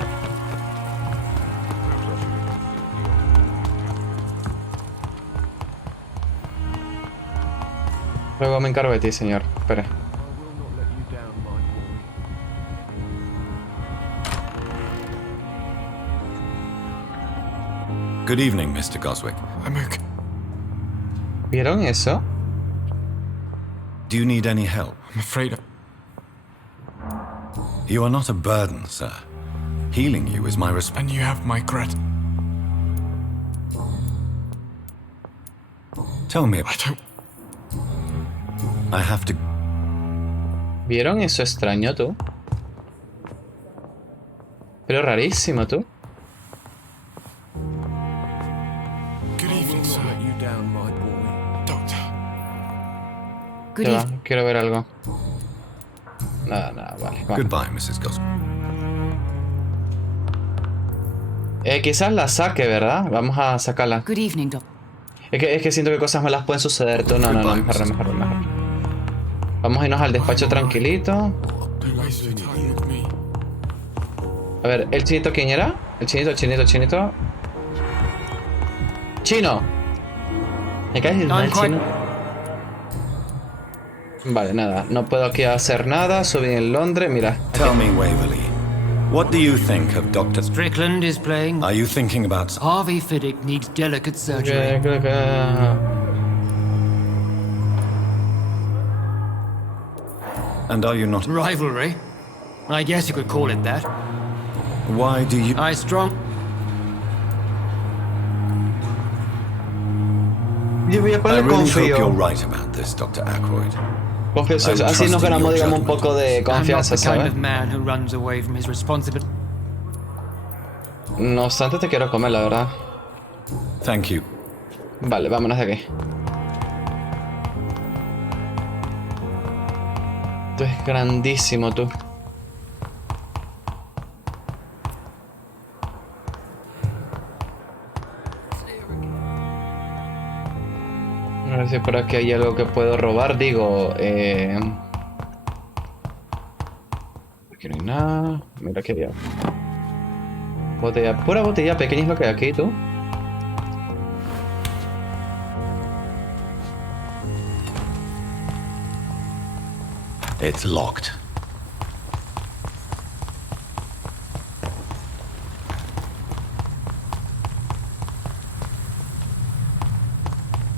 Luego me encargo de ti, señor. Espera. Good evening, Mr. Goswick. I'm okay. ¿Vieron eso? Do you need any help? I'm afraid You are not a burden, sir. Healing you is my responsibility. And you have my Tell me. I don't... I have to... ¿Vieron eso extraño, tú? Pero rarísimo, tú. Good evening, sir. Let you down, my boy. Doctor. Good evening. Quiero ver algo. Nada, vale. Goodbye, Mrs. Goswick. Quizás la saque, ¿verdad? Vamos a sacarla. Good evening, Doc. Es que siento que cosas malas pueden suceder. Tú, no, mejor. Vamos a irnos al despacho tranquilito. A ver, ¿el chinito quién era? El chinito. ¡Chino! ¿Me caes mal, chino? Vale, nada. No puedo aquí hacer nada. Subí en Londres. Mira. Tell me, Waverly. What do you think of Dr. Strickland is playing. Are you thinking about... Harvey Fiddick needs delicate surgery. And are you not... Rivalry? I guess you could call it that. Why do you... I strong... I really hope you're right about this, Dr. Aykroyd. Confieso, así nos ganamos, digamos, un poco de confianza, ¿sabes? No obstante, te quiero comer, la verdad. Thank you. Vale, vámonos de aquí. Esto es grandísimo, tú. A ver ver si por aquí hay algo que puedo robar. Digo, aquí no hay nada. Mira que había. Botella, pura botella pequeña es lo que hay aquí, tú. It's locked.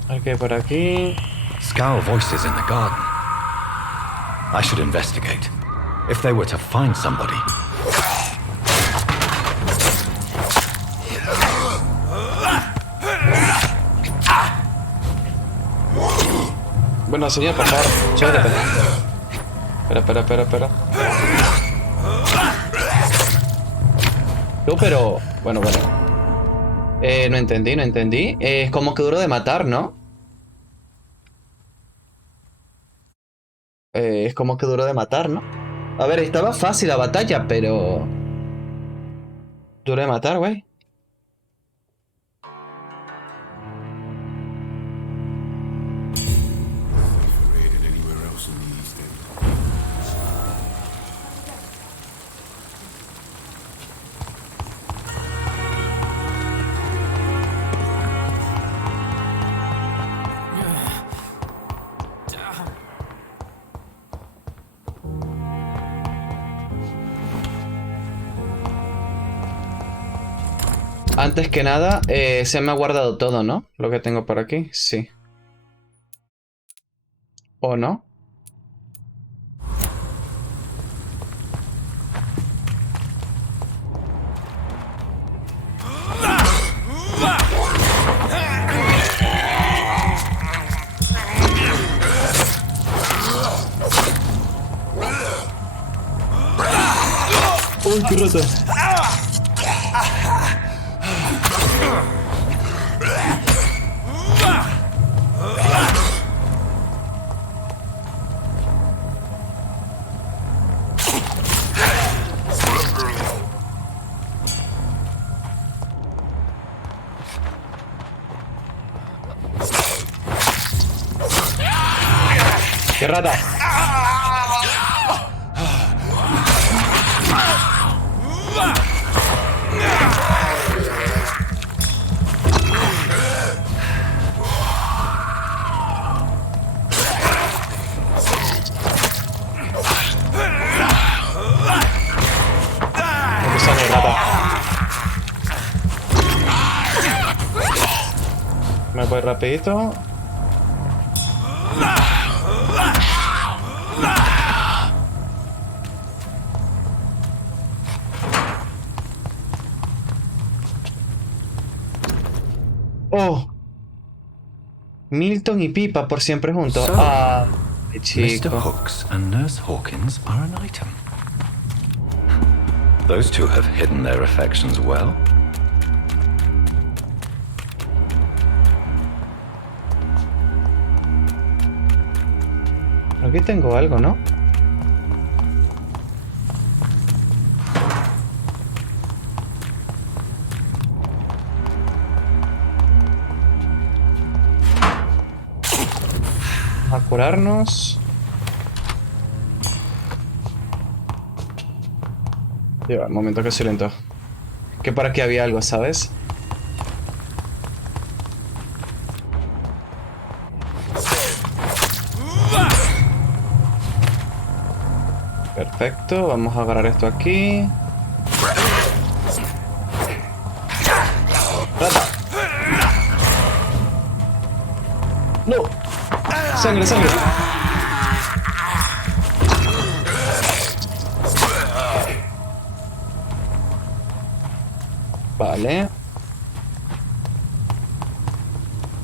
Ok, por aquí. Scowl voices in the garden. I should investigate. If they were to find somebody. Bueno, señor, por favor, suéltate. Espera. No, pero... Bueno. No entendí. Es como que duro de matar, ¿no? Es como que duro de matar, ¿no? A ver, estaba fácil la batalla, pero... Duro de matar, güey. Antes que nada, se me ha guardado todo, ¿no? Lo que tengo por aquí, sí. ¿O no? ¡Uy, qué rata! ¡Qué rata! Me voy rapidito. Oh, Milton y Pipa por siempre juntos. So, Ah, Mr. chico. Hooks and Nurse Hawkins are an item. Those two have hidden their affections well. Aquí tengo algo, ¿no? A curarnos. Lleva, un momento que soy lento. Que por aquí había algo, ¿sabes? Perfecto, vamos a agarrar esto aquí. ¡Rata! ¡No! ¡Sangre, sangre! Vale.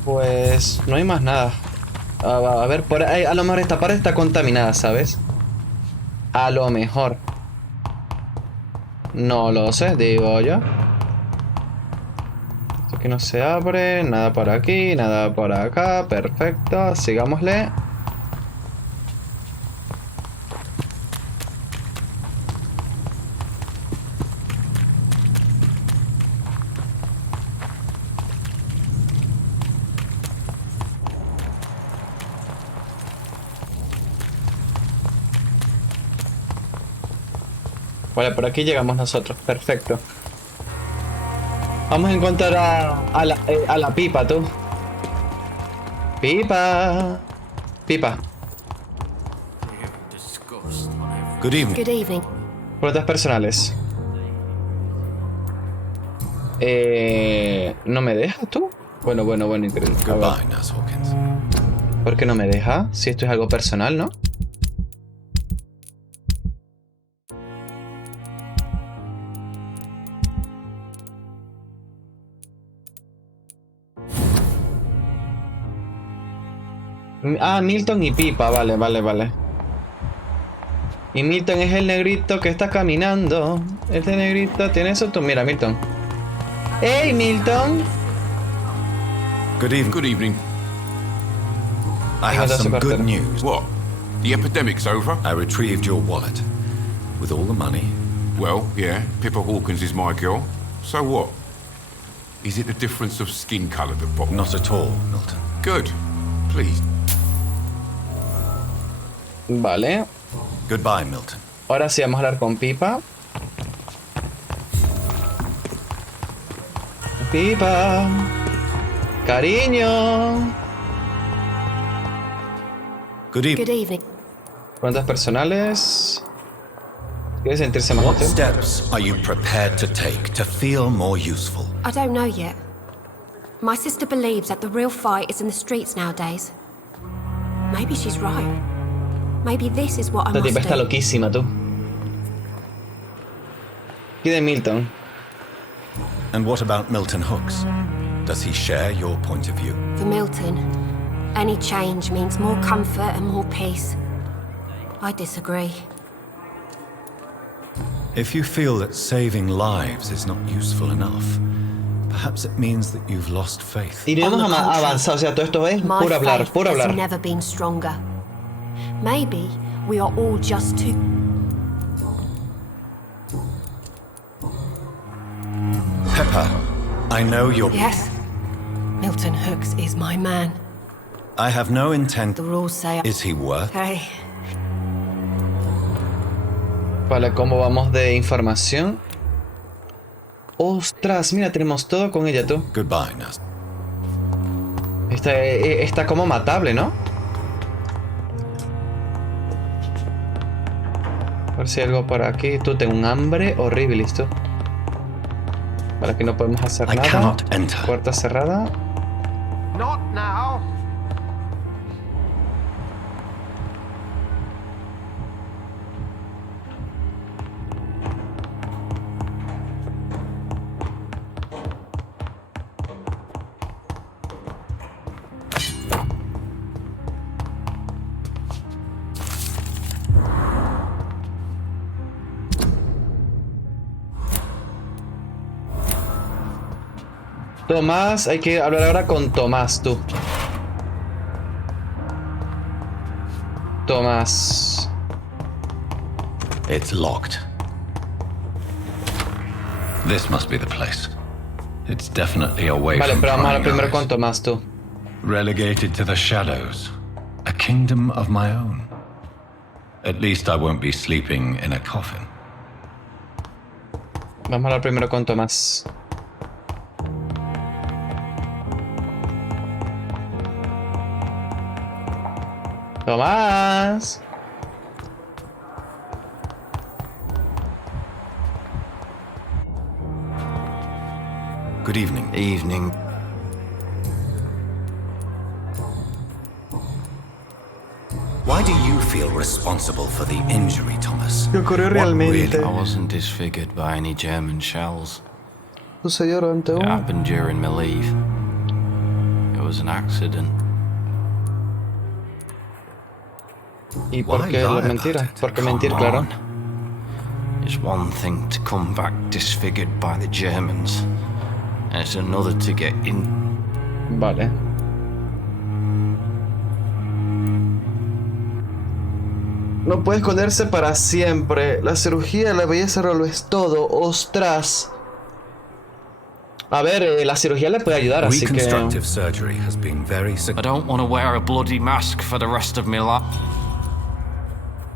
Pues no hay más nada. A ver, por ahí, a lo mejor esta parte está contaminada, ¿sabes? A lo mejor. No lo sé, digo yo. Esto aquí no se abre. Nada por aquí, nada por acá. Perfecto, sigámosle. Vale, por aquí llegamos nosotros. Perfecto. Vamos a encontrar a la pipa, tú. Pipa. Pipa. Good evening. Good evening. Preguntas personales. ¿No me deja tú? Bueno, increíble. Goodbye, Nurse Hawkins. ¿Por qué no me deja? Si esto es algo personal, ¿no? Ah, Milton y Pipa, vale. Y Milton es el negrito que está caminando. Este negrito tiene eso. Tú mira, Milton. ¡Hey, Milton! Good evening. Good evening. I have some good news. What? The epidemic's over? I retrieved your wallet. With all the money. Well, yeah, Pippa Hawkins is my girl. So what? Is it the difference of skin colour that bothers? Not at all, Milton. Good. Please. Vale. Goodbye, Milton. Ahora sí vamos a hablar con Pipa. Pipa. Cariño. Good evening. Good evening. Preguntas personales. ¿Quiere sentirse más What útil? steps are you prepared to take to feel more useful? I don't know yet. My sister believes that the real fight is in the streets nowadays. Maybe she's right. Maybe this is what I Esta must tipa está do. loquísima, tú. ¿Y de Milton? And what about Milton Hooks? Does he share your point of view? For Milton, any change means more comfort and more peace. I disagree. If you feel that saving lives is not useful enough, perhaps it means that you've lost faith. Y no hemos avanzado, o sea, todo esto es My puro hablar, faith puro has hablar. never been stronger. Maybe we are all just too... Pepper, I know you're... Yes, Milton Hooks is my man. I have no intent... The rules say... Is he worth... Hey, Vale, ¿cómo vamos de información? Ostras, mira, tenemos todo con ella, tú. Goodbye, Nurse. Está como matable, ¿no? A ver si hay algo por aquí. Tú, tengo un hambre horrible, listo. Vale, aquí no podemos hacer I nada. cannot enter. Puerta cerrada. Not now. Tomás, hay que hablar ahora con Tomás, tú. Tomás. It's locked. This must be the place. It's definitely away Vale, from pero vamos a hablar prying primero eyes. con Tomás, tú. Relegated to the shadows. A kingdom of my own. At least I won't be sleeping in a coffin. Vamos a hablar primero con Tomás. Tomás. Good evening. Evening. Why do you feel responsible for the injury, Thomas? ¿Qué ocurrió realmente? I wasn't disfigured by any German shells. Sucedió durante It un... happened during my leave. It was an accident. ¿Y por qué la mentira? ¿Por qué mentir, claro? It's one thing to come back disfigured by the Germans, and it's another to get in. Vale. No puede esconderse para siempre. La cirugía, la belleza lo es todo. ¡Ostras! A ver, la cirugía le puede ayudar, así que... Reconstructive surgery has been very I don't want to wear a bloody mask for the rest of my life.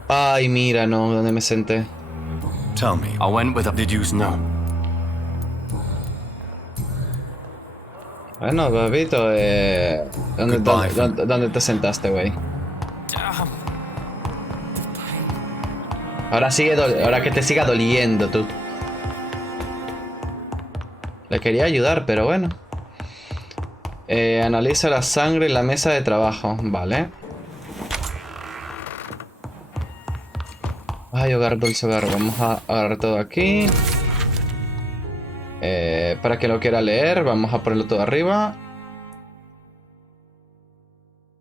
Ay, mira, no, ¿dónde me senté? Tell me. I went with a... Did you... No. Bueno, papito, ¿dónde te sentaste, güey? Ahora que te siga doliendo, tú. Le quería ayudar, pero bueno. Analiza la sangre en la mesa de trabajo. Vale. Ay, hogar, dulce hogar. Vamos a agarrar todo aquí. Para que lo quiera leer, vamos a ponerlo todo arriba.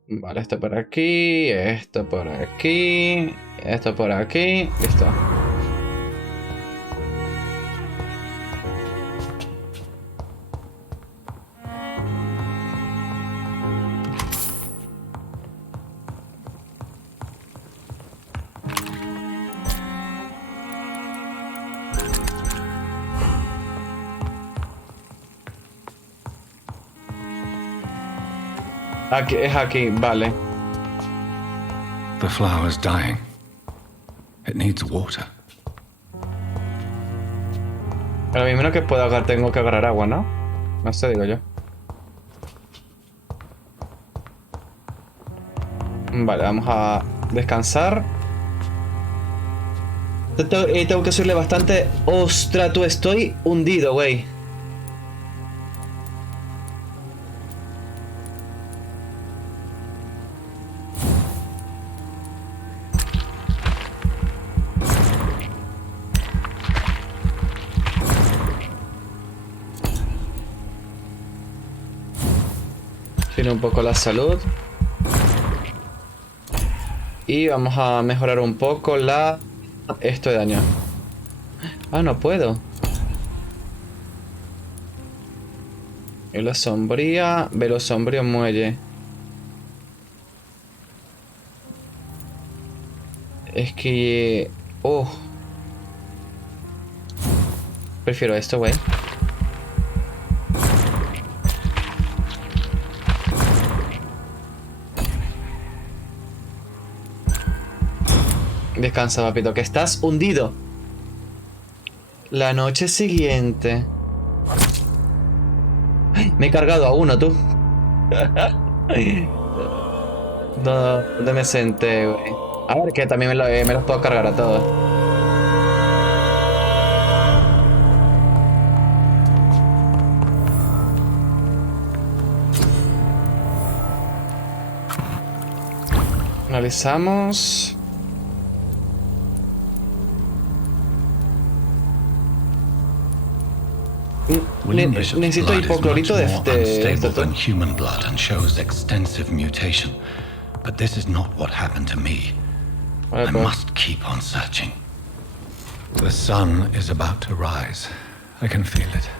Vale, esto por aquí. Esto por aquí. Esto por aquí. Listo. Aquí, es aquí, vale. The flower's dying. It needs water. Ahora mismo que puedo agarrar, tengo que agarrar agua, ¿no? No sé, digo yo. Vale, vamos a descansar. Tengo que subirle bastante. ¡Ostras, tú! Estoy hundido, güey. Tiene un poco la salud. Y vamos a mejorar un poco esto de daño. Ah, no puedo. Velo sombría. Velo sombrío muelle. Es que... Oh. Prefiero esto, güey. Descansa, papito, que estás hundido. La noche siguiente. ¡Ay! Me he cargado a uno, tú. ¿Dónde me senté, güey? A ver, que también me los puedo cargar a todos. Analizamos. Necesito hipoclorito de unstable than human blood and shows extensive mutation. But this is not what happened to me. I must keep on searching. The sun is about to rise. I can feel it.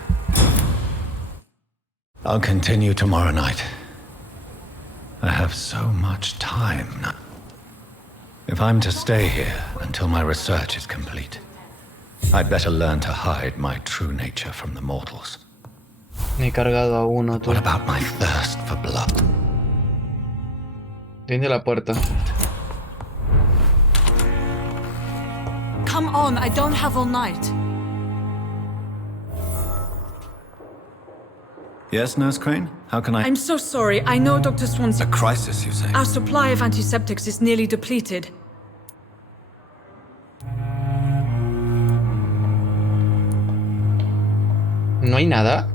I'll continue tomorrow night. I have so much time now. If I'm to stay here until my research is complete, I'd better learn to hide my true nature from the mortals. Me he cargado a uno, tú. What about my thirst for blood? Tiene la puerta. Come on, I don't have all night. Yes, Nurse Crane? How can I... I'm so sorry. I know Dr. Swansea... A crisis, you say? Our supply of antiseptics is nearly depleted. No hay nada.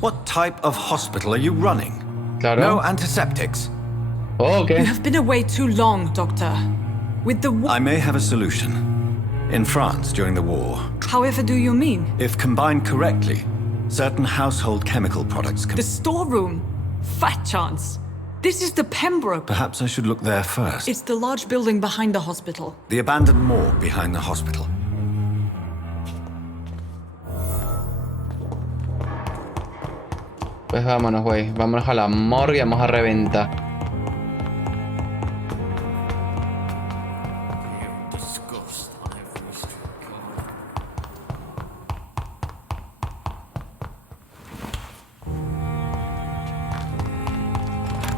What type of hospital are you running? Claro. No antiseptics. Oh, okay. You have been away too long, Doctor. With the war... I may have a solution. In France during the war. However do you mean? If combined correctly, certain household chemical products can... The storeroom? Fat chance. This is the Pembroke. Perhaps I should look there first. It's the large building behind the hospital. The abandoned morgue behind the hospital. Pues vámonos, güey. Vámonos a la morgue y vamos a reventar.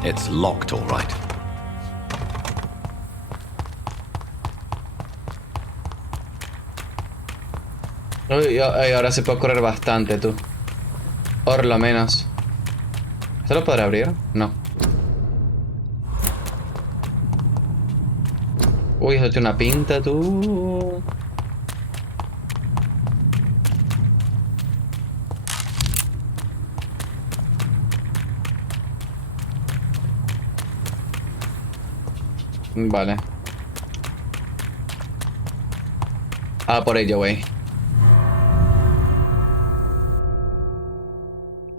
It's locked, all right. Uy, ahora se puede correr bastante, tú. Por lo menos. ¿Esto lo podrá abrir? No. Uy, eso tiene una pinta, tú. Vale. Ah, por ello, güey.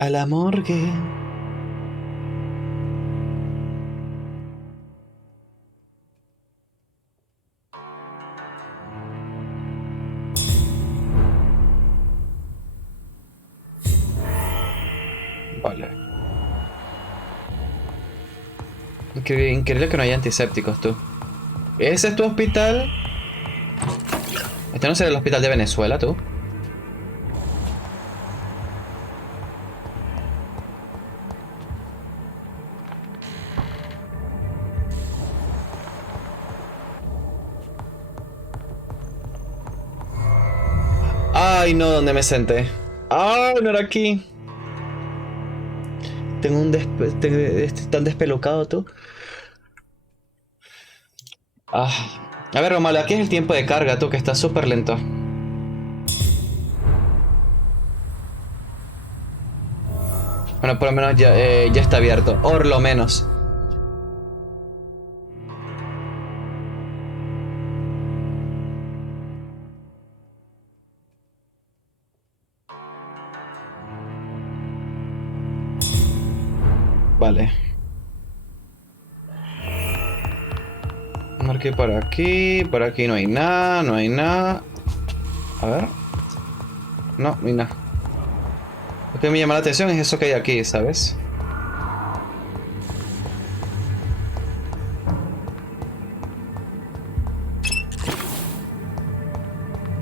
A la morgue. Vale. Increíble que no haya antisépticos, tú. ¿Ese es tu hospital? Este no será el hospital de Venezuela, tú. Ay, no, ¿dónde me senté? Ay, no era aquí. Tengo un tan despelucado, tú. Ah. A ver, Romalo, aquí es el tiempo de carga, tú, que está súper lento. Bueno, por lo menos ya está abierto. Por lo menos. Vale. Marqué por aquí no hay nada, no hay nada. A ver. No, no hay nada. Lo que me llama la atención es eso que hay aquí, ¿sabes?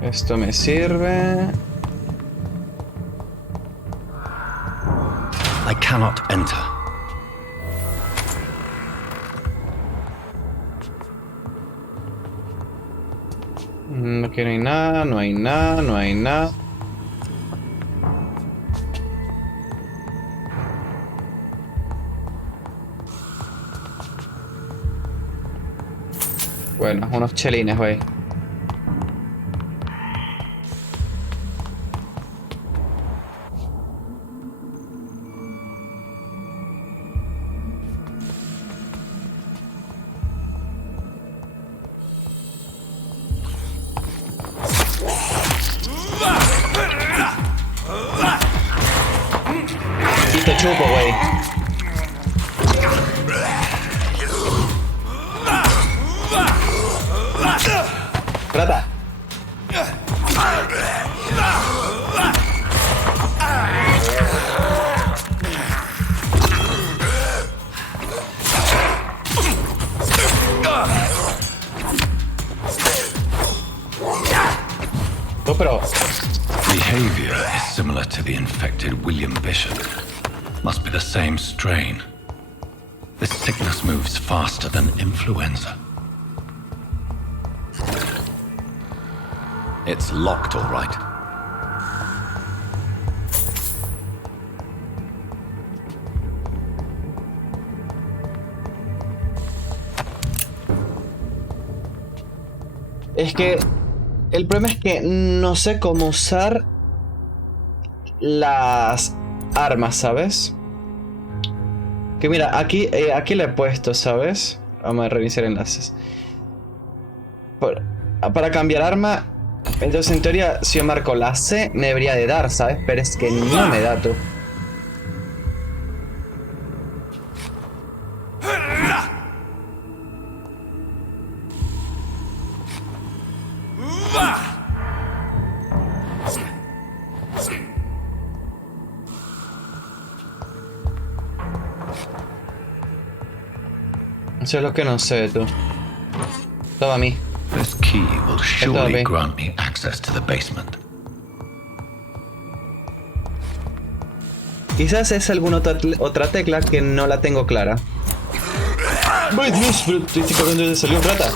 Esto me sirve. I cannot enter. Aquí no hay nada, no hay nada, no hay nada. Bueno, unos chelines, güey. Y te chupo, güey. Trata. No, pero Behavior is similar to the infected William Bishop. Must be the same strain. This sickness moves faster than influenza. It's locked, all right. es que el problema es que no sé cómo usar las armas, ¿sabes? Que mira, aquí le he puesto, ¿sabes? Vamos a reiniciar enlaces. Para cambiar arma, entonces en teoría si yo marco la C me debería de dar, ¿sabes? Pero es que no me da, tú. Eso es lo que no sé, tú. Toma a mí. This key will surely grant me access to the basement. Quizás es alguna otra tecla que no la tengo clara. ¡Ay, Dios! Pero estoy corriendo y salió rata.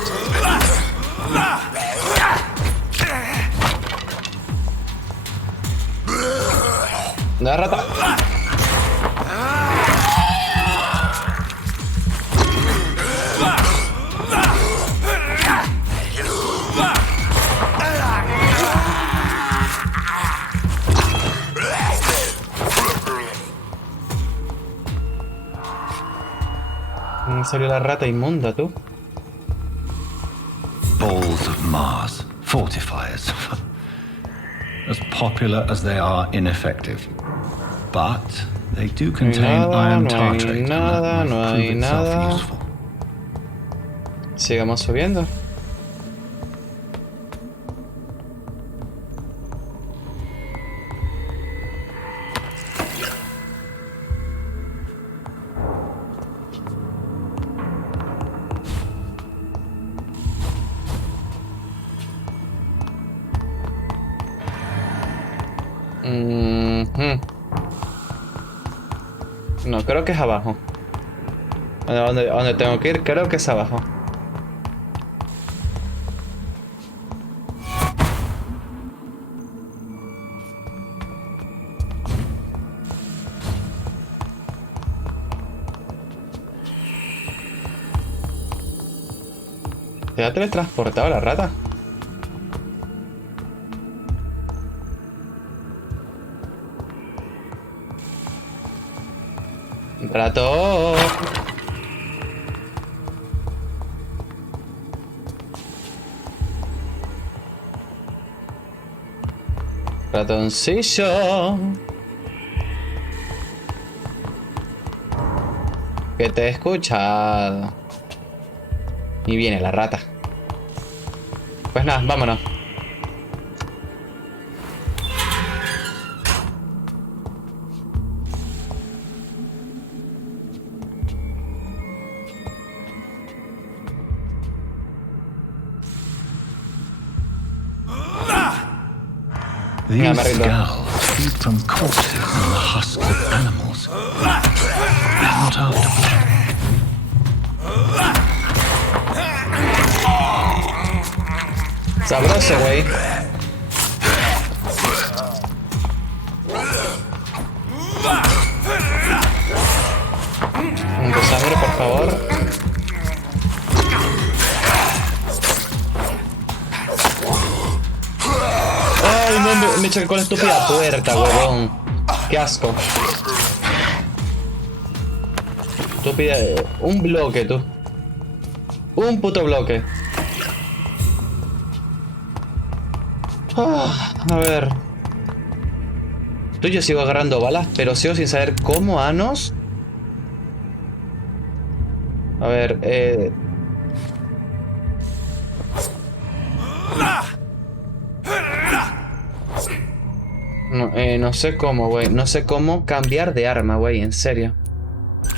La rata. Salió la rata inmunda, tú. Balls of Mars, fortifiers. As popular as they are ineffective. But they do contain iron tartrate, nada, no hay nada. Useful. Sigamos subiendo. No, creo que es abajo. ¿A dónde tengo que ir? Creo que es abajo. ¿Te ha teletransportado la rata? Rato. Ratoncillo. Que te he escuchado. Y viene la rata. Pues nada, vámonos. These skulls feed from corpses and the husks of animals. They're not after blood. Sabroso, güey. Un de sangre, por favor. Ay, no, me choqué con la estúpida puerta, huevón. Qué asco. Estúpida. Un bloque, tú. Un puto bloque. A ver. Tú yo sigo agarrando balas, pero sigo sin saber cómo, Anos. A ver, no sé cómo, güey. No sé cómo cambiar de arma, güey. En serio.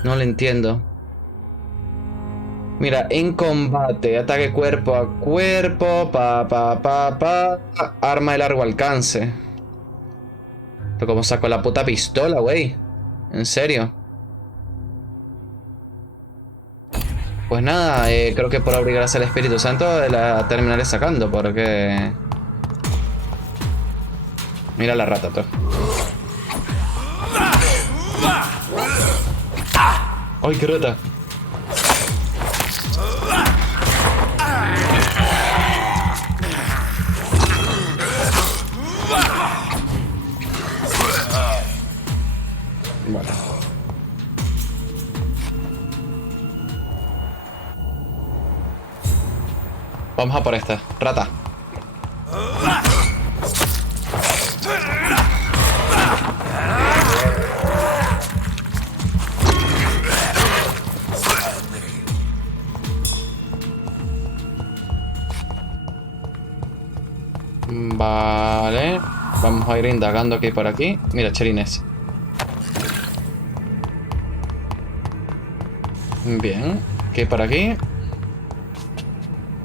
No lo entiendo. Mira, en combate, ataque cuerpo a cuerpo, arma de largo alcance. Pero como saco la puta pistola, güey. En serio. Pues nada, creo que por obligarse al Espíritu Santo la terminaré sacando, porque... Mira la rata, tú. ¡Ay, qué rata! Bueno. Vamos a por esta. Rata. Vale. Vamos a ir indagando aquí por aquí. Mira, cherines. Bien. ¿Qué hay por aquí?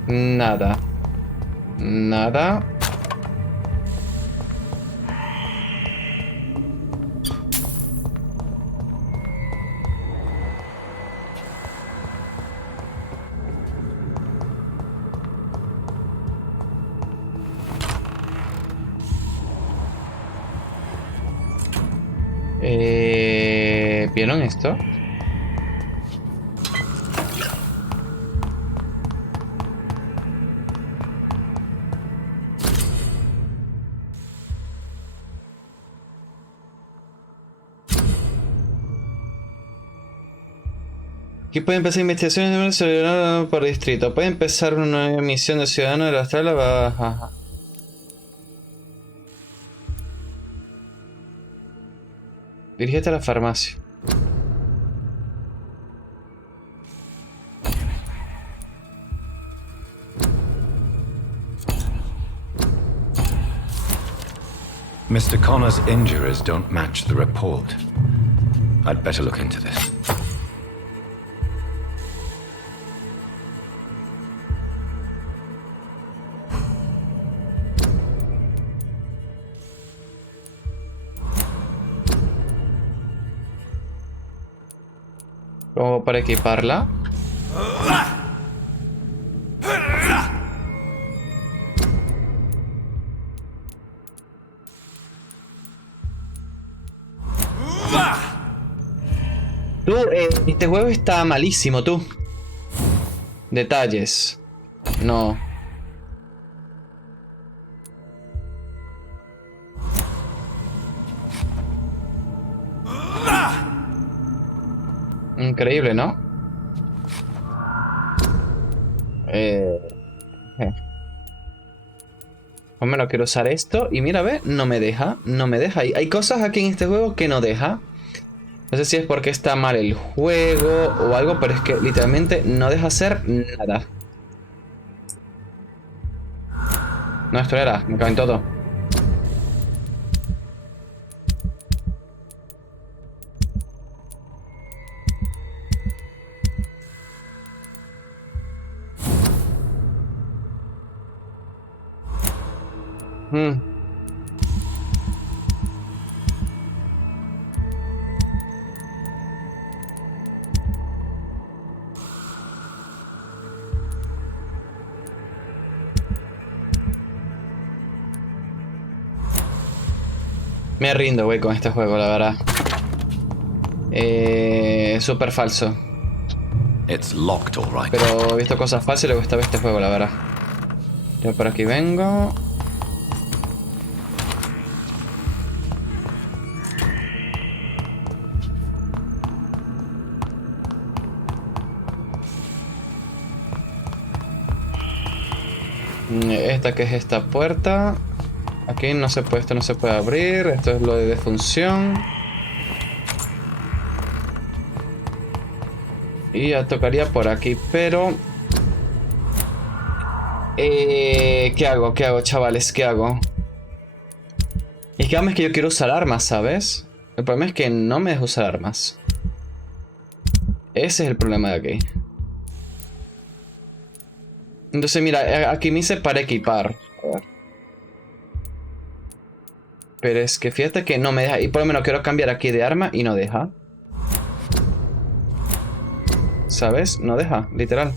Nada. Nada. ¿Vieron esto? Aquí puede empezar investigaciones de ciudadanos por distrito. Puede empezar una misión de ciudadanos de la Australia. Ajá. Dirígete a la farmacia. Mr. Connor's injuries don't match the report. I'd better look into this. Como para equiparla. Tú, este juego está malísimo, tú. Detalles. No. Increíble, ¿no? Pues menos quiero usar esto. Y mira, ve, no me deja. No me deja. Hay cosas aquí en este juego que no deja. No sé si es porque está mal el juego o algo, pero es que literalmente no deja hacer nada. No, esto era. Me cago en todo. Me rindo, güey, con este juego, la verdad. Súper falso. Pero he visto cosas falsas y le gustaba este juego, la verdad. Yo por aquí vengo. Esta que es esta puerta. Aquí no se puede, esto no se puede abrir. Esto es lo de defunción. Y ya tocaría por aquí, pero... ¿qué hago? ¿Qué hago, chavales? ¿Qué hago? Es que además que yo quiero usar armas, ¿sabes? El problema es que no me deja usar armas. Ese es el problema de aquí. Entonces mira, aquí me hice para equipar. A ver. Pero es que fíjate que no me deja. Y por lo menos quiero cambiar aquí de arma y no deja. ¿Sabes? No deja, literal.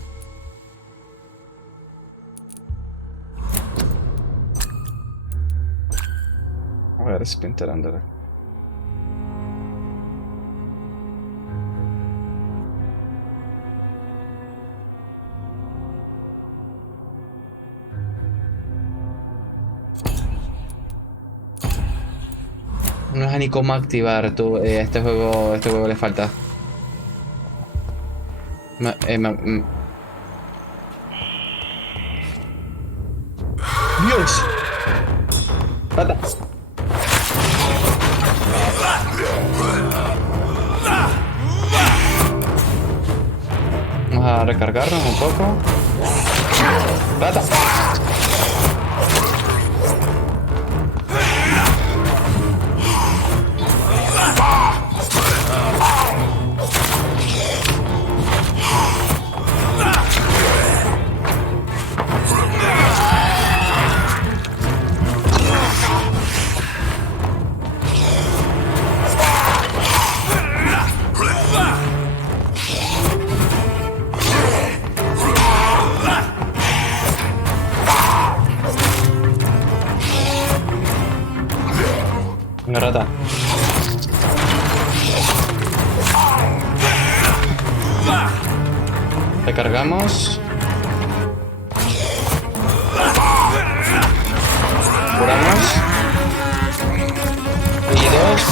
A ver, espinterándole. No es ni cómo activar tú. Este juego le falta. ¡Dios! ¡Pata! Vamos a recargarnos un poco. ¡Pata! Rata. Recargamos. Curamos. Y dos.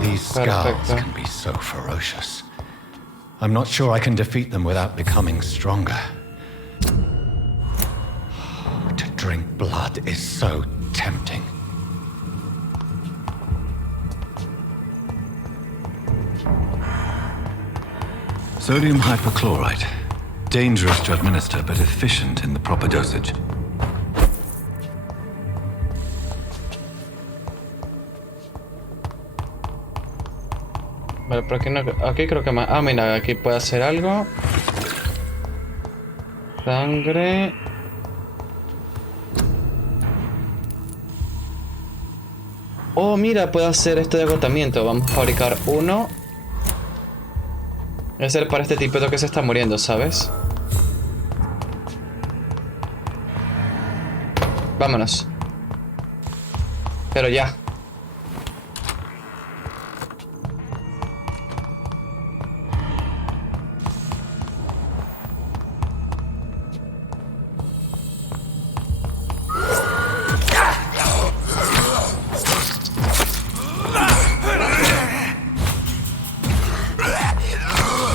These scars can be so ferocious. I'm not sure I can defeat them without becoming stronger. To drink blood is so tempting. Sodium hypochlorite. Dangerous to administer, but efficient in the proper dosage. Vale, pero aquí, no, aquí creo que más... Ah, mira, aquí puede hacer algo. Sangre. Oh, mira, puedo hacer esto de agotamiento. Vamos a fabricar uno. Es el para este tipo que se está muriendo, ¿sabes? Vámonos. Pero ya.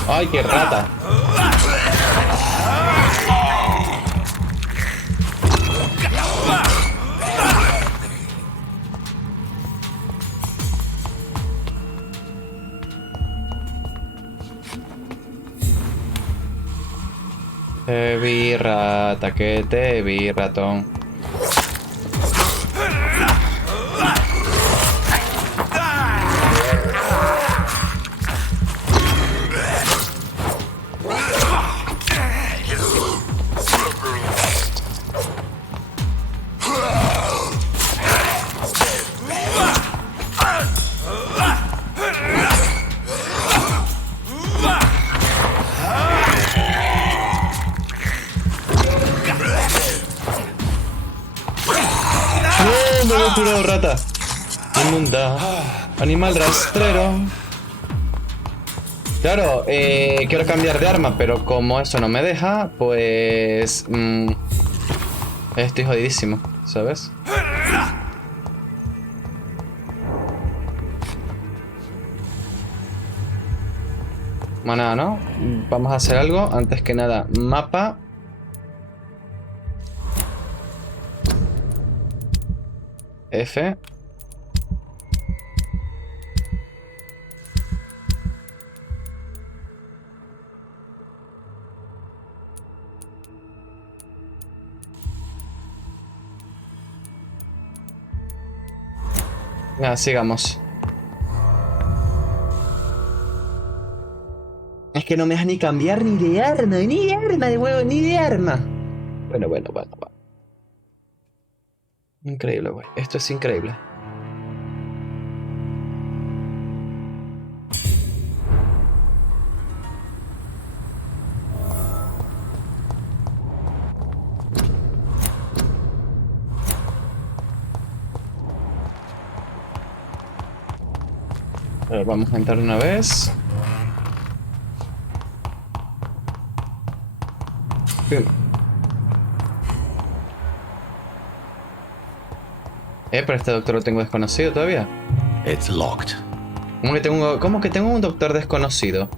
¡Ay, qué rata! Te vi, rata, que te vi, ratón. ¡No! Me he curado, rata. Inmunda. Animal rastrero. Claro, quiero cambiar de arma, pero como eso no me deja, pues... estoy jodidísimo, ¿sabes? Nada, ¿no? Vamos a hacer algo. Antes que nada, mapa. F. Nada, sigamos. Es que no me deja ni cambiar ni de arma, de huevo, ni de arma. Bueno. Increíble, güey. Esto es increíble. A ver, vamos a entrar una vez. Bien. Pero este doctor lo tengo desconocido todavía. It's locked. ¿Cómo que tengo un doctor desconocido?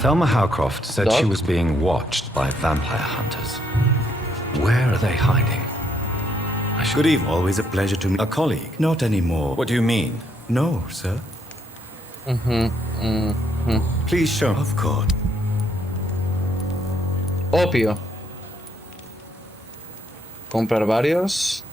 Thelma Howcroft said she was being watched by vampire hunters. Where are they hiding? Good evening. Always a pleasure to meet a colleague. Not anymore. What do you mean? No, sir. Please show. Of course. Opio. Comprar varios.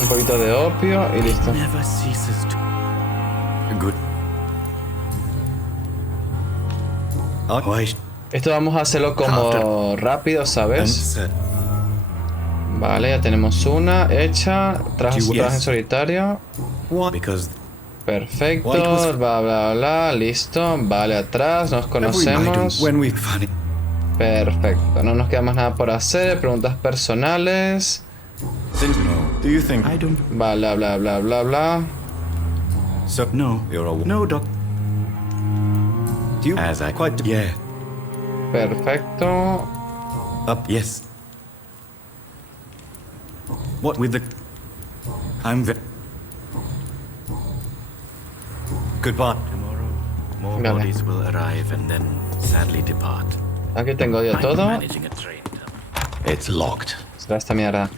Un poquito de opio y listo. Esto vamos a hacerlo como rápido, ¿sabes? Vale, ya tenemos una hecha. Trabajo en solitario. Perfecto, bla bla bla, listo. Vale, atrás, nos conocemos. Perfecto, no nos queda más nada por hacer. Preguntas personales. Bla bla bla bla bla. Perfecto. Goodbye. Tomorrow, more bodies will arrive and then sadly depart. Aquí tengo yo todo. It's locked. Será esta mierda.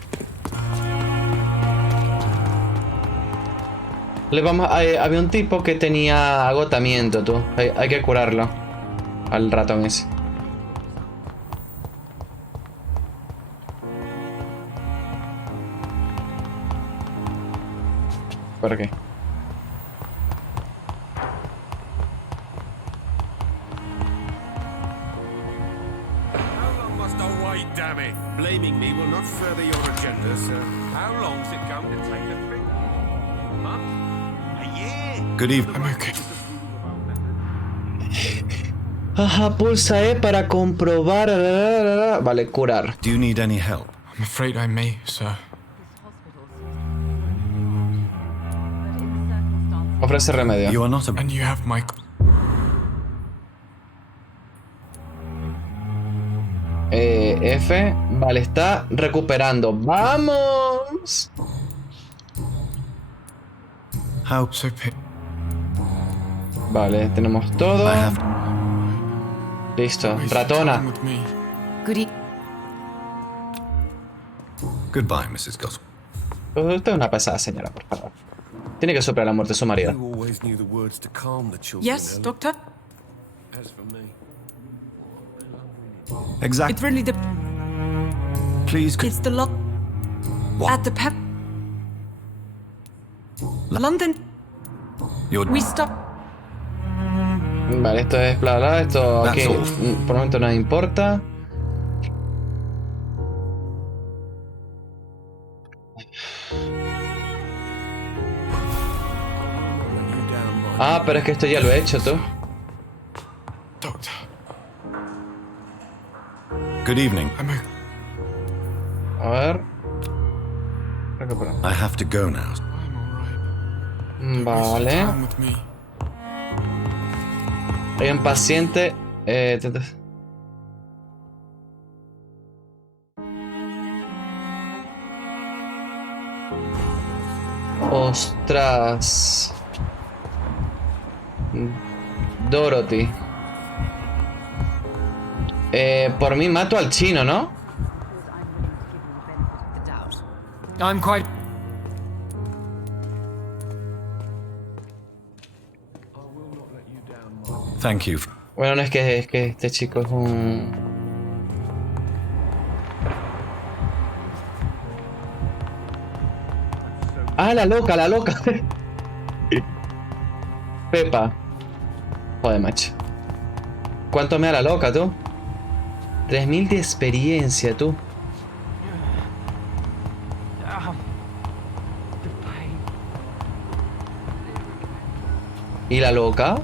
Había un tipo que tenía agotamiento, tú. Hay que curarlo. Al ratón ese. ¿Por qué? Damn it! Blaming me will not further your agenda, sir. How long's it going to take to fix? A month? A year? Good evening. I'm okay. Ajá, pulsa E para comprobar. Vale, curar. Do you need any help? I'm afraid I may, sir. Ofrece remedio. You are not a... And you have my... F. Vale, está recuperando. ¡Vamos! How? Vale, tenemos todo. Listo. Ratona. Goodbye, Mrs. Gospel. Usted es una pesada señora, por favor. Tiene que superar la muerte de su marido. Yes, Doctor? Exactly. It really Please. It's the lock. What? At the pep. London. We stop. Vale, esto es bla bla. Esto aquí por el momento no importa. Ah, pero es que esto ya lo he hecho, tú. Doctor. Good evening. A ver. Recupera. I have to go now. Vale. Hay un paciente. Ostras. Dorothy. Por mí mato al chino, ¿no? I'm quite... Thank you. Bueno, no es que este chico es un... Ah, la loca, la loca. Pepa. Joder, macho. ¿Cuánto me da la loca, tú? 3000 de experiencia, tú. ¿Y la loca?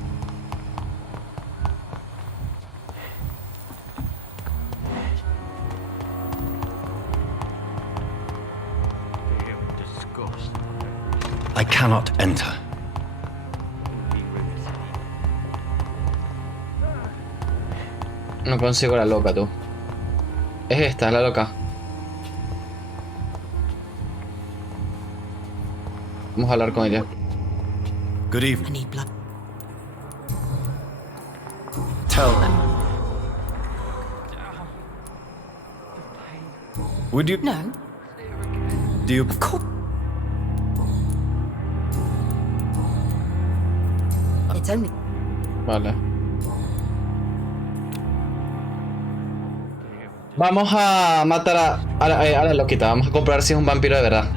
I cannot enter. No consigo la loca, tú. Es esta, la loca. Vamos a hablar con ella. Good evening. Tell them. Would you? No. Do you? Of course. It's only. Vale. Vamos a matar a la loquita. Vamos a comprobar si es un vampiro de verdad.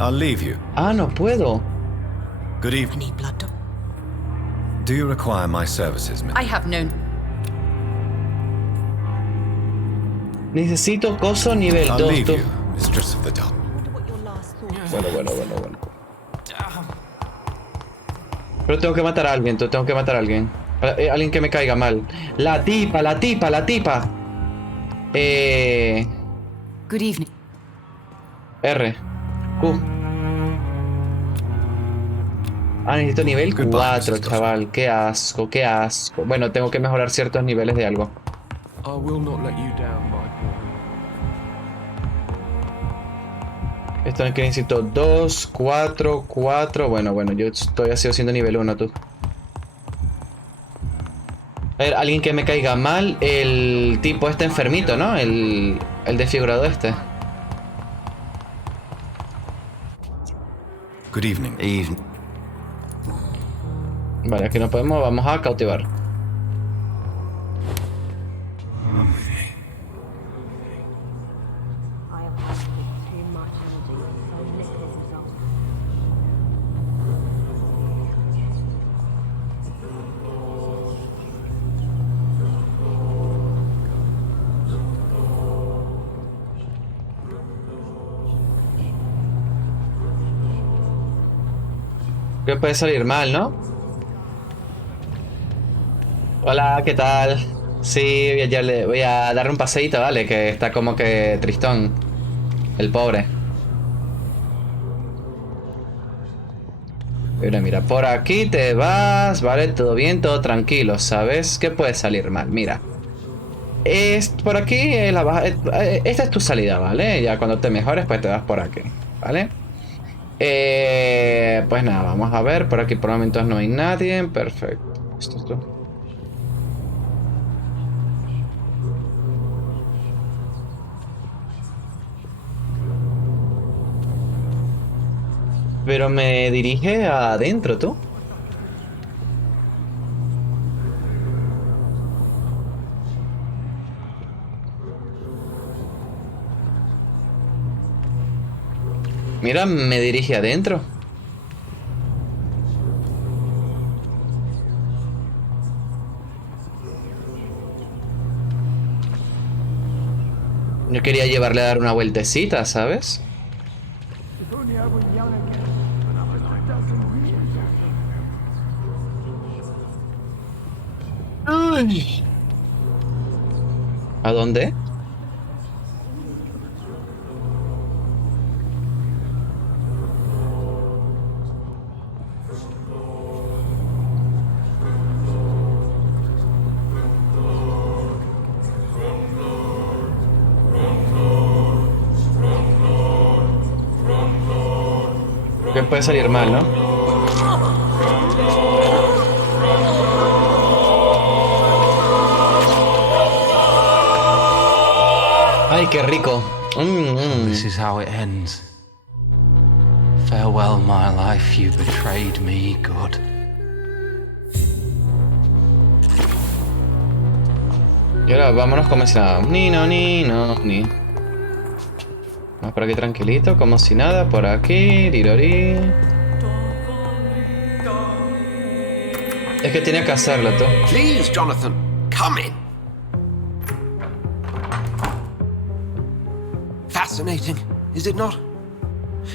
I'll leave you. Ah, no puedo. Good evening. Do you require my services, I have known. Necesito coso nivel 2. I'll leave you, Mistress of the Dark. Bueno. Pero tengo que matar a alguien, tengo que matar a alguien. Alguien que me caiga mal. La tipa. Good evening. R. Q. Necesito nivel 4, chaval. Qué asco. Bueno, tengo que mejorar ciertos niveles de algo. I will not let you down, my boy. Esto es que necesito 2, 4. Bueno, yo estoy así haciendo nivel 1, tú. A ver, alguien que me caiga mal. El tipo este enfermito, ¿no? El desfigurado este. Good evening. Vale, aquí no podemos. Vamos a cautivar. Que puede salir mal, ¿no? Hola, ¿qué tal? Sí, ya le voy a darle un paseíto, ¿vale? Que está como que tristón. El pobre. Mira, por aquí te vas, ¿vale? Todo bien, todo tranquilo. ¿Sabes qué puede salir mal? Mira. Por aquí, esta es tu salida, ¿vale? Ya cuando te mejores, pues te vas por aquí, ¿vale? Pues nada, vamos a ver. Por aquí por momentos no hay nadie. Perfecto. Esto. Pero me dirige adentro, tú. Mira, me dirige adentro. Yo quería llevarle a dar una vueltecita, ¿sabes? Ay. ¿A dónde? Que puede salir mal, ¿no? Ay, qué rico. This is how it ends. Farewell, my life. You betrayed me, God. Y ahora vámonos como si nada. Ni. Vamos por aquí tranquilito, como si nada. Por aquí, tirori. Es que tenía que hacerlo, tú. Please, Jonathan, come in. Fascinating, is it not?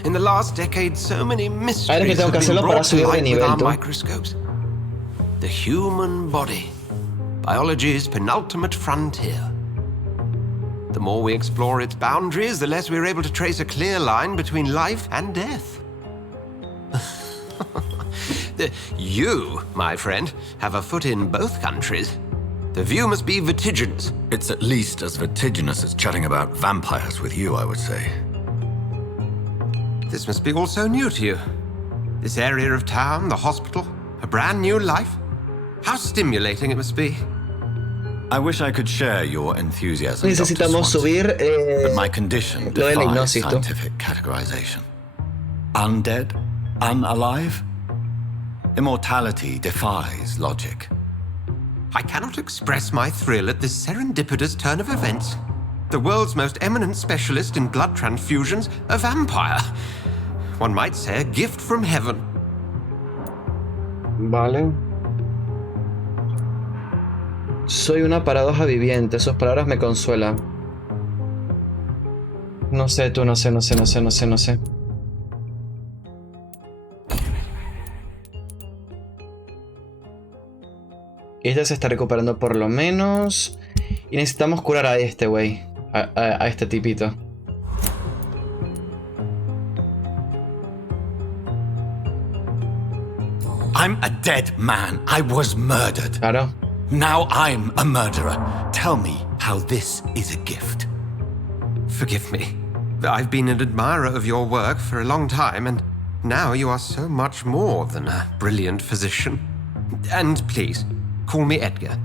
In the last decade, so many mysteries have been brought to light with our microscopes. The human body, biology's penultimate frontier. The more we explore its boundaries, the less we're able to trace a clear line between life and death. You, my friend, have a foot in both countries. The view must be vertiginous. It's at least as vertiginous as chatting about vampires with you, I would say. This must be all so new to you. This area of town, the hospital, a brand new life. How stimulating it must be. I wish I could share your enthusiasm, Necesitamos subir but my condition lo de la defies hipnosis, scientific categorization. Undead? Unalive? Immortality defies logic. I cannot express my thrill at this serendipitous turn of events. The world's most eminent specialist in blood transfusions, a vampire. One might say a gift from heaven. Vale. Soy una paradoja viviente, sus palabras me consuelan. No sé, tú, no sé. Esta se está recuperando por lo menos. Y necesitamos curar a este güey. A este tipito. I'm a dead man. I was murdered. Claro. Now I'm a murderer. Tell me how this is a gift. Forgive me. I've been an admirer of your work for a long time, and now you are so much more than a brilliant physician. And please, call me Edgar.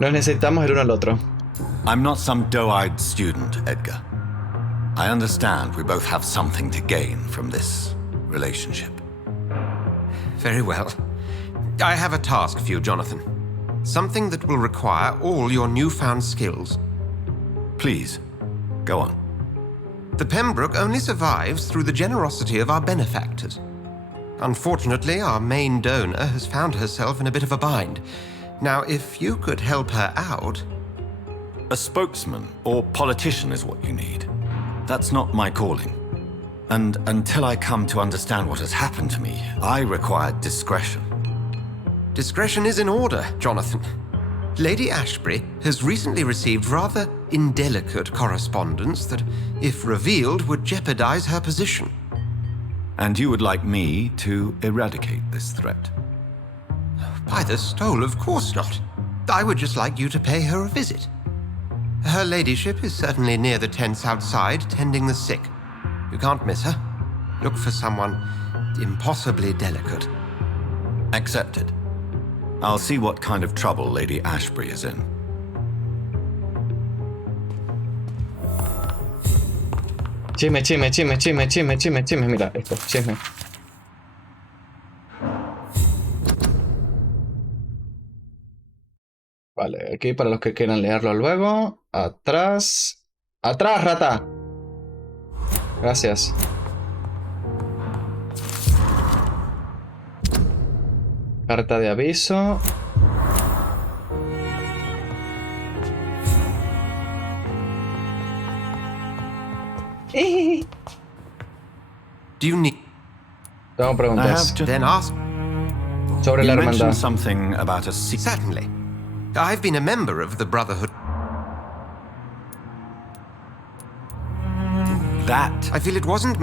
Nos necesitamos el uno al otro. I'm not some doe-eyed student, Edgar. I understand we both have something to gain from this relationship. Very well. I have a task for you, Jonathan. Something that will require all your newfound skills. Please, go on. The Pembroke only survives through the generosity of our benefactors. Unfortunately, our main donor has found herself in a bit of a bind. Now, if you could help her out... A spokesman or politician is what you need. That's not my calling. And until I come to understand what has happened to me, I require discretion. Discretion is in order, Jonathan. Lady Ashbury has recently received rather indelicate correspondence that, if revealed, would jeopardize her position. And you would like me to eradicate this threat? By the stole, of course not. I would just like you to pay her a visit. Her ladyship is certainly near the tents outside, tending the sick. You can't miss her. Look for someone impossibly delicate. Accepted. I'll see what kind of trouble Lady Ashbury is in. Chisme. Mira, esto, chisme. Vale, aquí para los que quieran leerlo luego. Atrás. ¡Atrás, rata! Gracias. Carta de aviso. Do you need... Tengo preguntas. Then ask. Sobre la hermandad. Something about a secret. Certainly. I've been a member of the Brotherhood. That. I feel it wasn't...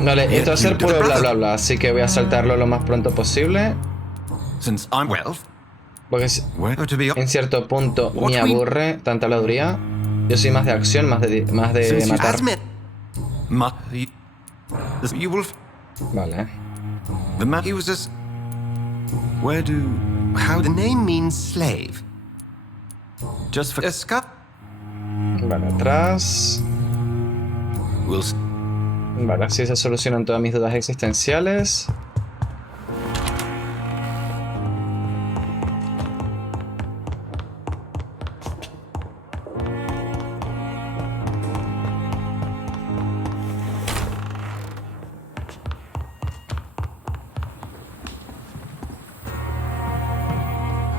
Vale, esto va a ser puro bla bla bla, así que voy a saltarlo lo más pronto posible. Since I'm porque en cierto punto me aburre tanta habladuría. Yo soy más de acción, más de matar. Vale. He was a... Where do... How... The name means slave. Just for... Vale, atrás. Vale, así se solucionan todas mis dudas existenciales.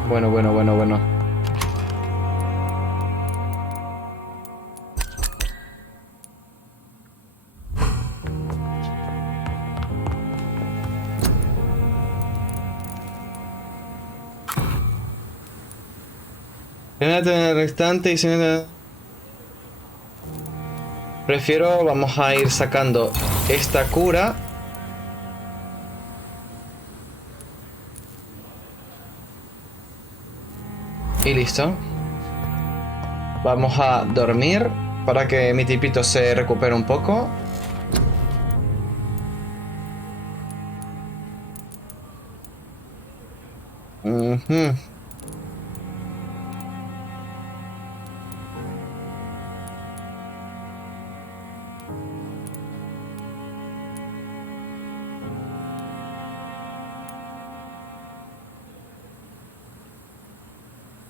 Bueno. En el restante y prefiero, vamos a ir sacando esta cura. Y listo. Vamos a dormir para que mi tipito se recupere un poco.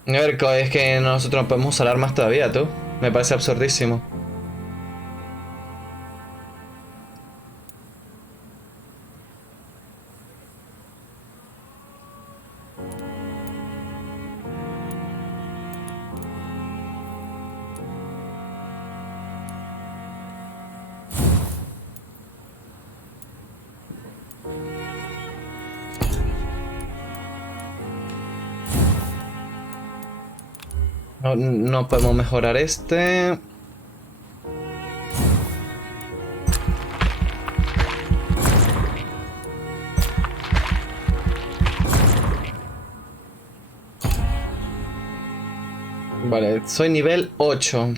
A ver, es que nosotros no podemos usar armas todavía, tú. Me parece absurdísimo. No, no podemos mejorar este. Vale, soy nivel 8.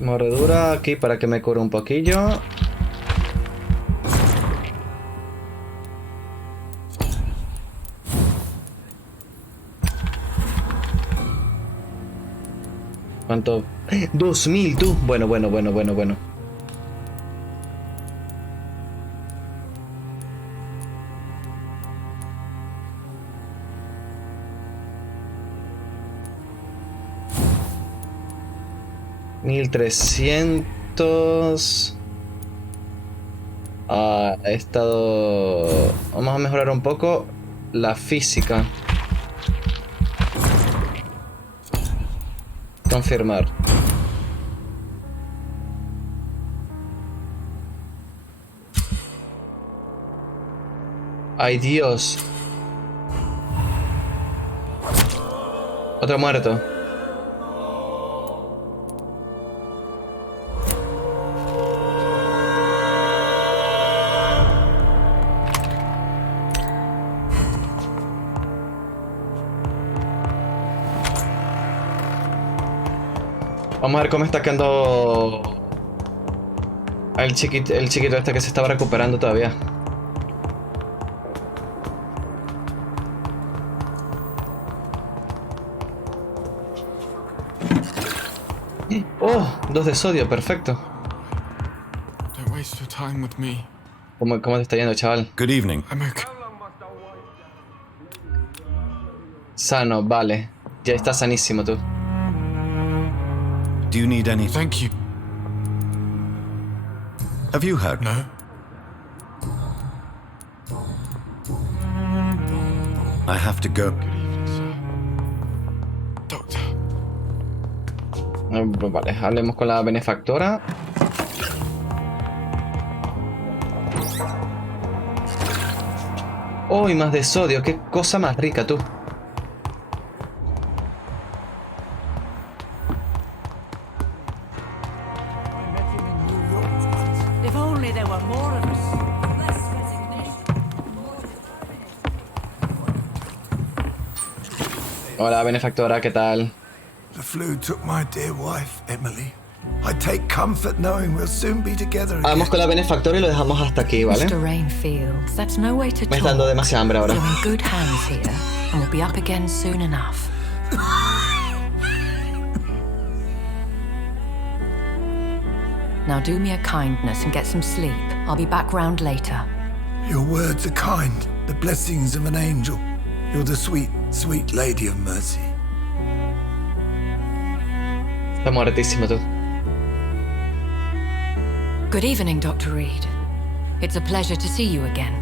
Mordedura aquí para que me cure un poquillo. ¿Cuánto? 2000 tú. Bueno. 1300. He estado... Vamos a mejorar un poco la física. Confirmar. Ay, Dios. Otro muerto. Vamos a ver cómo está quedando el chiquito este que se estaba recuperando todavía. Oh, 2 de sodio, perfecto. Don't waste your time with me. ¿Cómo te está yendo, chaval? Good evening. I'm okay. Sano, vale. Ya está sanísimo tú. Do you need anything? Thank you. Have you heard? No. I have to go. Good evening, sir. Doctor. Vale, hablemos con la benefactora. Oh, y más de sodio. Qué cosa más rica, tú. If only there were more of us. Hola, benefactora, ¿qué tal? The flu took my dear wife, Emily. I take comfort knowing we'll soon be together again. Vamos con la benefactora y lo dejamos hasta aquí, ¿vale? Mr. Rainfield, that's no way to Me está dando demasiada hambre ahora. You're in good hands here, and we'll be up again soon enough. Now do me a kindness and get some sleep. I'll be back round later. Your words are kind, the blessings of an angel. You're the sweet, sweet lady of mercy. Está muertísimo tú. Good evening, Dr. Reed. It's a pleasure to see you again.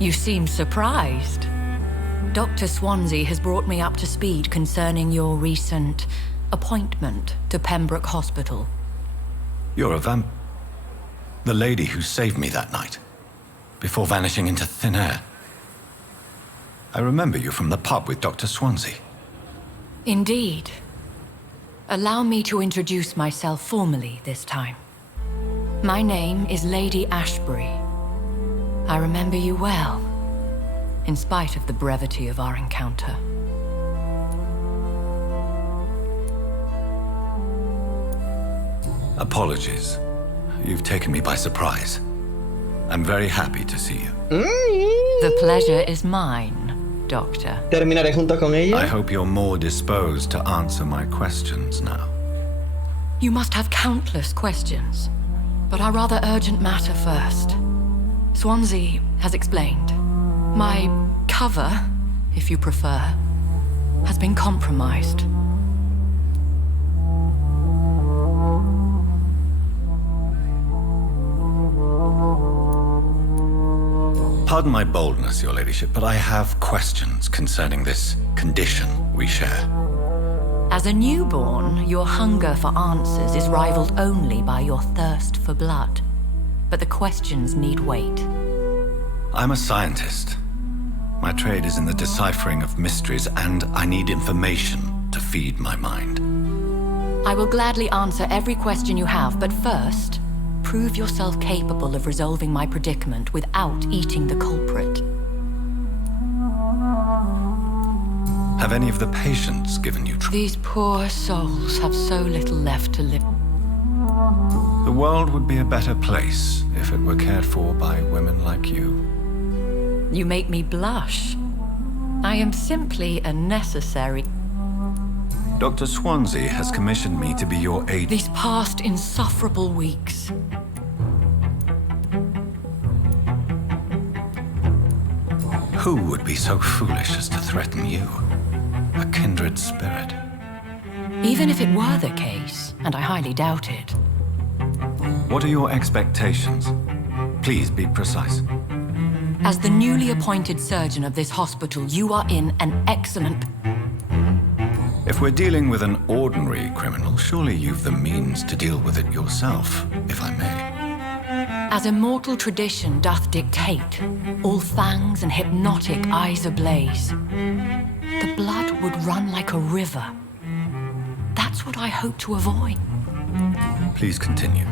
You seem surprised. Dr. Swansea has brought me up to speed concerning your recent appointment to Pembroke Hospital. You're a the lady who saved me that night, before vanishing into thin air. I remember you from the pub with Dr. Swansea. Indeed. Allow me to introduce myself formally this time. My name is Lady Ashbury. I remember you well, in spite of the brevity of our encounter. Apologies. You've taken me by surprise. I'm very happy to see you. The pleasure is mine, Doctor. Terminaré junto con ella. I hope you're more disposed to answer my questions now. You must have countless questions, but our rather urgent matter first. Swansea has explained. My cover, if you prefer, has been compromised. Pardon my boldness, your ladyship, but I have questions concerning this condition we share. As a newborn, your hunger for answers is rivaled only by your thirst for blood. But the questions need wait. I'm a scientist. My trade is in the deciphering of mysteries, and I need information to feed my mind. I will gladly answer every question you have, but first, prove yourself capable of resolving my predicament without eating the culprit. Have any of the patients given you trouble? These poor souls have so little left to live. The world would be a better place if it were cared for by women like you. You make me blush. I am simply a necessary... Dr. Swansea has commissioned me to be your aide. These past insufferable weeks. Who would be so foolish as to threaten you? A kindred spirit. Even if it were the case, and I highly doubt it. What are your expectations? Please be precise. As the newly appointed surgeon of this hospital, you are in an excellent... If we're dealing with an ordinary criminal, surely you've the means to deal with it yourself, if I may. As immortal tradition doth dictate, all fangs and hypnotic eyes ablaze, the blood would run like a river. That's what I hope to avoid. Please continue.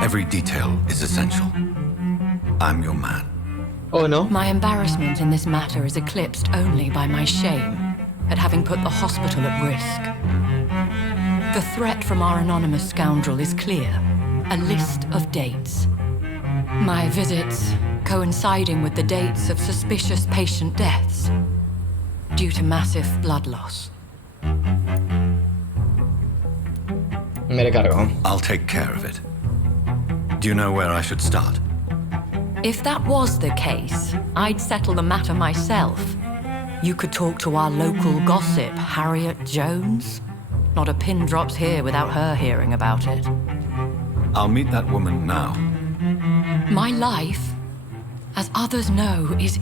Every detail is essential. I'm your man. Oh no? My embarrassment in this matter is eclipsed only by my shame at having put the hospital at risk. The threat from our anonymous scoundrel is clear. A list of dates. My visits coinciding with the dates of suspicious patient deaths due to massive blood loss. Me recargo. I'll take care of it. Do you know where I should start? If that was the case, I'd settle the matter myself. You could talk to our local gossip, Harriet Jones. Not a pin drops here without her hearing about it. I'll meet that woman now. My life, as others know, is...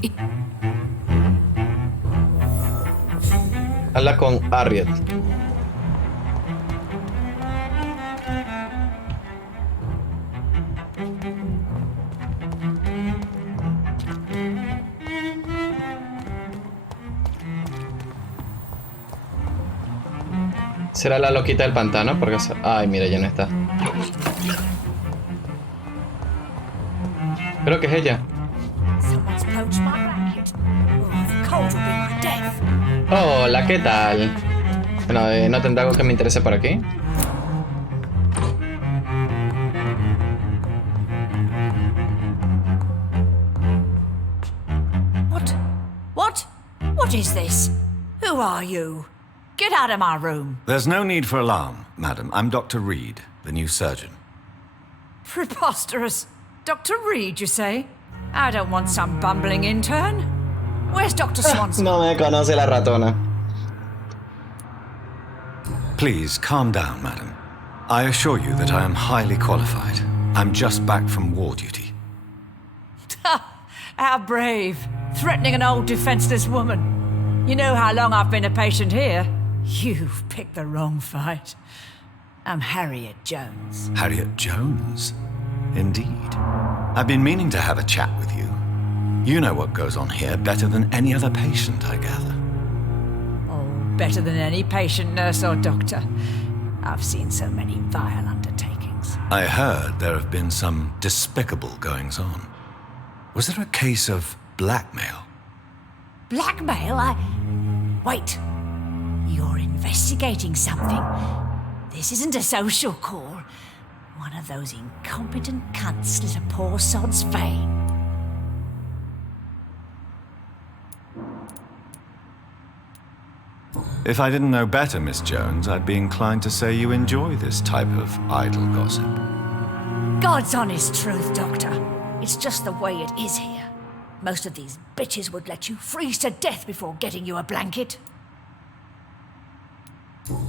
Habla con Harriet. ¿Será la loquita del pantano? Porque... Ay, mira, ya no está. Creo que es ella. Hola, ¿qué tal? Bueno, ¿no tendrá algo que me interese por aquí? What is this? Who are you? Get out of my room. There's no need for alarm, madam. I'm Dr. Reed, the new surgeon. Preposterous. Dr. Reed, you say? I don't want some bumbling intern. Where's Dr. Swansea? No me conoce la ratona. Please, calm down, madam. I assure you that I am highly qualified. I'm just back from war duty. How brave. Threatening an old defenseless woman. You know how long I've been a patient here? You've picked the wrong fight. I'm Harriet Jones. Harriet Jones? Indeed. I've been meaning to have a chat with you. You know what goes on here better than any other patient, I gather. Oh, better than any patient, nurse, or doctor. I've seen so many vile undertakings. I heard there have been some despicable goings-on. Was there a case of blackmail? Blackmail? Wait. You're investigating something. This isn't a social call. One of those incompetent cunts slit a poor sod's vein. If I didn't know better, Miss Jones, I'd be inclined to say you enjoy this type of idle gossip. God's honest truth, Doctor. It's just the way it is here. Most of these bitches would let you freeze to death before getting you a blanket.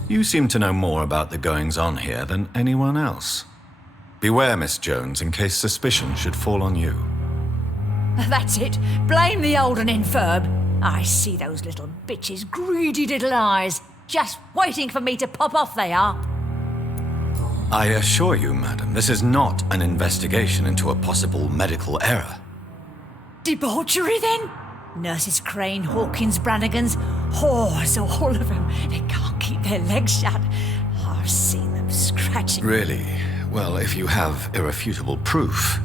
You seem to know more about the goings-on here than anyone else. Beware, Miss Jones, in case suspicion should fall on you. That's it. Blame the old and infirm. I see those little bitches' greedy little eyes. Just waiting for me to pop off they are. I assure you, madam, this is not an investigation into a possible medical error. Debauchery, then? Nurses Crane, Hawkins, Brannigans, whores, all of them. They can't keep their legs shut. I've seen them scratching. Really? Well, if you have irrefutable proof,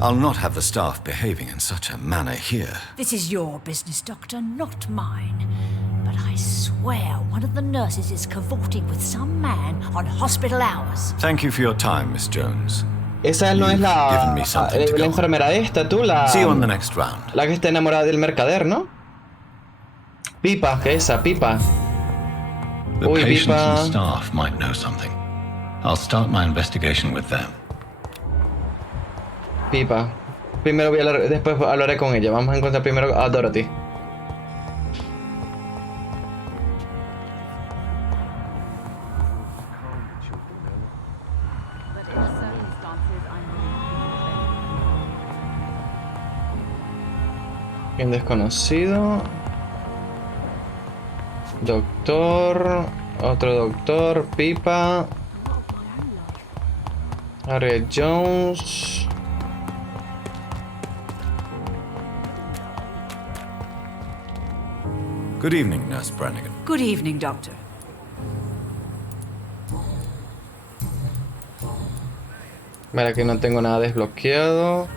I'll not have the staff behaving in such a manner here. This is your business, Doctor, not mine. But I swear one of the nurses is cavorting with some man on hospital hours. Thank you for your time, Miss Jones. Esa no es la enfermera esta, tú, la... See you on the next round. La que está enamorada del mercader, ¿no? Pipa, que esa, Pipa. The Uy, patients Pipa. and staff might know something. I'll start my investigation with them. Pipa. Primero voy a hablar, después hablaré con ella. Vamos a encontrar primero a Dorothy. Bien desconocido. Doctor. Otro doctor. Pipa. Harriet Jones. Good evening, Nurse Brannigan. Good evening, Doctor. Mira, aquí no tengo nada desbloqueado.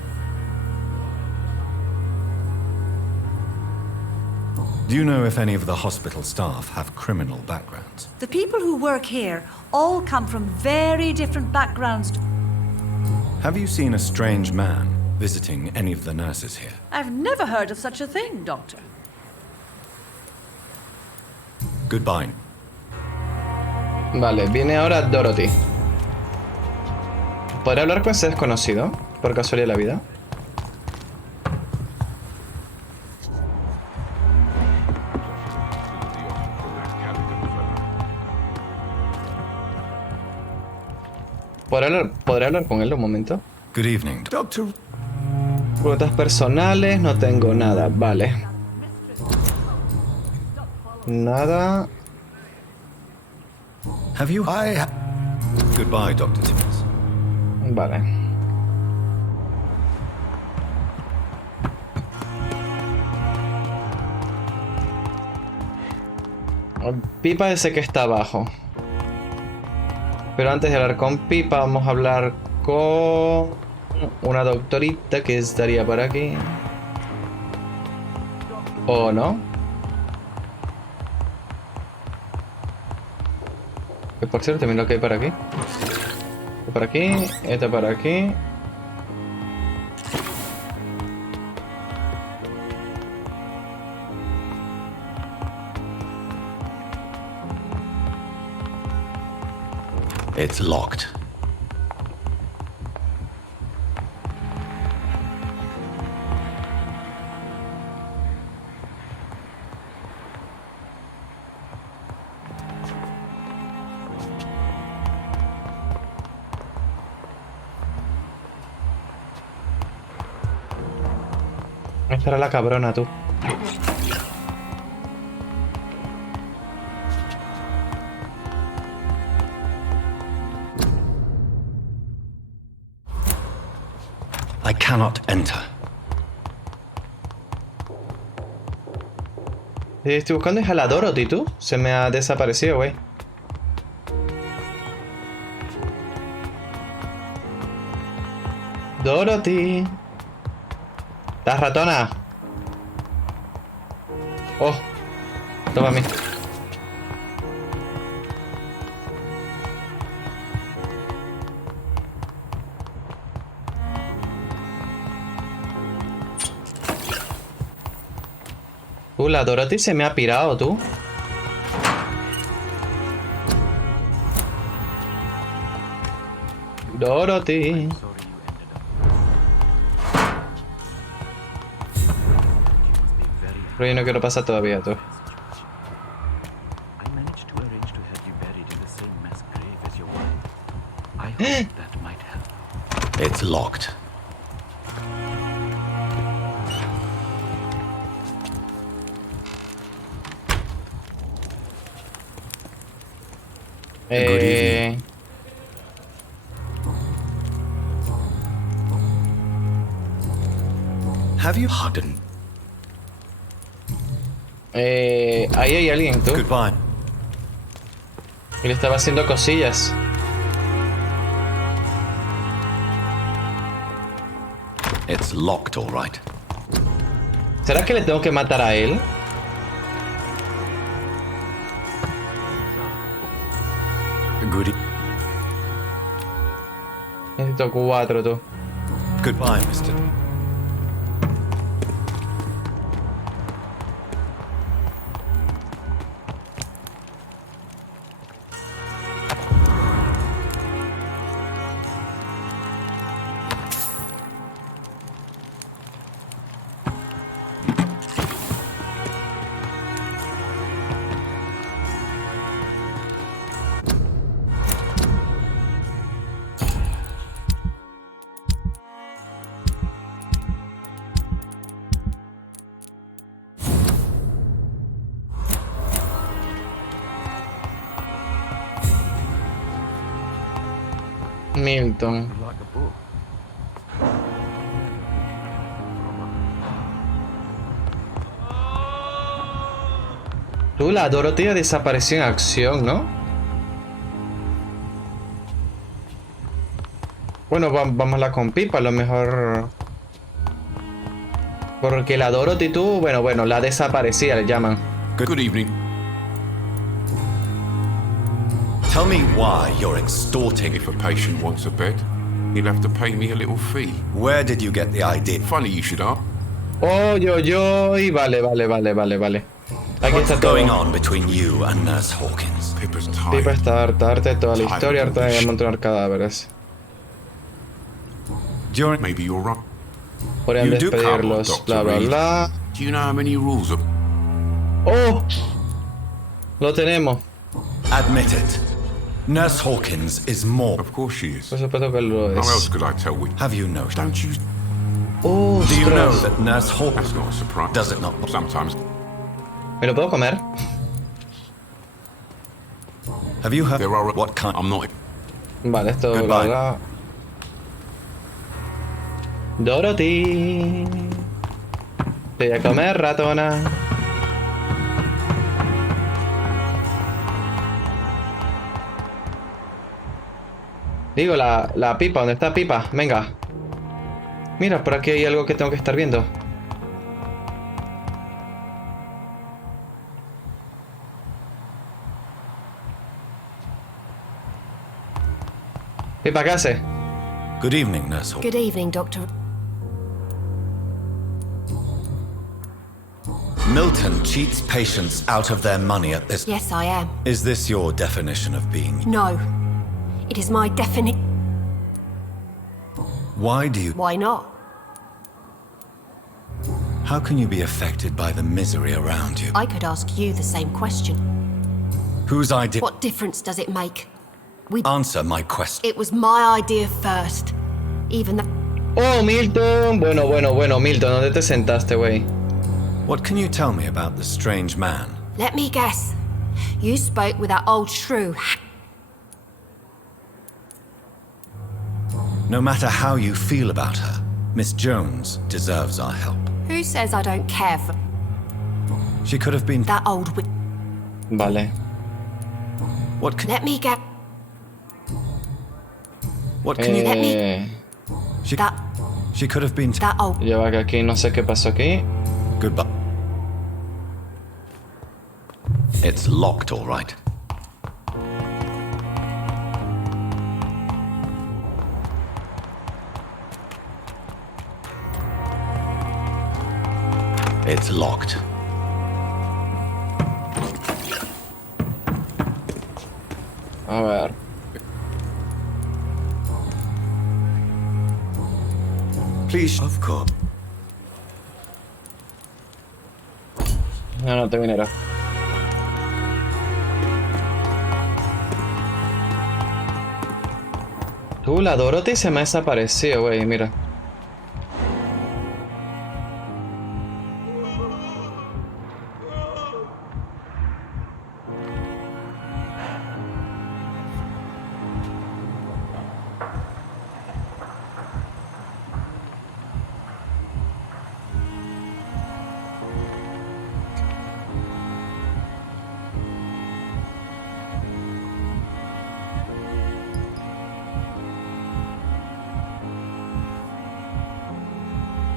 Do you know if any of the hospital staff have criminal backgrounds? The people who work here all come from very different backgrounds. Have you seen a strange man visiting any of the nurses here? I've never heard of such a thing, Doctor. Goodbye. Vale, viene ahora Dorothy. ¿Podré hablar con ese desconocido? Por casualidad de la vida. ¿Podré hablar con él un momento? Good evening, Doctor. Cuotas personales, no tengo nada. Vale. Nada. Have you? Goodbye, Dr. Timmons. Vale. Pipa ese que está abajo. Pero antes de hablar con Pipa, vamos a hablar con una doctorita que estaría por aquí. ¿O no? Que por cierto, también lo que hay por aquí. Esto por aquí, esto por aquí. It's locked. Esta era la cabrona, tú. I cannot enter. Estoy buscando es a la Dorothy, tú. Se me ha desaparecido, güey. Dorothy. ¿Estás ratona? Oh. Toma a mí. La Dorothy se me ha pirado, tú. Dorothy. Pero yo no quiero pasar todavía, tú. It's locked. Good evening. Have you pardon? Ahí hay alguien, tú. Goodbye. Y le estaba haciendo cosillas. It's locked, all right. ¿Será que le tengo que matar a él? Good. Necesito 4, tú. Goodbye, Mr. Milton. Tú, la Dorothy desapareció en acción, ¿no? Bueno, vámonos con Pipa, a lo mejor. Porque la Dorothy, tú, bueno, la desaparecida le llaman. Good evening. Tell me why you're extorting. If a patient wants a bed, he'll have to pay me a little fee. Where did you get the idea? Funny you should ask. Oh, y vale. Aquí What's está todo. going on between you and Nurse Hawkins? Pippa's tired. Pipa está harta de toda la historia, harta de amontonar cadáveres. Maybe you're right. Podrían You do despedirlos, come, bla, Dr. bla, Reed. bla. Do you know how many rules are... ¡Oh! Lo tenemos. Admit it. Nurse Hawkins is more. Of course she is. Por supuesto que lo How else es. could I tell we... Have you noticed? Don't you... Oh, Do you know ostras. that Nurse Hawkins... That's not a surprise. Does it not? Sometimes. ¿Me lo puedo comer? Have you heard... There are... What kind... I'm not... Vale, esto bla, Goodbye. bla. Dorothy. Te voy a comer, ratona. Digo, la Pipa, ¿dónde está Pipa? Venga. Mira, por aquí hay algo que tengo que estar viendo. Pipa, ¿qué hace? Good evening, Nurse Hawkins. Good evening, Doctor. Milton cheats patients out of their money at this... Yes, I am. Is this your definition of being... No. It is my definite... Why do you... Why not? How can you be affected by the misery around you? I could ask you the same question. Whose idea... What difference does it make? Answer my question. It was my idea first. Even the... Oh, Milton. Bueno, Milton, ¿dónde te sentaste, güey? What can you tell me about the strange man? Let me guess. You spoke with that old shrew. No matter how you feel about her, Miss Jones deserves our help. Who says I don't care for... She could have been... That old witch. Vale. What can... Let me get... What can you... Let me... She... That... She could have been... That old... Lleva que aquí no sé qué pasó aquí. Goodbye. It's locked, all right. It's locked. A ver. Please. Of course. No tengo dinero. La Dorothy se me ha desaparecido, güey, mira.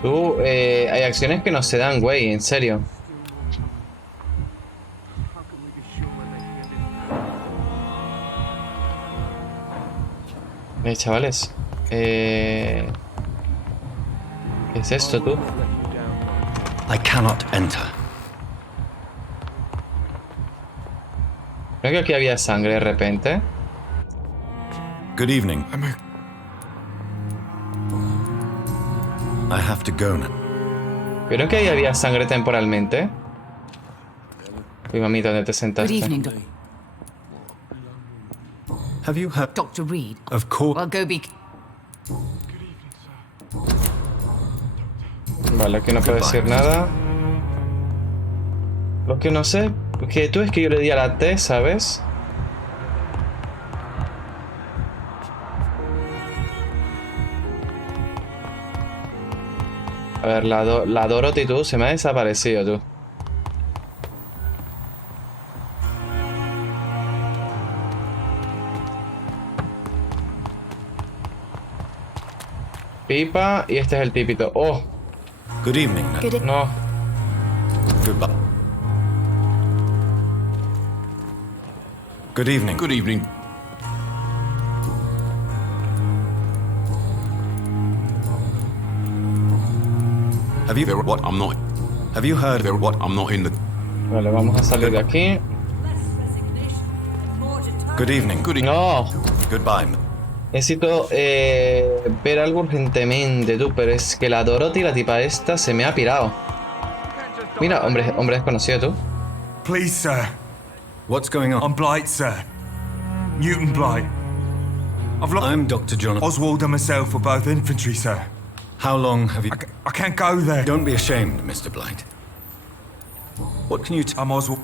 Tú, hay acciones que no se dan, güey, en serio. Chavales. ¿Qué es esto, tú? I cannot enter. Creo que aquí había sangre de repente. Good evening. I have to go now. Creo que ahí había sangre temporalmente. Uy, mamita, ¿dónde te sentaste? Good evening, Have you heard Dr. Reed? Of course. Well, go be. Vale, aquí no puedo decir nada. Lo que no sé, que tú es que yo le di a la T, ¿sabes? A ver, la Dorothy, tú, se me ha desaparecido, tú. Pipa, y este es el tipito. ¡Oh! Good evening. No. Goodbye. Good evening. Good evening. Have you What? I'm not. Have you heard What? I'm not in the. Vale, vamos a salir de aquí. Good evening. Good evening. No. Goodbye. Necesito ver algo urgentemente, tú, pero es que la Dorothy, la tipa esta, se me ha pirado. Mira, hombre desconocido, tú. Please, sir. What's going on? I'm Blight, sir. Newton Blight. I'm Dr. Jonathan. Oswald and myself were both infantry, sir. How long have you... I can't go there. Don't be ashamed, Mr. Blight. What can you I'm Oswald.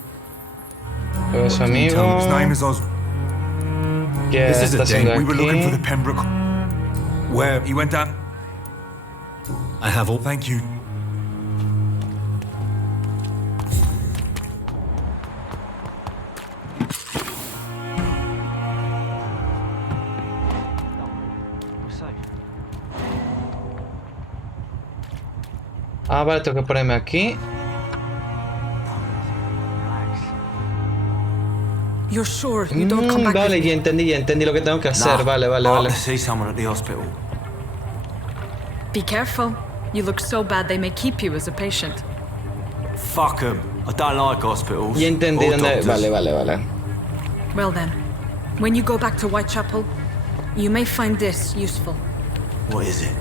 Pero su amigo... His name is Oswald. ¿Qué está haciendo We were looking for aquí? the Pembroke. Where? He went down. I have all... Thank you. Ah, vale, tengo que ponerme aquí. You're sure you don't come back Vale, with me? ya entendí lo que tengo que hacer. Vale. To see someone at the hospital. Be careful. You look so bad they may keep you as a patient. Fuck 'em. I don't like hospitals. Ya entendí or dónde... doctors. Vale. Well then, when you go back to Whitechapel, you may find this useful. What is it?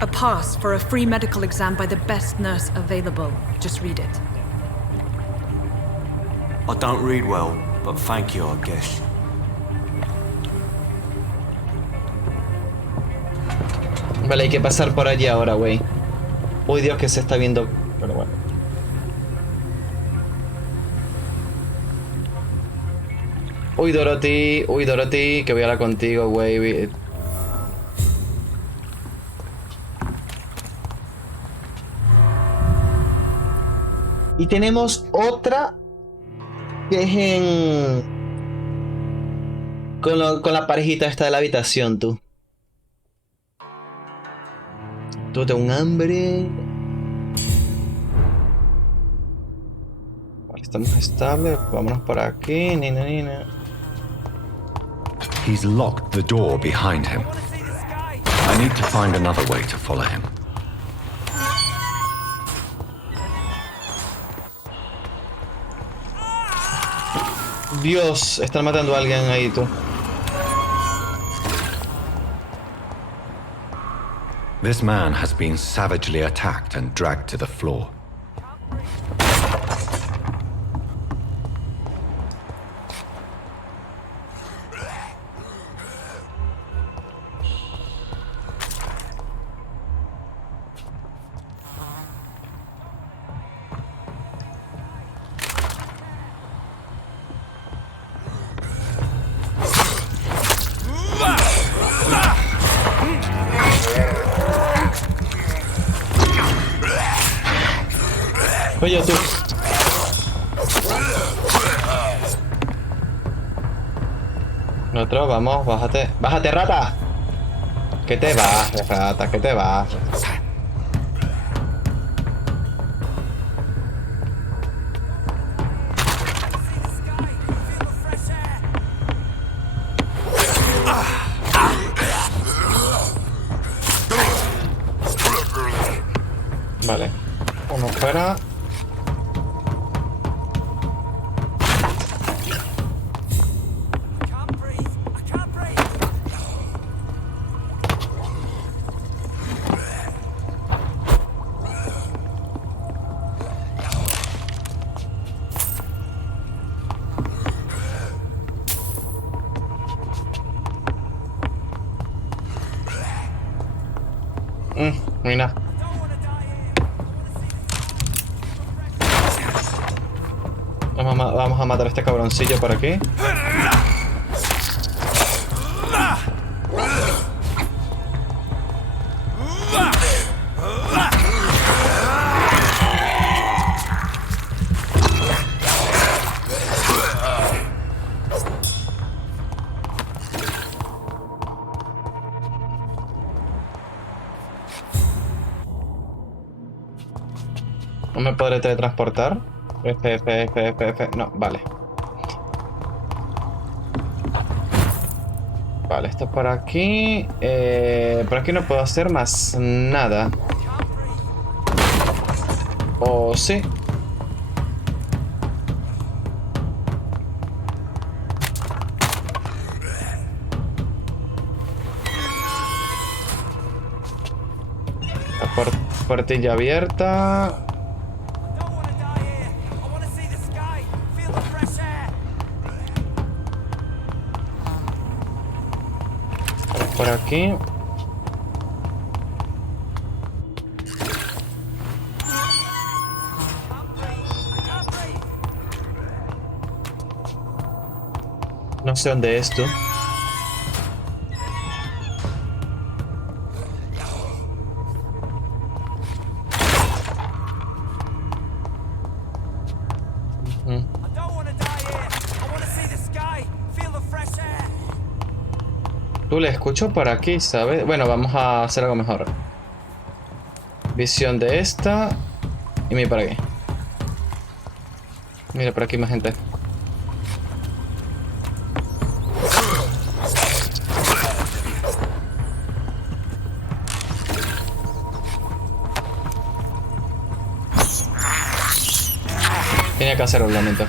A pass for a free medical exam by the best nurse available. Just read it. I don't read well, but thank you, I guess. Vale, hay que pasar por allí ahora, güey. Uy, Dios, que se está viendo... Pero bueno. Uy, Dorothy, que voy a hablar contigo, güey. Y tenemos otra que es en... Con la parejita esta de la habitación, tú. Tú te un hambre. Vale, estamos estables. Vámonos por aquí. Nina. He's locked the door behind him. I need to find another way to follow him. Dios, están matando a alguien ahí, tú. This man has been savagely attacked and dragged to the floor. Oye, tú. Nosotros vamos, bájate. ¡Bájate, rata! ¿Qué te vas, rata? ¿Qué te vas? Vale. Uno fuera. Mira. Vamos a matar a este cabroncillo por aquí. ¿No me podré teletransportar? F. No, vale. Vale, esto por aquí. Por aquí no puedo hacer más nada. ¿O sí? La puertilla abierta. Por aquí. No sé dónde es tú. Tú le escucho por aquí, ¿sabes? Bueno, vamos a hacer algo mejor. Visión de esta. Y mira por aquí. Mira por aquí más gente. Tenía que hacerlo, lo lamento.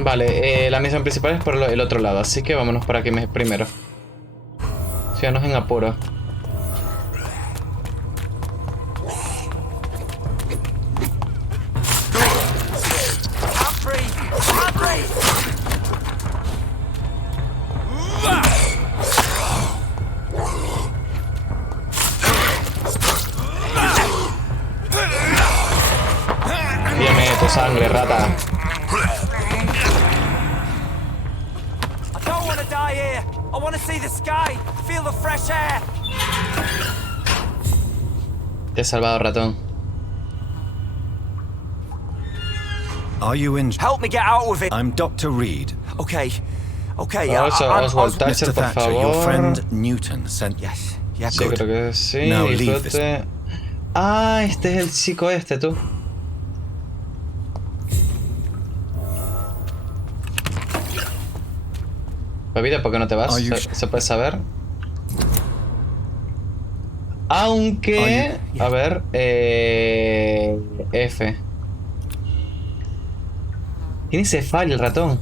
Vale, la misión principal es por el otro lado, así que vámonos por aquí primero. Ciudadanos en apuro. Dame tu sangre, rata. Te he salvado, ratón. Are you injured? Help me get out of it. I'm Dr. Reed. Okay. Oswald Thatcher, por favor. Your friend Newton sent. Yes. Sí, creo que sí. Now leave Disfrute. Ah, este es el chico este, tú. Bebida, ¿por qué no te vas? ¿Se puede saber? Aunque... A ver... F. Tiene cefalia el ratón.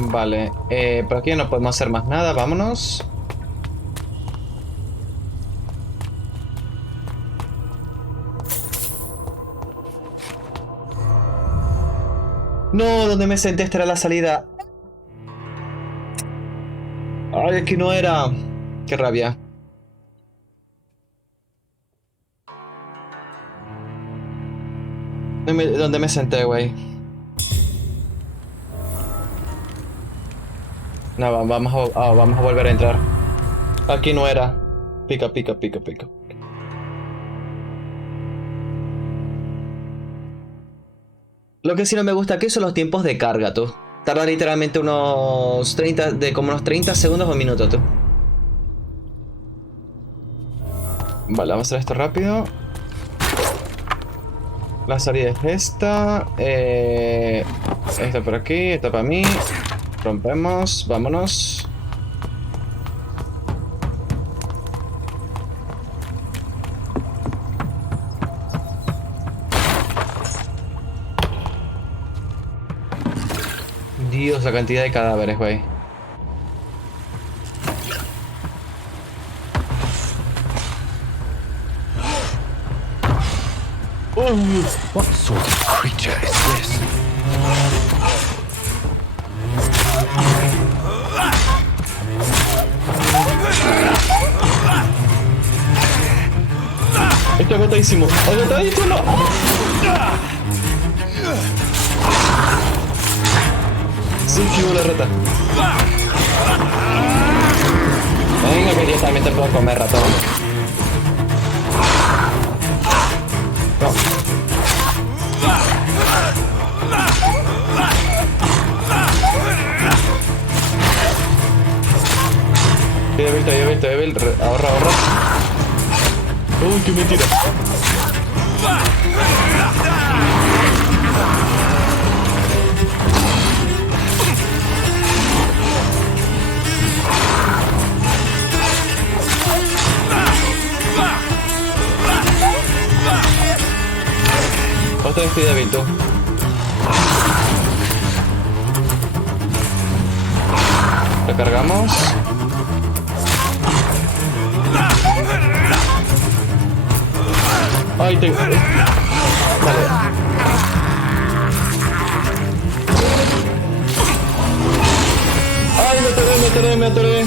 Vale. Por aquí no podemos hacer más nada. Vámonos. No, donde me senté esta era la salida. Ay, es que no era. Qué rabia. ¿Dónde me senté, güey? No, vamos a volver a entrar. Aquí no era. Pica, pica, pica, pica. Lo que sí no me gusta aquí son los tiempos de carga, tú. Tarda literalmente unos 30 segundos o minutos, tú. Vale, vamos a hacer esto rápido. La salida es esta. Esta por aquí, esta para mí. Rompemos, vámonos. Dios, la cantidad de cadáveres, güey. What sort of creature is this? Esto es agotadísimo. ¡Agotadísimo! Sí, chivo la rata. Venga, que yo también te puedo comer, ratón. No. Estoy débil. Ahorra. Uy, qué mentira. Otra vez estoy débil, tú. Recargamos. Ay, vale. Ay, me atoré.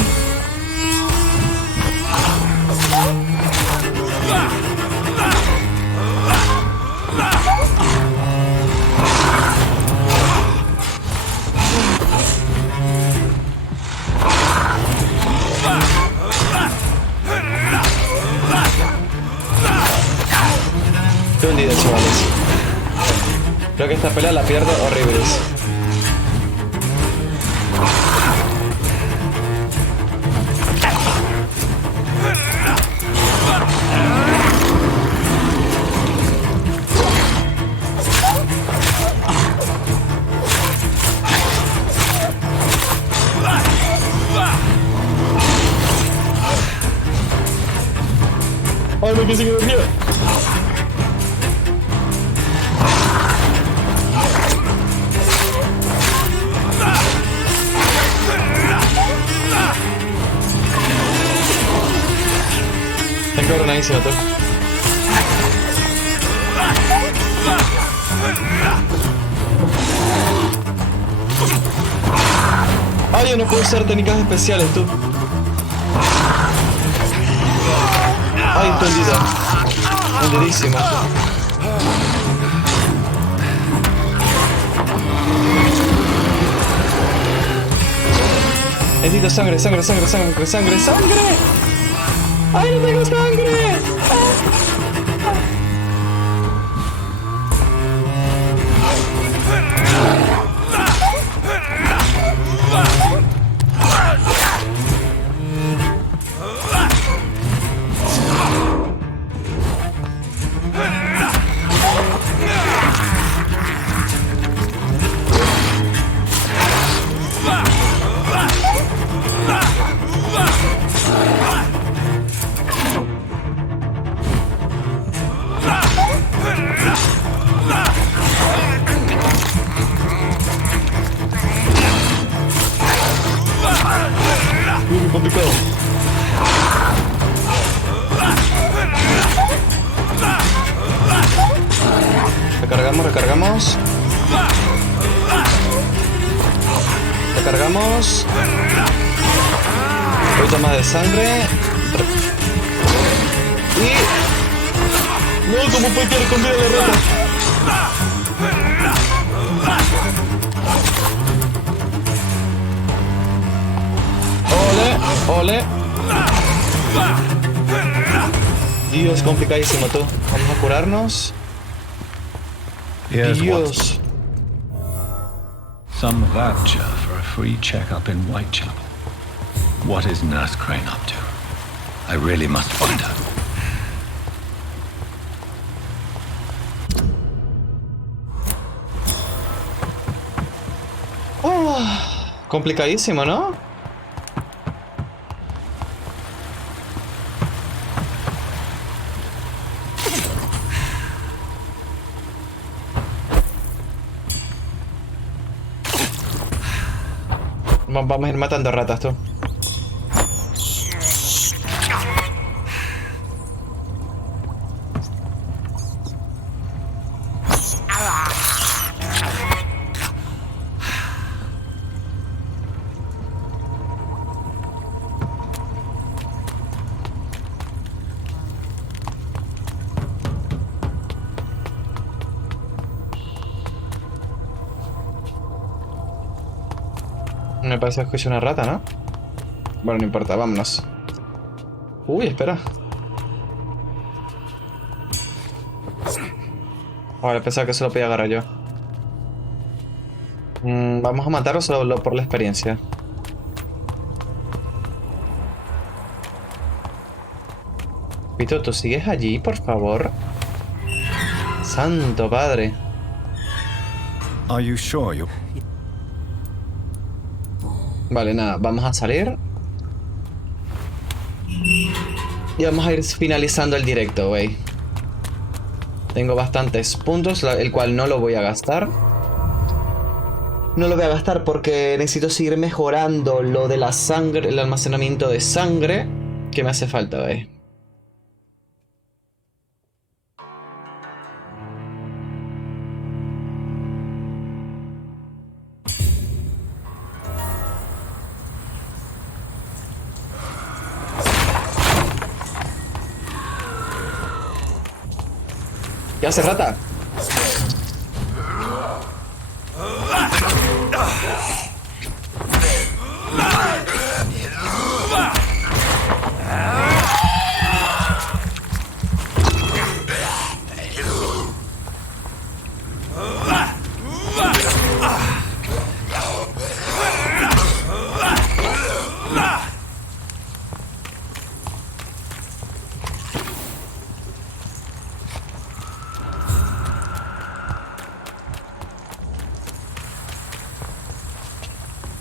Estoy hundido, chavales. Creo que esta pelea la pierdo horribles. Ay, me quedé sin energía. Está cabronadísimo, tú. Ay, yo no puedo usar técnicas especiales, tú. Ay, estoy hundido. Hundidísimo. Necesito sangre. ¡Ay, no tengo sangre! Muy complicado. Recargamos. poquito más de sangre. Y... ¡No! ¿Cómo puede quedar con vida la rata? ¡Ole! Dios, complicadísimo tú. Vamos a curarnos. Dios. Some voucher for a free checkup in Whitechapel. What is Nurse Crane up to? I really must find her. Complicadísimo, ¿no? Vamos a ir matando ratas, tú. Me parece que escuché una rata, ¿no? Bueno, no importa, vámonos. Uy, espera. Vale, pensaba que se lo podía agarrar yo. Vamos a matarlo solo por la experiencia. Pito, ¿tú sigues allí, por favor? Santo padre. Are you sure you... Vale, nada, vamos a salir. Y vamos a ir finalizando el directo, güey. Tengo bastantes puntos, el cual no lo voy a gastar. No lo voy a gastar porque necesito seguir mejorando lo de la sangre, el almacenamiento de sangre que me hace falta, güey. ¿Qué hace, rata?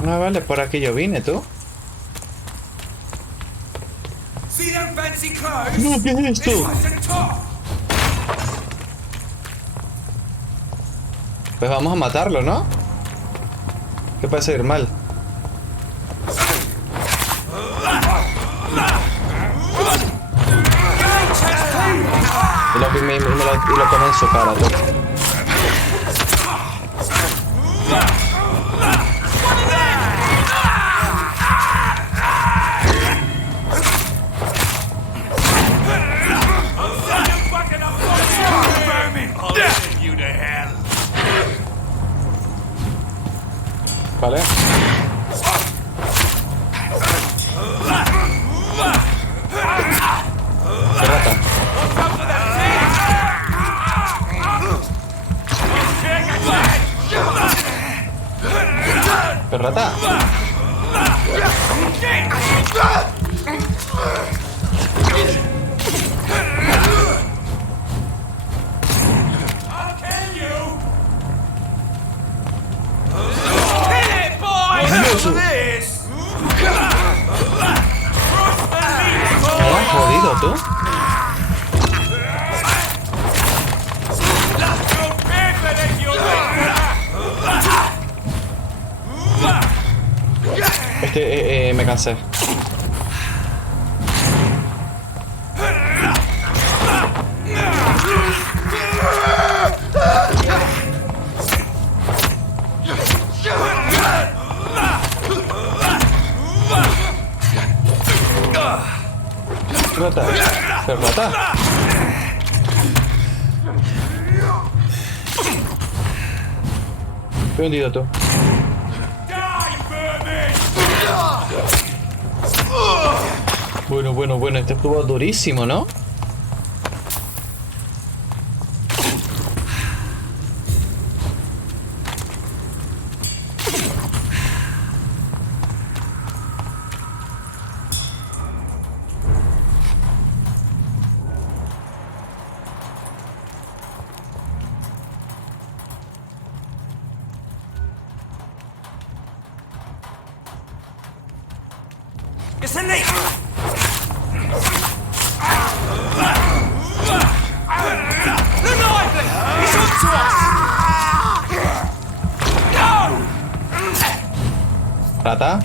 Ah, vale, por aquí yo vine, ¿tú? No, ¿qué es esto? Pues vamos a matarlo, ¿no? ¿Qué puede salir mal? Y lo come en su cara, tú. Vale. ¡Qué rata! ¡Qué rata! ¿Me has jodido tú? Me cansé. Rata. Pero rata. Estoy hundido tú. Bueno, este estuvo durísimo, ¿no? It's in there! Rata.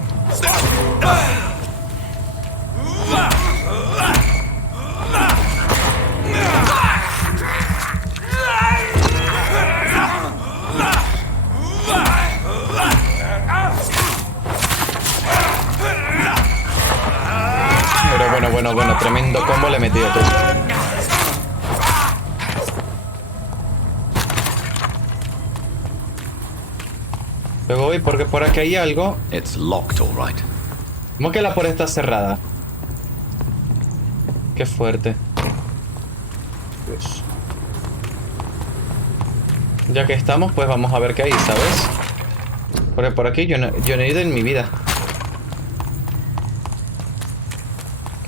Pero bueno, tremendo combo le he metido tú. Luego voy porque por aquí hay algo. It's locked, all right. ¿Cómo que la puerta está cerrada? Qué fuerte. Dios. Ya que estamos, pues vamos a ver qué hay, ¿sabes? Porque por aquí yo no he ido en mi vida.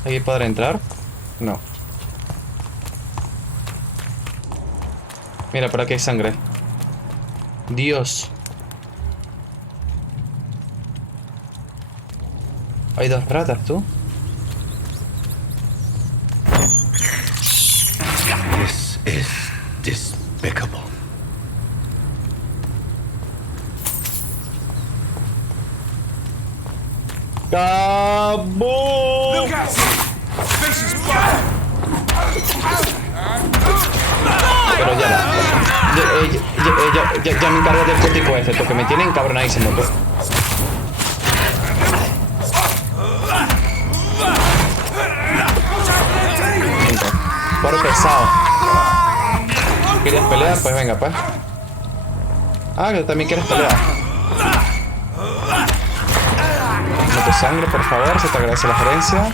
¿Aquí podré entrar? No. Mira, por aquí hay sangre. Dios. Hay dos ratas, tú. This is despicable. ¡Cabo! Pero ya me encargo del putico este, tú, que me tiene encabronadísimo, tú. Por pesado. ¿Querías pelear? Pues venga, pues. Ah, que tú también quieres pelear. No te sangre, por favor, se te agradece la gerencia.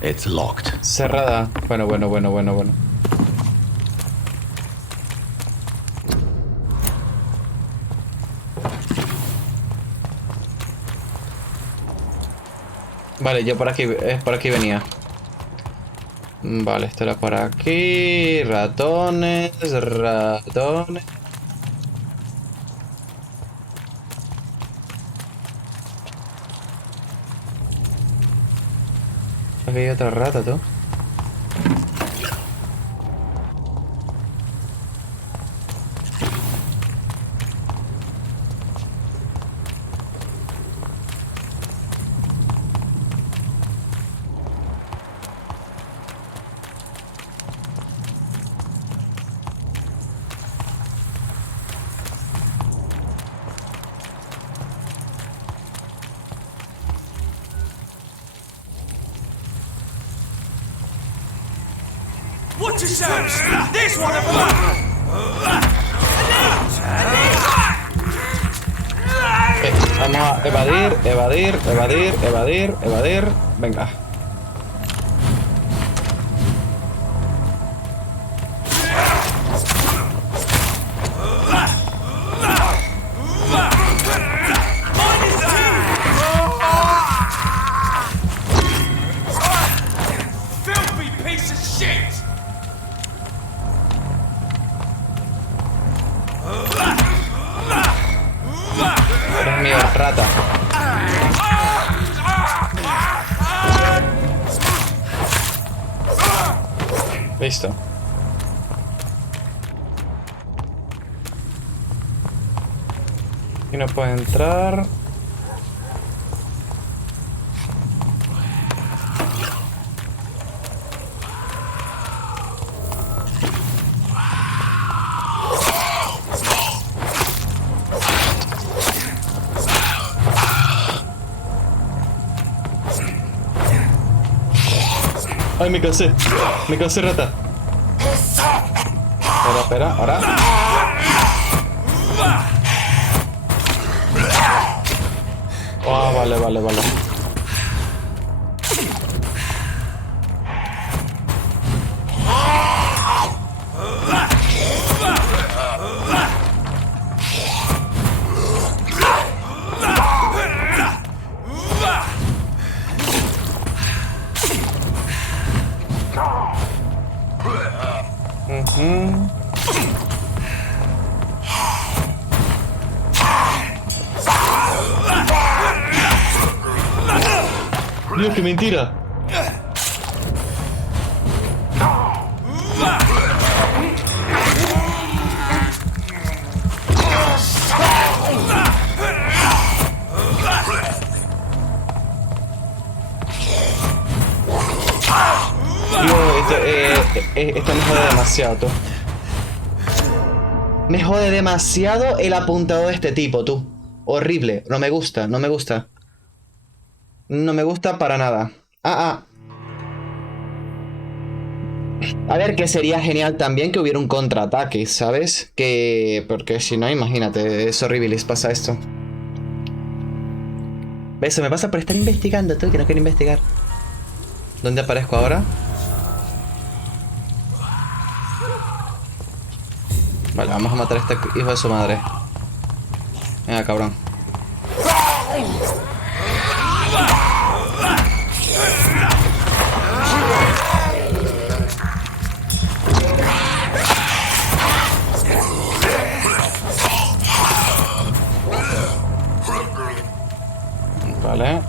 It's locked. Cerrada. Bueno. Vale, yo por aquí venía. Vale, esto era por aquí. Ratones. Aquí hay otra rata, tú. What yourselves? This one of them! Vamos a evadir. Venga. Filthy piece of shit! Dios mío, rata. Listo. Y no puede entrar. Ay, me cansé, rata. Espera, ahora. Ah, vale. Dios, qué mentira. Esto me jode demasiado, tú. Me jode demasiado el apuntado de este tipo, tú. Horrible. No me gusta. No me gusta para nada. A ver, que sería genial también que hubiera un contraataque, ¿sabes? Porque si no, imagínate, es horrible, les pasa esto. Eso me pasa por estar investigando, tú, que no quiero investigar. ¿Dónde aparezco ahora? Vale, vamos a matar a este hijo de su madre. Venga, cabrón. Vale.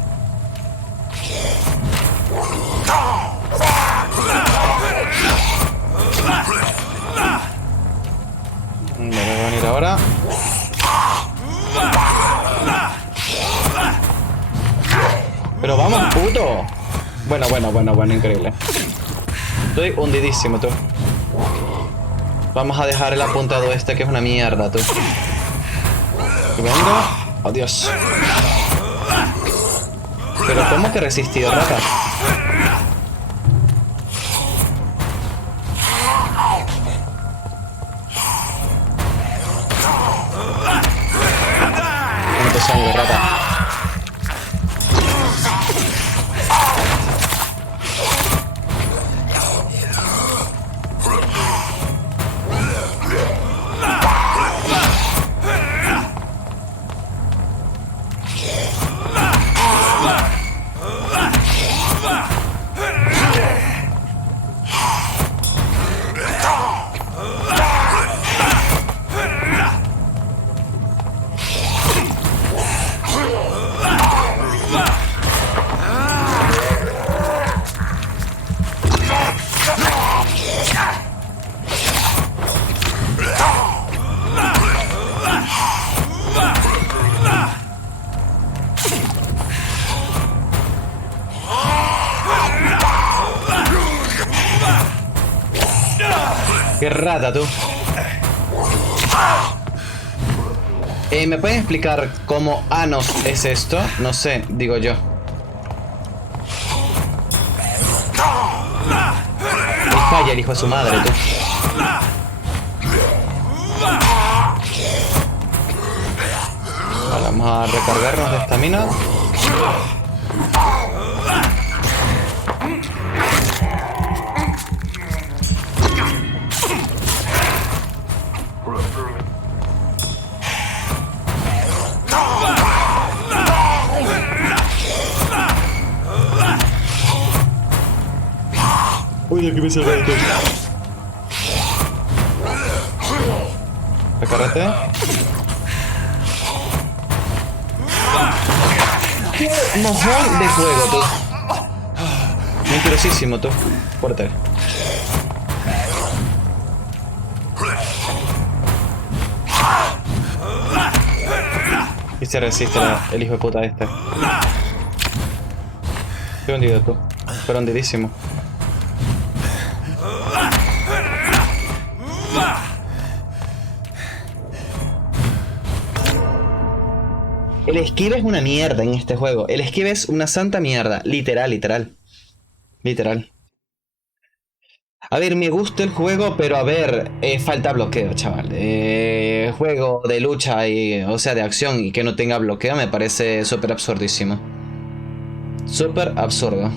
Me voy a venir ahora. Pero vamos, puto. Bueno, increíble. Estoy hundidísimo, tú. Vamos a dejar el apuntado este, que es una mierda, tú. Que vengo. Adiós. Pero ¿cómo que he resistido, rata? ¿Cuánto sangre, rata? Qué rata, tú. ¿Me pueden explicar cómo Anos es esto? No sé, digo yo. Y falla el hijo de su madre, tú. Vale, vamos a recargarnos de estamina. Uy, aquí me salvé tú. Recárgate. Mojón de fuego, tú. Mentirosísimo, tú. Fuerte. Y se resiste el hijo de puta este. Estoy hundido, tú. Pero hundidísimo. El esquive es una mierda en este juego. El esquive es una santa mierda. Literal. A ver, me gusta el juego, pero a ver, falta bloqueo, chaval. Juego de lucha y, o sea, de acción y que no tenga bloqueo me parece súper absurdísimo. Súper absurdo.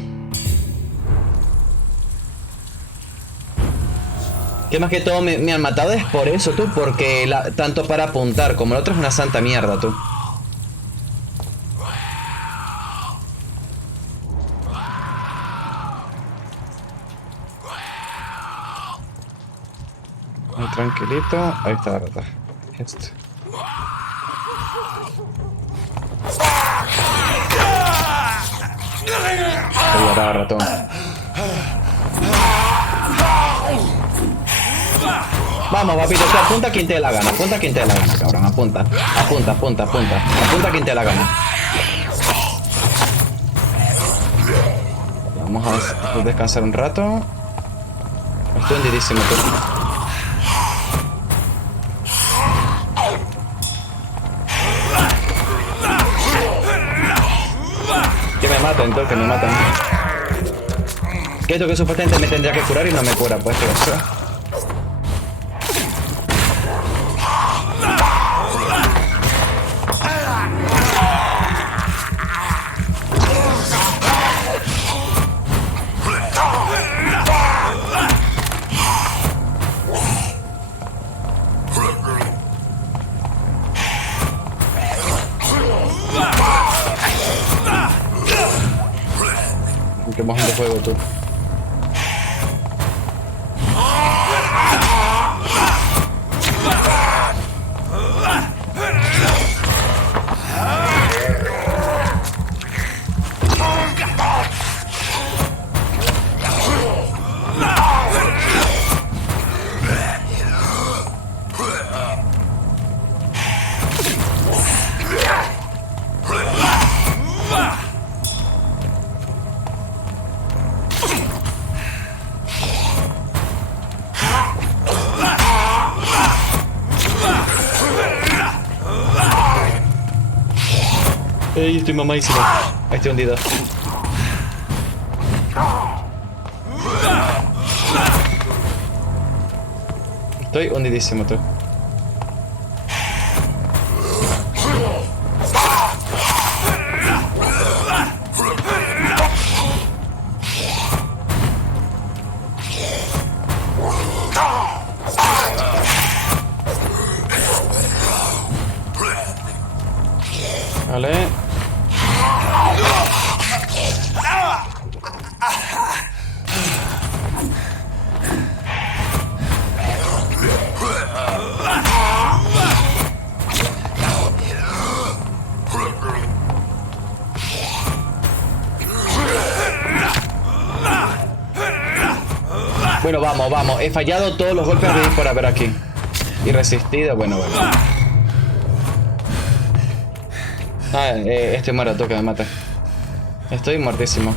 Que más que todo me han matado es por eso, tú, porque tanto para apuntar como el otro es una santa mierda, tú. Muy tranquilito. Ahí está la rata. Esto. Voy a dar ratón. Vamos, papito, tú apunta a quien te dé la gana. Apunta a quien te dé la gana, cabrón. Apunta. Apunta, apunta, apunta. Apunta a quien te dé la gana. Vamos a descansar un rato. Estoy hundidísimo, tú. Que me maten, tú, que me maten. Que esto que supuestamente me tendría que curar y no me cura, pues, que eso. Qué mojón de juego, tú. Ey, estoy mamadísimo. Ahí estoy hundido. Estoy hundidísimo, tú. Vale. Bueno, vamos, vamos. He fallado todos los golpes de por haber aquí. Y resistido, bueno. Ah, estoy muerto, que me mate. Estoy muertísimo.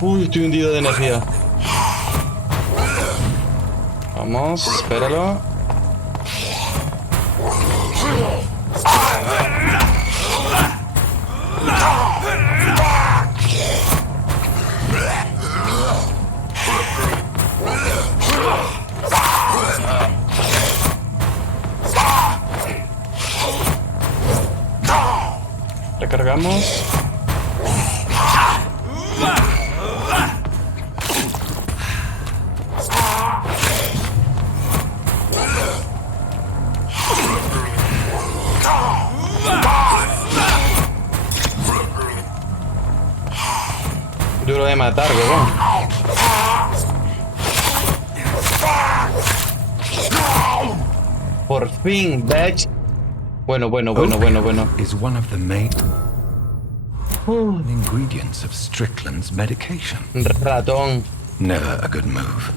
Uy, estoy hundido de energía. Vamos, espéralo. Recargamos. Duro de matar, weón. Por fin, bitch. Bueno. Is one of the main ingredients of Strickland's medication. Ratón. Never a good move.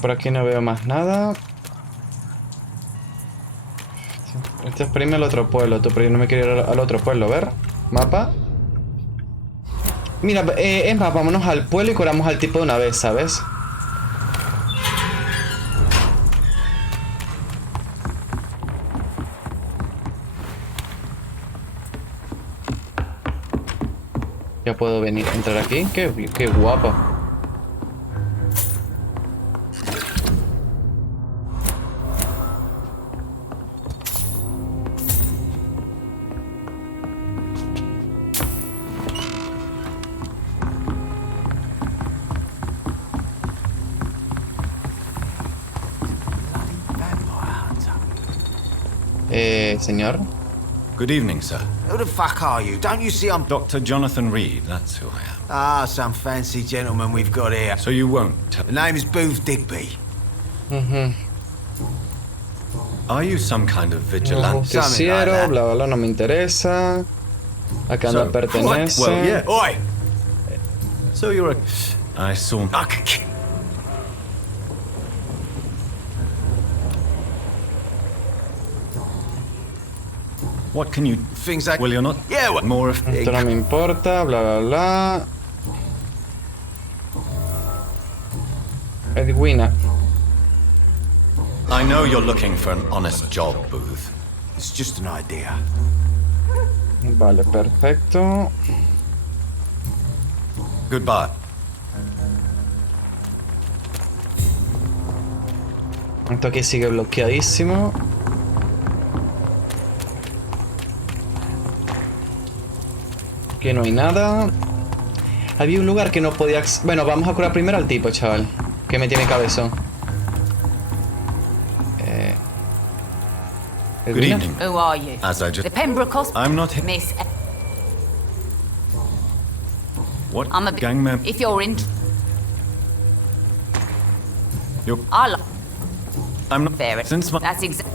Por aquí no veo más nada. Este es primero el otro pueblo, tú, pero yo no me quiero ir al otro pueblo. A ver, mapa. Mira, es más, vámonos al pueblo y curamos al tipo de una vez, ¿sabes? Ya puedo venir, entrar aquí. Qué guapo. Señor. Good evening, sir. Who the fuck are you? Don't you see I'm Dr. Jonathan Reed, that's who I am. Ah, some fancy gentleman we've got here. So you won't tell... The name is Booth Digby. Are you some kind of vigilante? Justiciero, bla bla, no me interesa. Acá no pertenece. Well, yeah. Oi! So you're a... I saw... What can you... Things like... Will you not... Yeah, what... More of... Esto no me importa, bla bla bla. Edwina. I know you're looking for an honest job, Booth. It's just an idea. Vale, perfecto. Goodbye. Esto aquí sigue bloqueadísimo. Aquí no hay nada. Había un lugar que no podía... Bueno, vamos a curar primero al tipo, chaval. Que me tiene cabezón. Good evening. Who are you? As I just... The Pembroke Hospital? I'm not here. Miss... What? I'm a... Gang member? If you're in... You're... I'm not... Fair. Since my... That's exactly...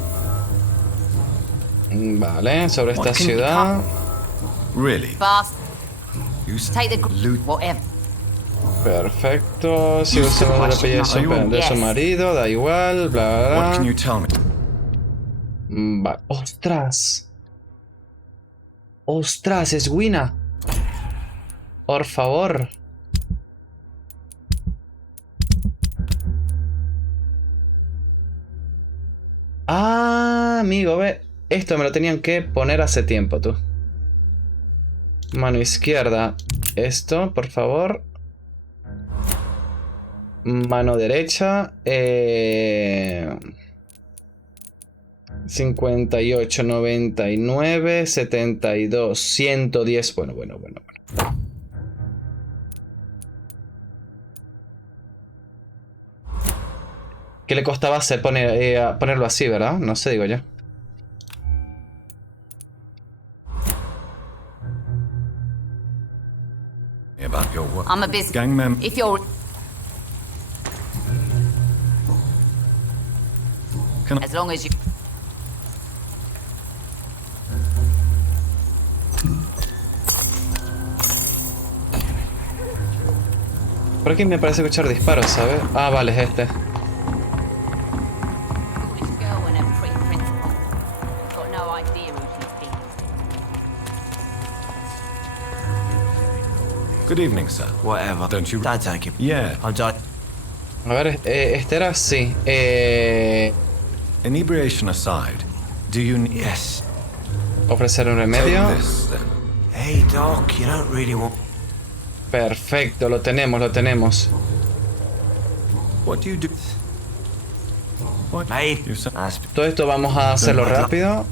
Vale, sobre esta ciudad. Really? Fast. You take the... loot... Whatever. Perfecto. Si usamos el apellido de su marido, da igual, bla bla bla. What can you tell me? Vale. ¡Ostras! ¡Ostras, es Wina! Por favor. Ah, amigo, ve. Esto me lo tenían que poner hace tiempo, tú. Mano izquierda. Esto, por favor. Mano derecha. 58, 99, 72, 110. Bueno. ¿Qué le costaba hacer ponerlo así, verdad? No sé, digo yo. About your work. I'm a business... Gang member. If you're... Can I... As long as you... Por aquí me parece escuchar disparos, ¿sabes? Ah, vale, es este. Good evening, sir. Whatever. Don't you... Don't take it. Yeah. I'm done. A ver, este era así. Inebriation aside, do you... Yes. Ofrecer un remedio. Take this, then. Hey, Doc, you don't really want... Perfecto, lo tenemos. What do you do? What? Todo esto vamos a hacerlo rápido.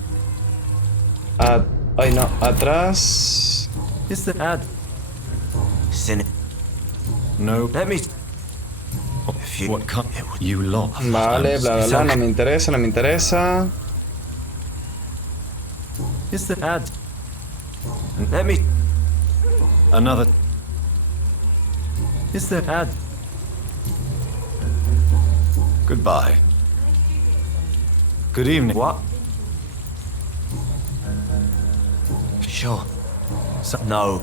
Ay no, atrás. No. Let me. What can't you lost? Vale, bla bla bla, no me interesa, no me interesa. Is the ad? Let me. Another. Is the ad? Goodbye. Good evening. What? Sure. So, no.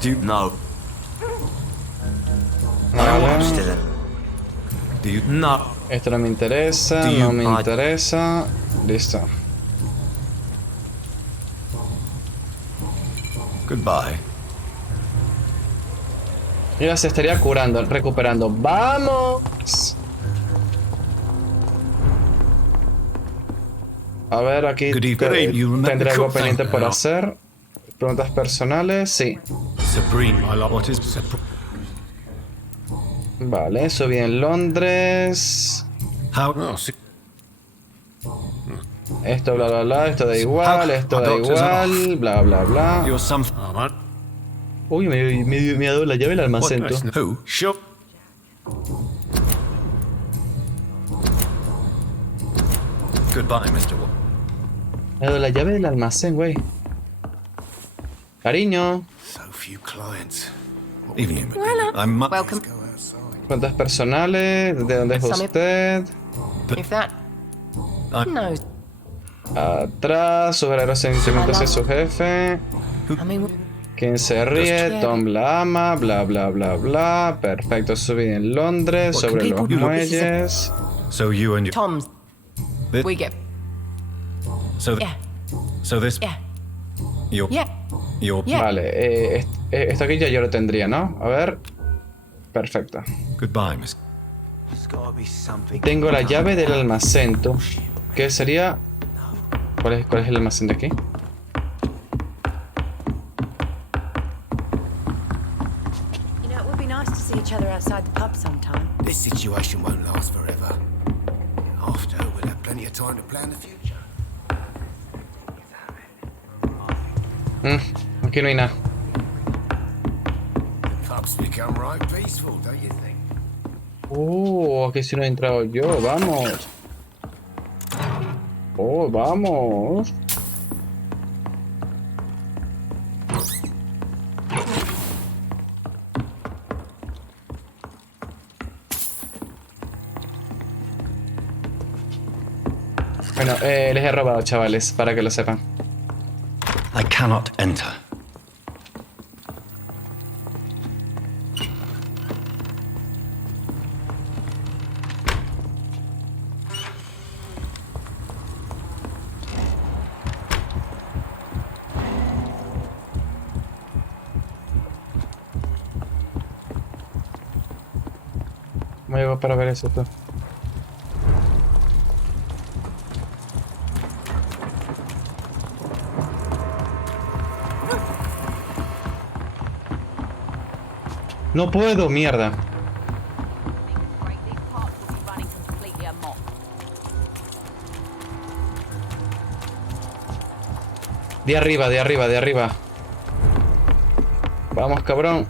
Do you no? Vale. Do you no? Esto no me interesa, no me interesa. Listo. Goodbye. Ya se estaría curando, recuperando. ¡Vamos! A ver, aquí tendré algo pendiente por hacer. Preguntas personales, sí. Vale, subí en Londres. Esto bla bla bla, esto da igual, esto da igual, bla bla bla. Uy, me ha dado la llave del almacén. Goodbye, Mr. Me ha dado la llave del almacén, güey. Cariño. Evening. Welcome. Cuentas personales, ¿de dónde es usted? If that knows. Atrás, sus verdaderos sentimientos de su jefe. Quien se ríe, Tom la ama, bla bla bla bla. Perfecto, subí en Londres, sobre los muelles. So you and Tom's. We get. So Yeah. So this. Yeah. Your. Yeah. Your. Vale, esto aquí ya yo lo tendría, ¿no? A ver. Perfecto. Goodbye, Miss. Tengo la llave del almacén, tú. ¿Qué sería? ¿Cuál es el almacén de aquí? You know, it would be nice to see each other outside the pub sometime. This situation won't last forever. After, we'll have plenty of time to plan the future. Aquí no hay nada. Pubs become right peaceful, don't you think? Aquí sí no he entrado yo, vamos. Oh, vamos. Bueno, les he robado, chavales, para que lo sepan. I cannot enter. ¿Cómo llego para ver eso tú? No puedo, mierda. De arriba, de arriba, de arriba. Vamos, cabrón.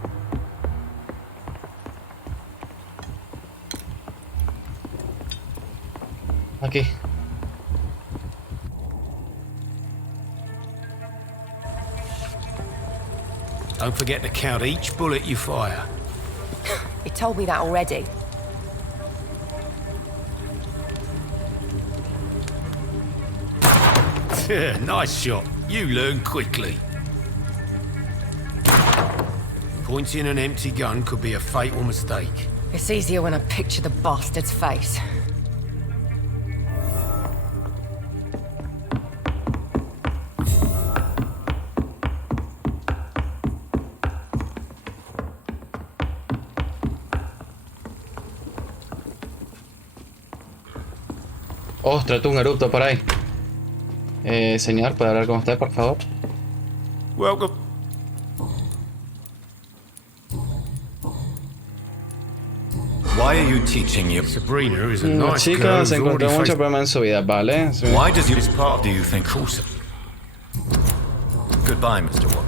Aquí. Don't forget to count each bullet you fire. You told me that already. Nice shot. You learn quickly. Pointing an empty gun could be a fatal mistake. It's easier when I picture the bastard's face. Ostras, tú un erupto por ahí. Señor, ¿puede hablar con usted, por favor? Welcome. Why are you teaching you? Sabrina is a Una nice chica girl se who's encontró already mucho faced... problema en su vida, ¿vale? Why does you... do you think... Goodbye, Mr. Watt.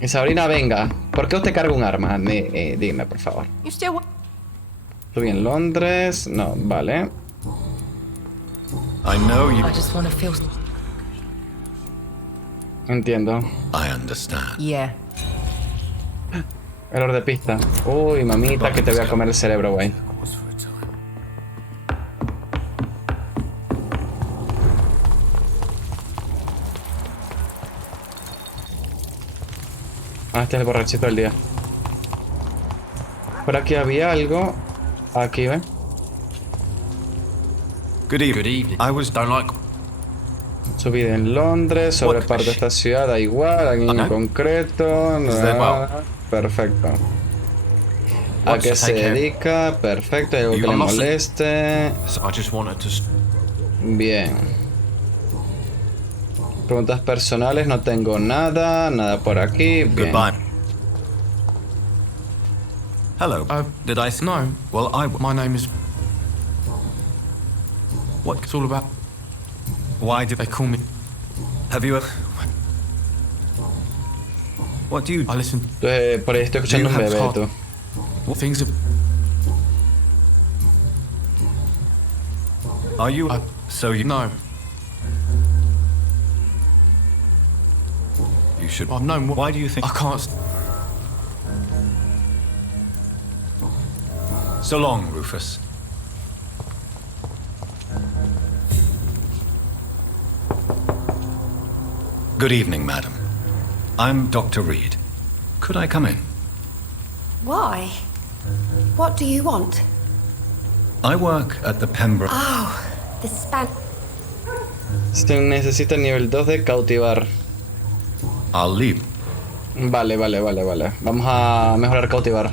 Y Sabrina, venga. ¿Por qué usted carga un arma? Dime, por favor. Estoy en Londres. No, vale. I know you. I just want to feel. Entiendo. I understand. Yeah. Error de pista. Uy, mamita, que te voy a comer el cerebro, güey. Ah, este es el borrachito del día. Por aquí había algo. Aquí, ¿ven? Good evening. I was don't like. Subida en Londres, sobre parte de esta ciudad, da igual, alguien en concreto. Nada. Perfecto. ¿A qué se dedica? Perfecto, hay algo que le moleste. Bien. Preguntas personales, no tengo nada, nada por aquí. Bien. Goodbye. Hello. Did I No. Well, My name is. What? It's all about. Why did they call me? Have you? What do you? I listen. Por ahí estoy escuchando un bebé, tú. What things are? Are you? So you know? You should. I've known. Why do you think? I can't. So long, Rufus. Good evening, madam. I'm Dr. Reed. Could I come in? Why? What do you want? I work at the Pembroke. Oh, the span. Se necesita el nivel 2 de cautivar. I'll leave. Vale. Vamos a mejorar cautivar.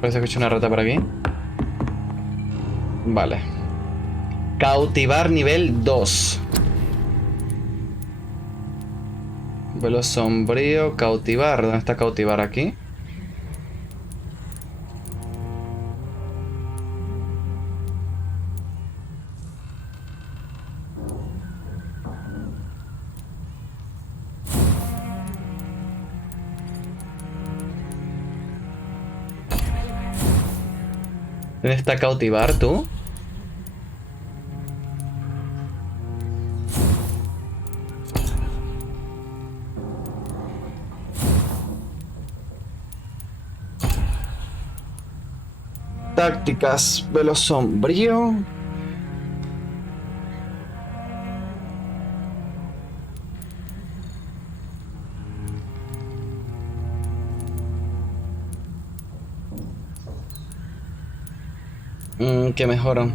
Parece que he hecho una rata por aquí. Vale. Cautivar nivel 2. Velo sombrío, cautivar. ¿Dónde está cautivar aquí? ¿Dónde está cautivar tú? Tácticas, velo sombrío. Que mejoran.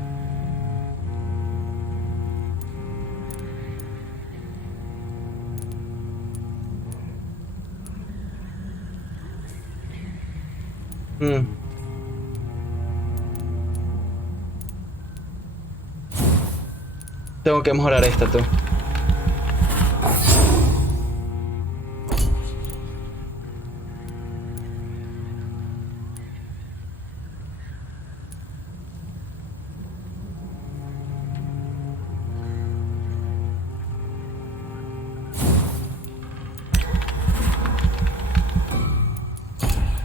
Tengo que mejorar esta, tú.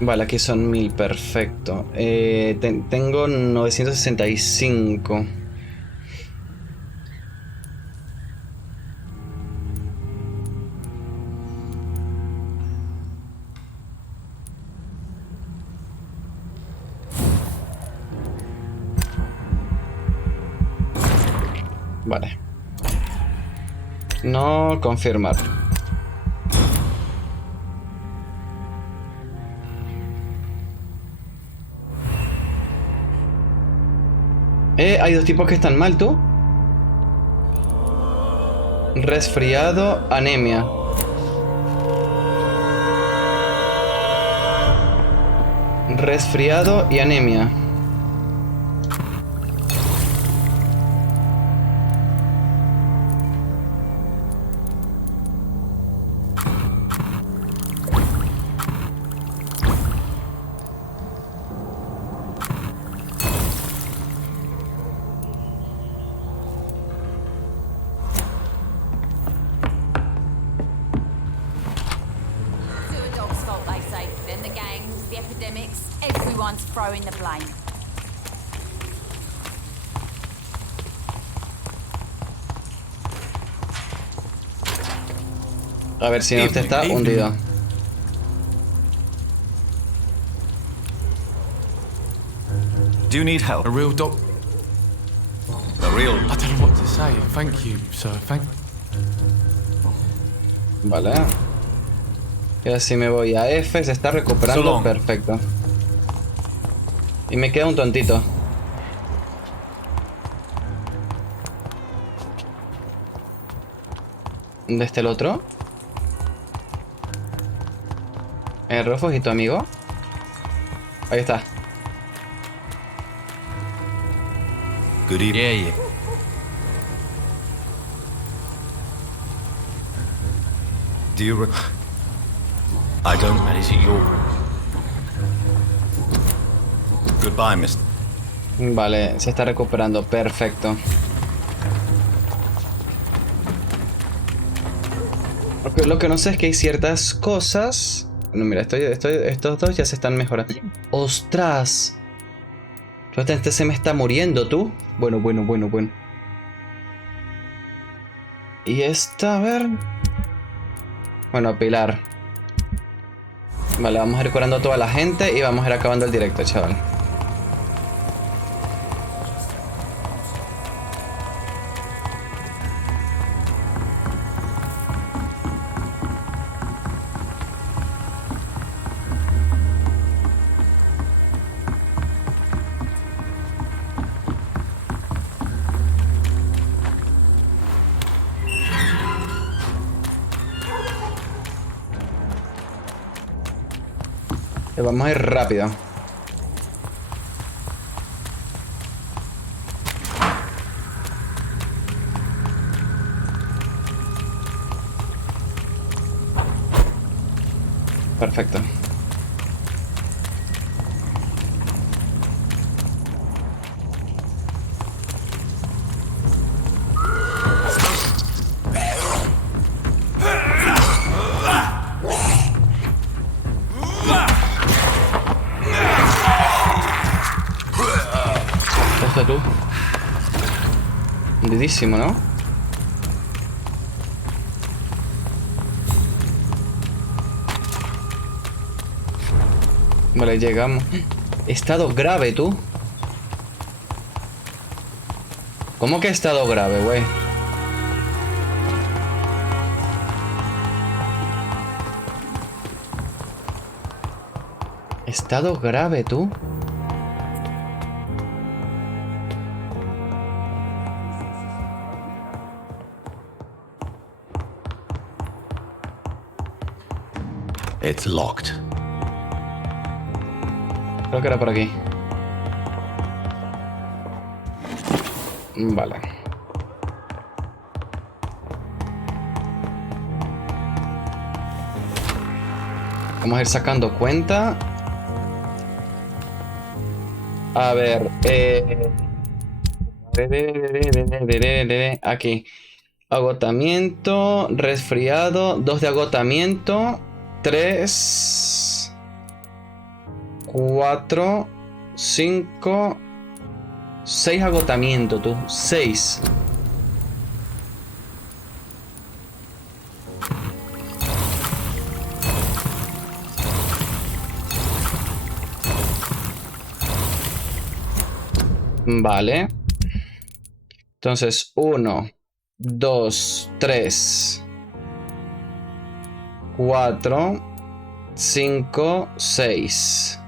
Vale, aquí son 1000, perfecto. Tengo 965. Vale. No confirmar. Hay dos tipos que están mal, ¿tú? Resfriado, anemia. Resfriado y anemia. everyone's throwing the blame. A ver si no te está hundido. Do you need help? A real doc. A real. I don't know what to say. Thank you, sir. Thank. Vale. Y ahora si me voy a F, se está recuperando. Perfecto. Y me queda un tontito. ¿Dónde está el otro? ¿El refugio, amigo? Ahí está. Good evening. Yeah. Do you I don't. And is it your room? Goodbye, Mr. Vale, se está recuperando. Perfecto. Porque lo que no sé es que hay ciertas cosas. No, mira, estos dos ya se están mejorando. ¡Ostras! Este se me está muriendo, tú. Bueno. Y esta, a ver. Bueno, Pilar. Vale, vamos a ir curando a toda la gente y vamos a ir acabando el directo, chaval. Vamos a ir rápido. Perfecto. Tú. Hundidísimo, ¿no? Vale, llegamos. Estado grave, tú. ¿Cómo que estado grave, güey? Estado grave, tú. It's locked. Creo que era por aquí. Vale. Vamos a ir sacando cuenta. A ver. Aquí. Agotamiento. Resfriado. 2 de agotamiento. 3, 4, 5, 6 agotamiento, tú. 6. Vale. Entonces, 1, 2, 3. 4, 5, 6.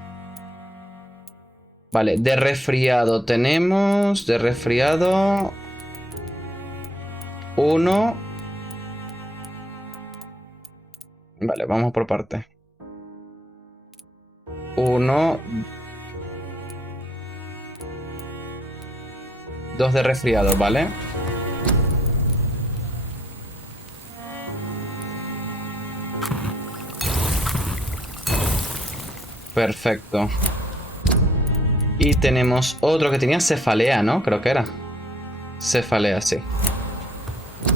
Vale, de resfriado tenemos. De resfriado 1. Vale, vamos por parte. 1. 2 de resfriado, ¿vale? Perfecto. Y tenemos otro que tenía cefalea, ¿no? Creo que era. Cefalea, sí.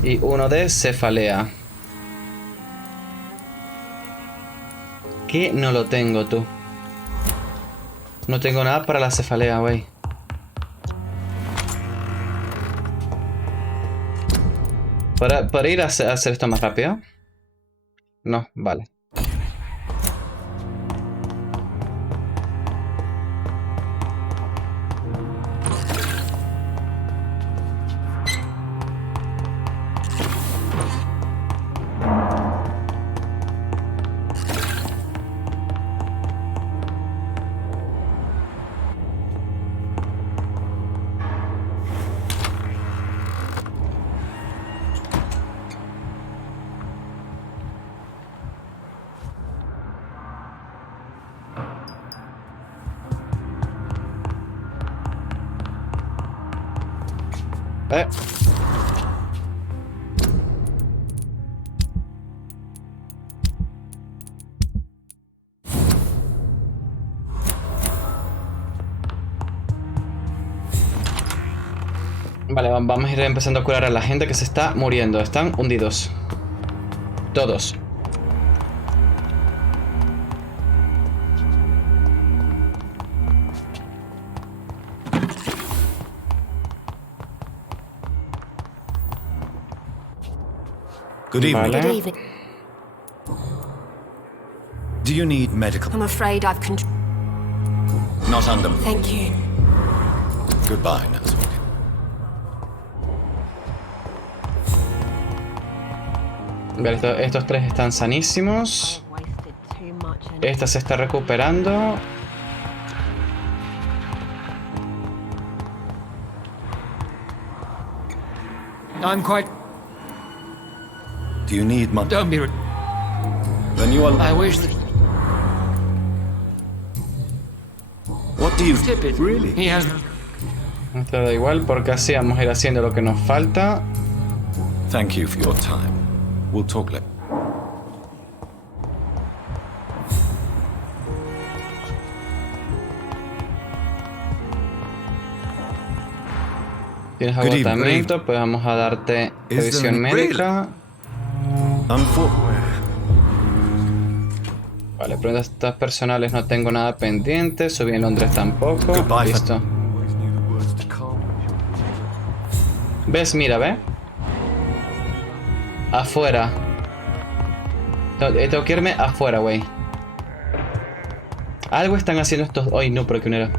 Y uno de cefalea. ¿Qué no lo tengo, tú? No tengo nada para la cefalea, güey. ¿Para ir a hacer esto más rápido? No, vale. Vale, vamos a ir empezando a curar a la gente que se está muriendo. Están hundidos. Todos. Good evening. Vale. Good evening. Do you need medical? I'm afraid I've Not under. Thank you. Goodbye, nurse. Vale, estos tres están sanísimos. Esta se está recuperando. I'm quite... Do you need money? Don't be... Then you are... I wish that... What do you... Tip it. Really? He has... Esto da igual porque así vamos a ir haciendo lo que nos falta. Thank you for your time. We'll talk later. Tienes Good evening. agotamiento, pues vamos a darte revisión médica. Vale, preguntas personales no tengo nada pendiente. Subí en Londres tampoco. Listo. ¿Ves? Mira, ¿ve? Afuera. Tengo que irme afuera, güey. Algo están haciendo estos... Ay, no, pero que no era...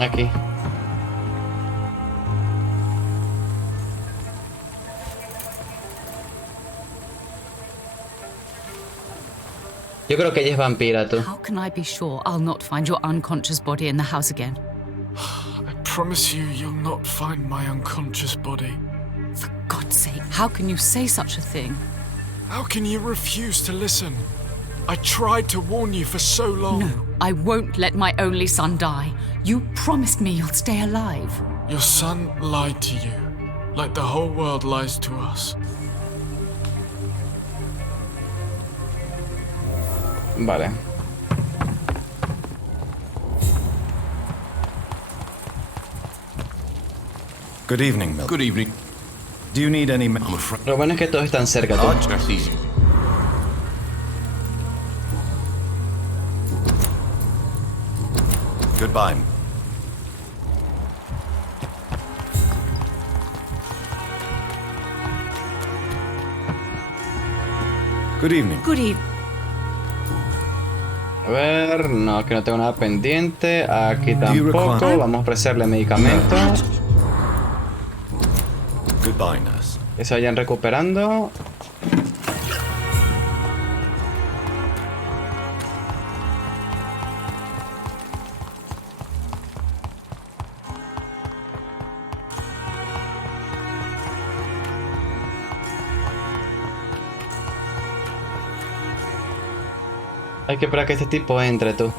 Aquí. Yo creo que ella es vampira, tú. How can I be sure I'll not find your unconscious body in the house again? I promise you, you'll not find my unconscious body. For God's sake, how can you say such a thing? How can you refuse to listen? I tried to warn you for so long. No, I won't let my only son die. You promised me you'll stay alive. Your son lied to you, like the whole world lies to us. Vale. Good evening, Milk. Good evening. Do you need any... Lo bueno es que todos están cerca, tú. That's easy. Goodbye. Good evening. Good evening. A ver, no, que no tengo nada pendiente. Aquí tampoco. Vamos a ofrecerle medicamentos. Goodbye, nurse. Que se vayan recuperando. Hay que esperar que este tipo entre, tú.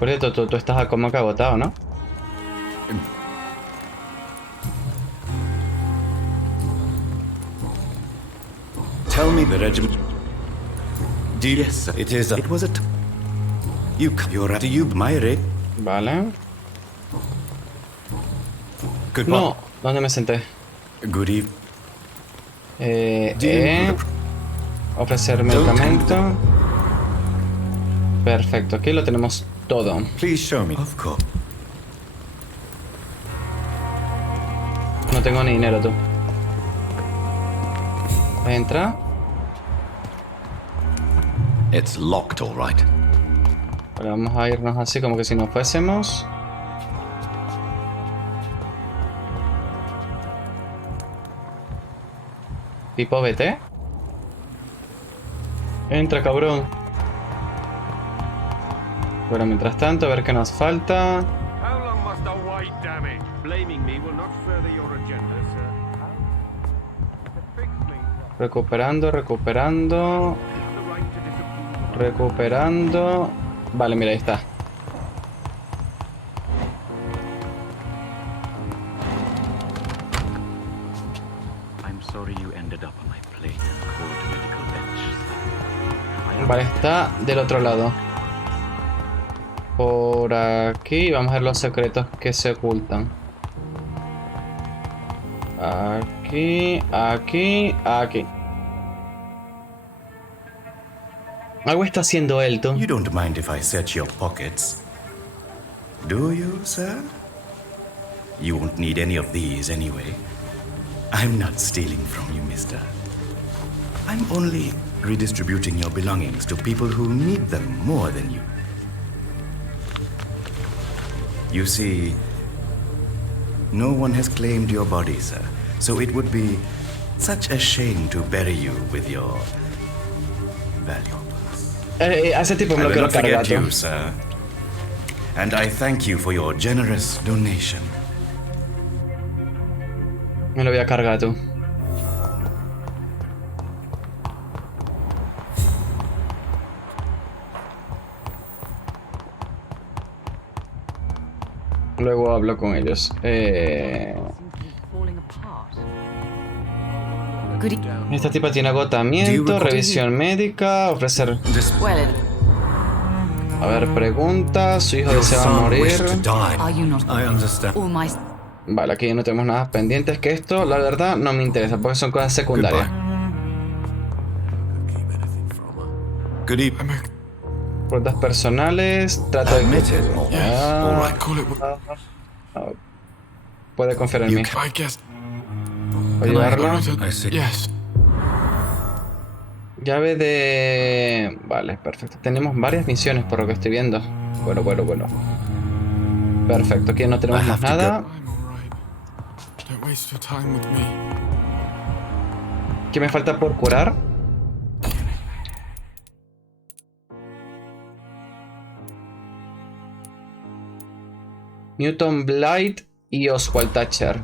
Por cierto, tú estás como que agotado, ¿no? tell me the regiment. Yes, it is. It was a. You're at you, my rate. Vale. Good no, ¿dónde me senté? Good evening. Ofrecer medicamento. Perfecto, aquí lo tenemos todo. Please show me. Of course. No tengo ni dinero, tú. Entra. It's locked, all right. Ahora vamos a irnos así como que si no fuésemos. Tipo, vete. Entra, cabrón. Bueno, mientras tanto, a ver qué nos falta. How long must I wait, damn it? Blaming me will not further your agenda, sir. Recuperando. Recuperando. Vale, mira, ahí está. Vale, está del otro lado. Por aquí vamos a ver los secretos que se ocultan. Aquí. Algo está haciendo él, tú. You don't mind if I search your pockets, do you, sir? You won't need any of these anyway. I'm not stealing from you, mister. I'm only redistributing your belongings to people who need them more than you. You see, no one has claimed your body, sir, so it would be such a shame to bury you with your valuables. Hace tiempo me lo quiero cargar, forget you, sir. And I thank you for your generous donation. Me lo voy a cargar, tú. Luego hablo con ellos. Esta tipa tiene agotamiento, revisión médica, ofrecer... A ver, pregunta. Su hijo deseaba morir. Vale, aquí no tenemos nada pendientes que esto, la verdad, no me interesa porque son cosas secundarias. Preguntas personales, trato de... Puede confiar en mí. ¿Puedo llevarlo? Llave de... Vale, perfecto. Tenemos varias misiones por lo que estoy viendo. Bueno. Perfecto, aquí no tenemos más nada. ¿Qué me falta por curar? Newton Blight y Oswald Thatcher.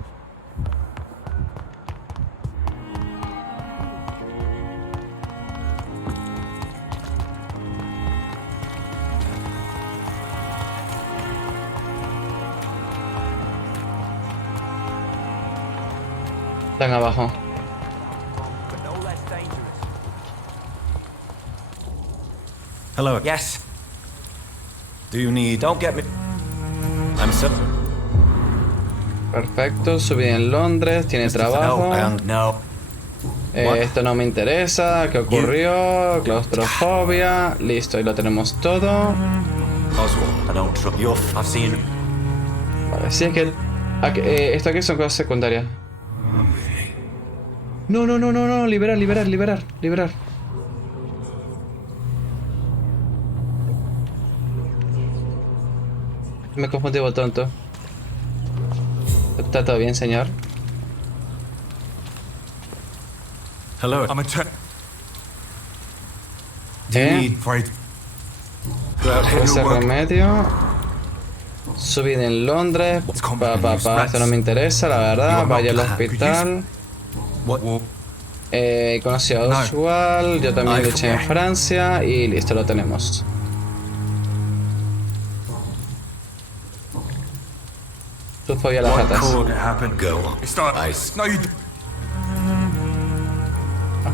Están abajo. Hello. Yes. Do you need... Don't get me... I'm so... Perfecto, subí en Londres, tiene trabajo. No. Esto no me interesa. ¿Qué ocurrió? Claustrofobia. Listo, y lo tenemos todo. Vale, sí es que... esto aquí son cosas secundarias. No, liberar. Me confundí, tonto. ¿Está todo bien, señor? Hello. Ese remedio. Subí en Londres. Esto no me interesa, la verdad. Vaya al hospital. Conocí a Oswald. Yo también luché en Francia. Y listo, lo tenemos. Tú fue a las ratas.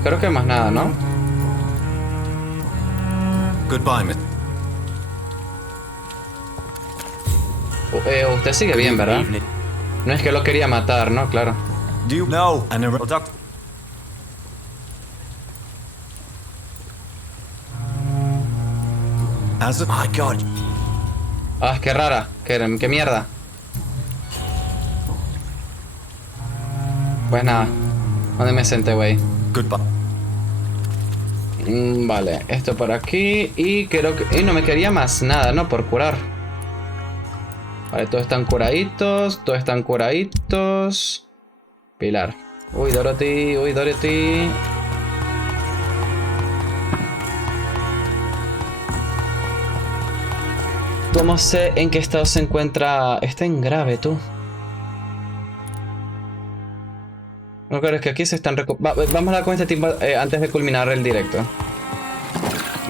Creo que más nada, ¿no? Goodbye, Miss. Usted sigue bien, ¿verdad? No es que lo quería matar, ¿no? Claro. No. My God. Ah, qué rara. Qué mierda. Pues nada. ¿Dónde me senté, güey? Goodbye. Vale, esto por aquí. Y creo que... Y no me quería más nada, ¿no? Por curar. Vale, todos están curaditos. Todos están curaditos. Pilar. Uy, Dorothy. Uy, Dorothy. ¿Cómo sé en qué estado se encuentra? Está en grave, tú. No, claro, es que aquí se están vamos a hablar con este tipo antes de culminar el directo.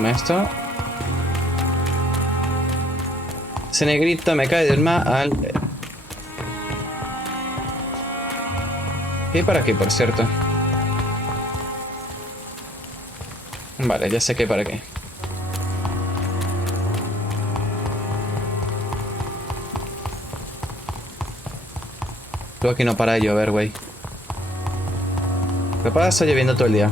Esto. Ese negrito me cae del mal. Y para aquí, por cierto. Vale, ya sé que para qué. Tú aquí no para de llover, güey. ¿Qué pasa? Lloviendo todo el día.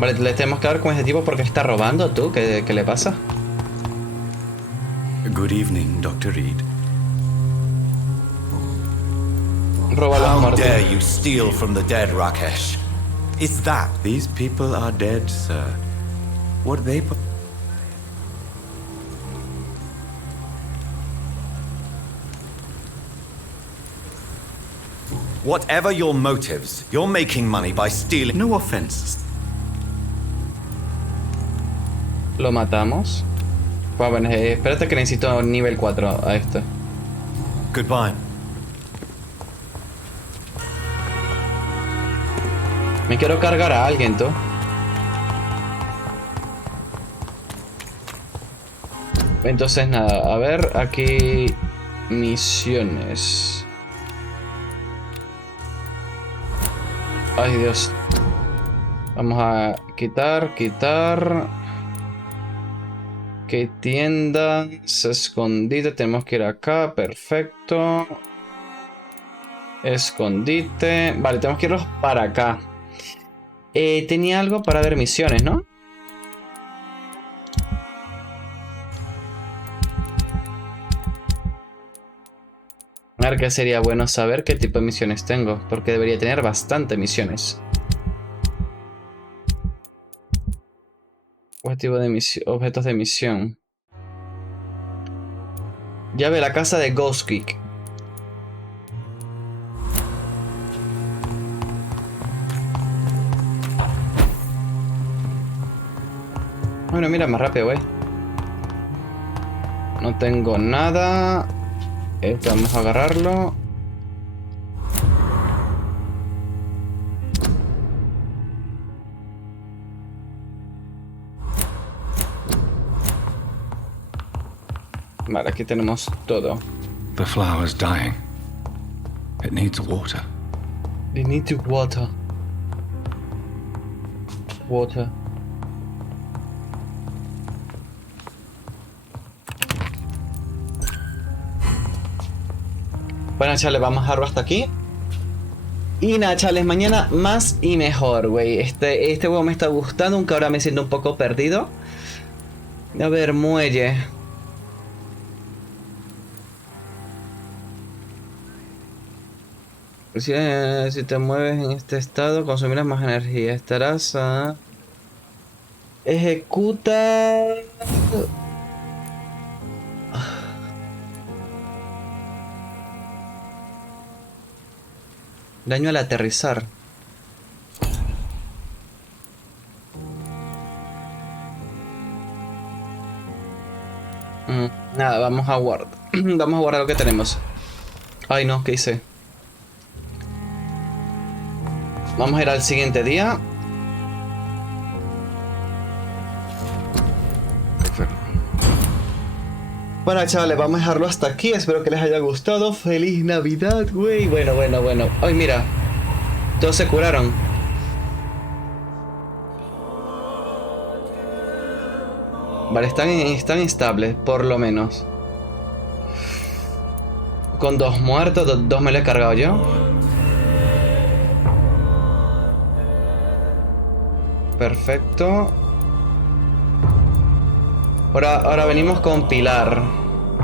Vale, le tenemos que hablar con este tipo porque está robando, tú. ¿Qué le pasa? Good evening, Dr. Reed. Roba los How muertos. dare you steal from the dead, Rakesh? Is that? These people are dead, sir. What they... Whatever your motives, you're making money by stealing. No offense. Lo matamos. Pues bueno, espérate que necesito nivel 4 a esto. Goodbye. Me quiero cargar a alguien, tú. Entonces nada, a ver, aquí... Misiones. Ay, Dios. Vamos a quitar. ¿Qué tiendas? Escondite. Tenemos que ir acá. Perfecto. Escondite. Vale, tenemos que irnos para acá. Tenía algo para ver misiones, ¿no? A ver, qué sería bueno saber qué tipo de misiones tengo, porque debería tener bastante misiones. Objetivo de misión, objetos de misión. Llave a la casa de Ghost Kick. Bueno, mira, más rápido, güey. No tengo nada. Esto vamos a agarrarlo. Vale, aquí tenemos todo. The flower's dying. It needs water. They need to water. Water. Bueno, chavales, vamos a dejarlo hasta aquí. Y nada, chavales, mañana más y mejor, güey. Este juego me está gustando, aunque ahora me siento un poco perdido. A ver, muelle. Si te mueves en este estado, consumirás más energía. Estarás a... Ejecuta... Daño al aterrizar. Nada, vamos a guardar. Vamos a guardar lo que tenemos. Ay no, ¿qué hice? Vamos a ir al siguiente día. Bueno, chavales, vamos a dejarlo hasta aquí. Espero que les haya gustado. ¡Feliz Navidad, güey! Bueno. Ay, mira. Todos se curaron. Vale, están instables, por lo menos. Con 2 muertos, 2 me lo he cargado yo. Perfecto. Ahora venimos con Pilar.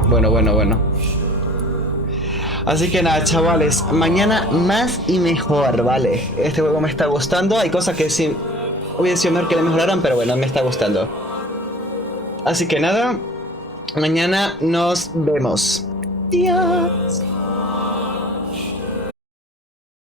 Bueno. Así que nada, chavales, mañana más y mejor, ¿vale? Este juego me está gustando. Hay cosas que sí hubiera sido mejor que le mejoraran, pero bueno, me está gustando. Así que nada, mañana nos vemos. Adiós.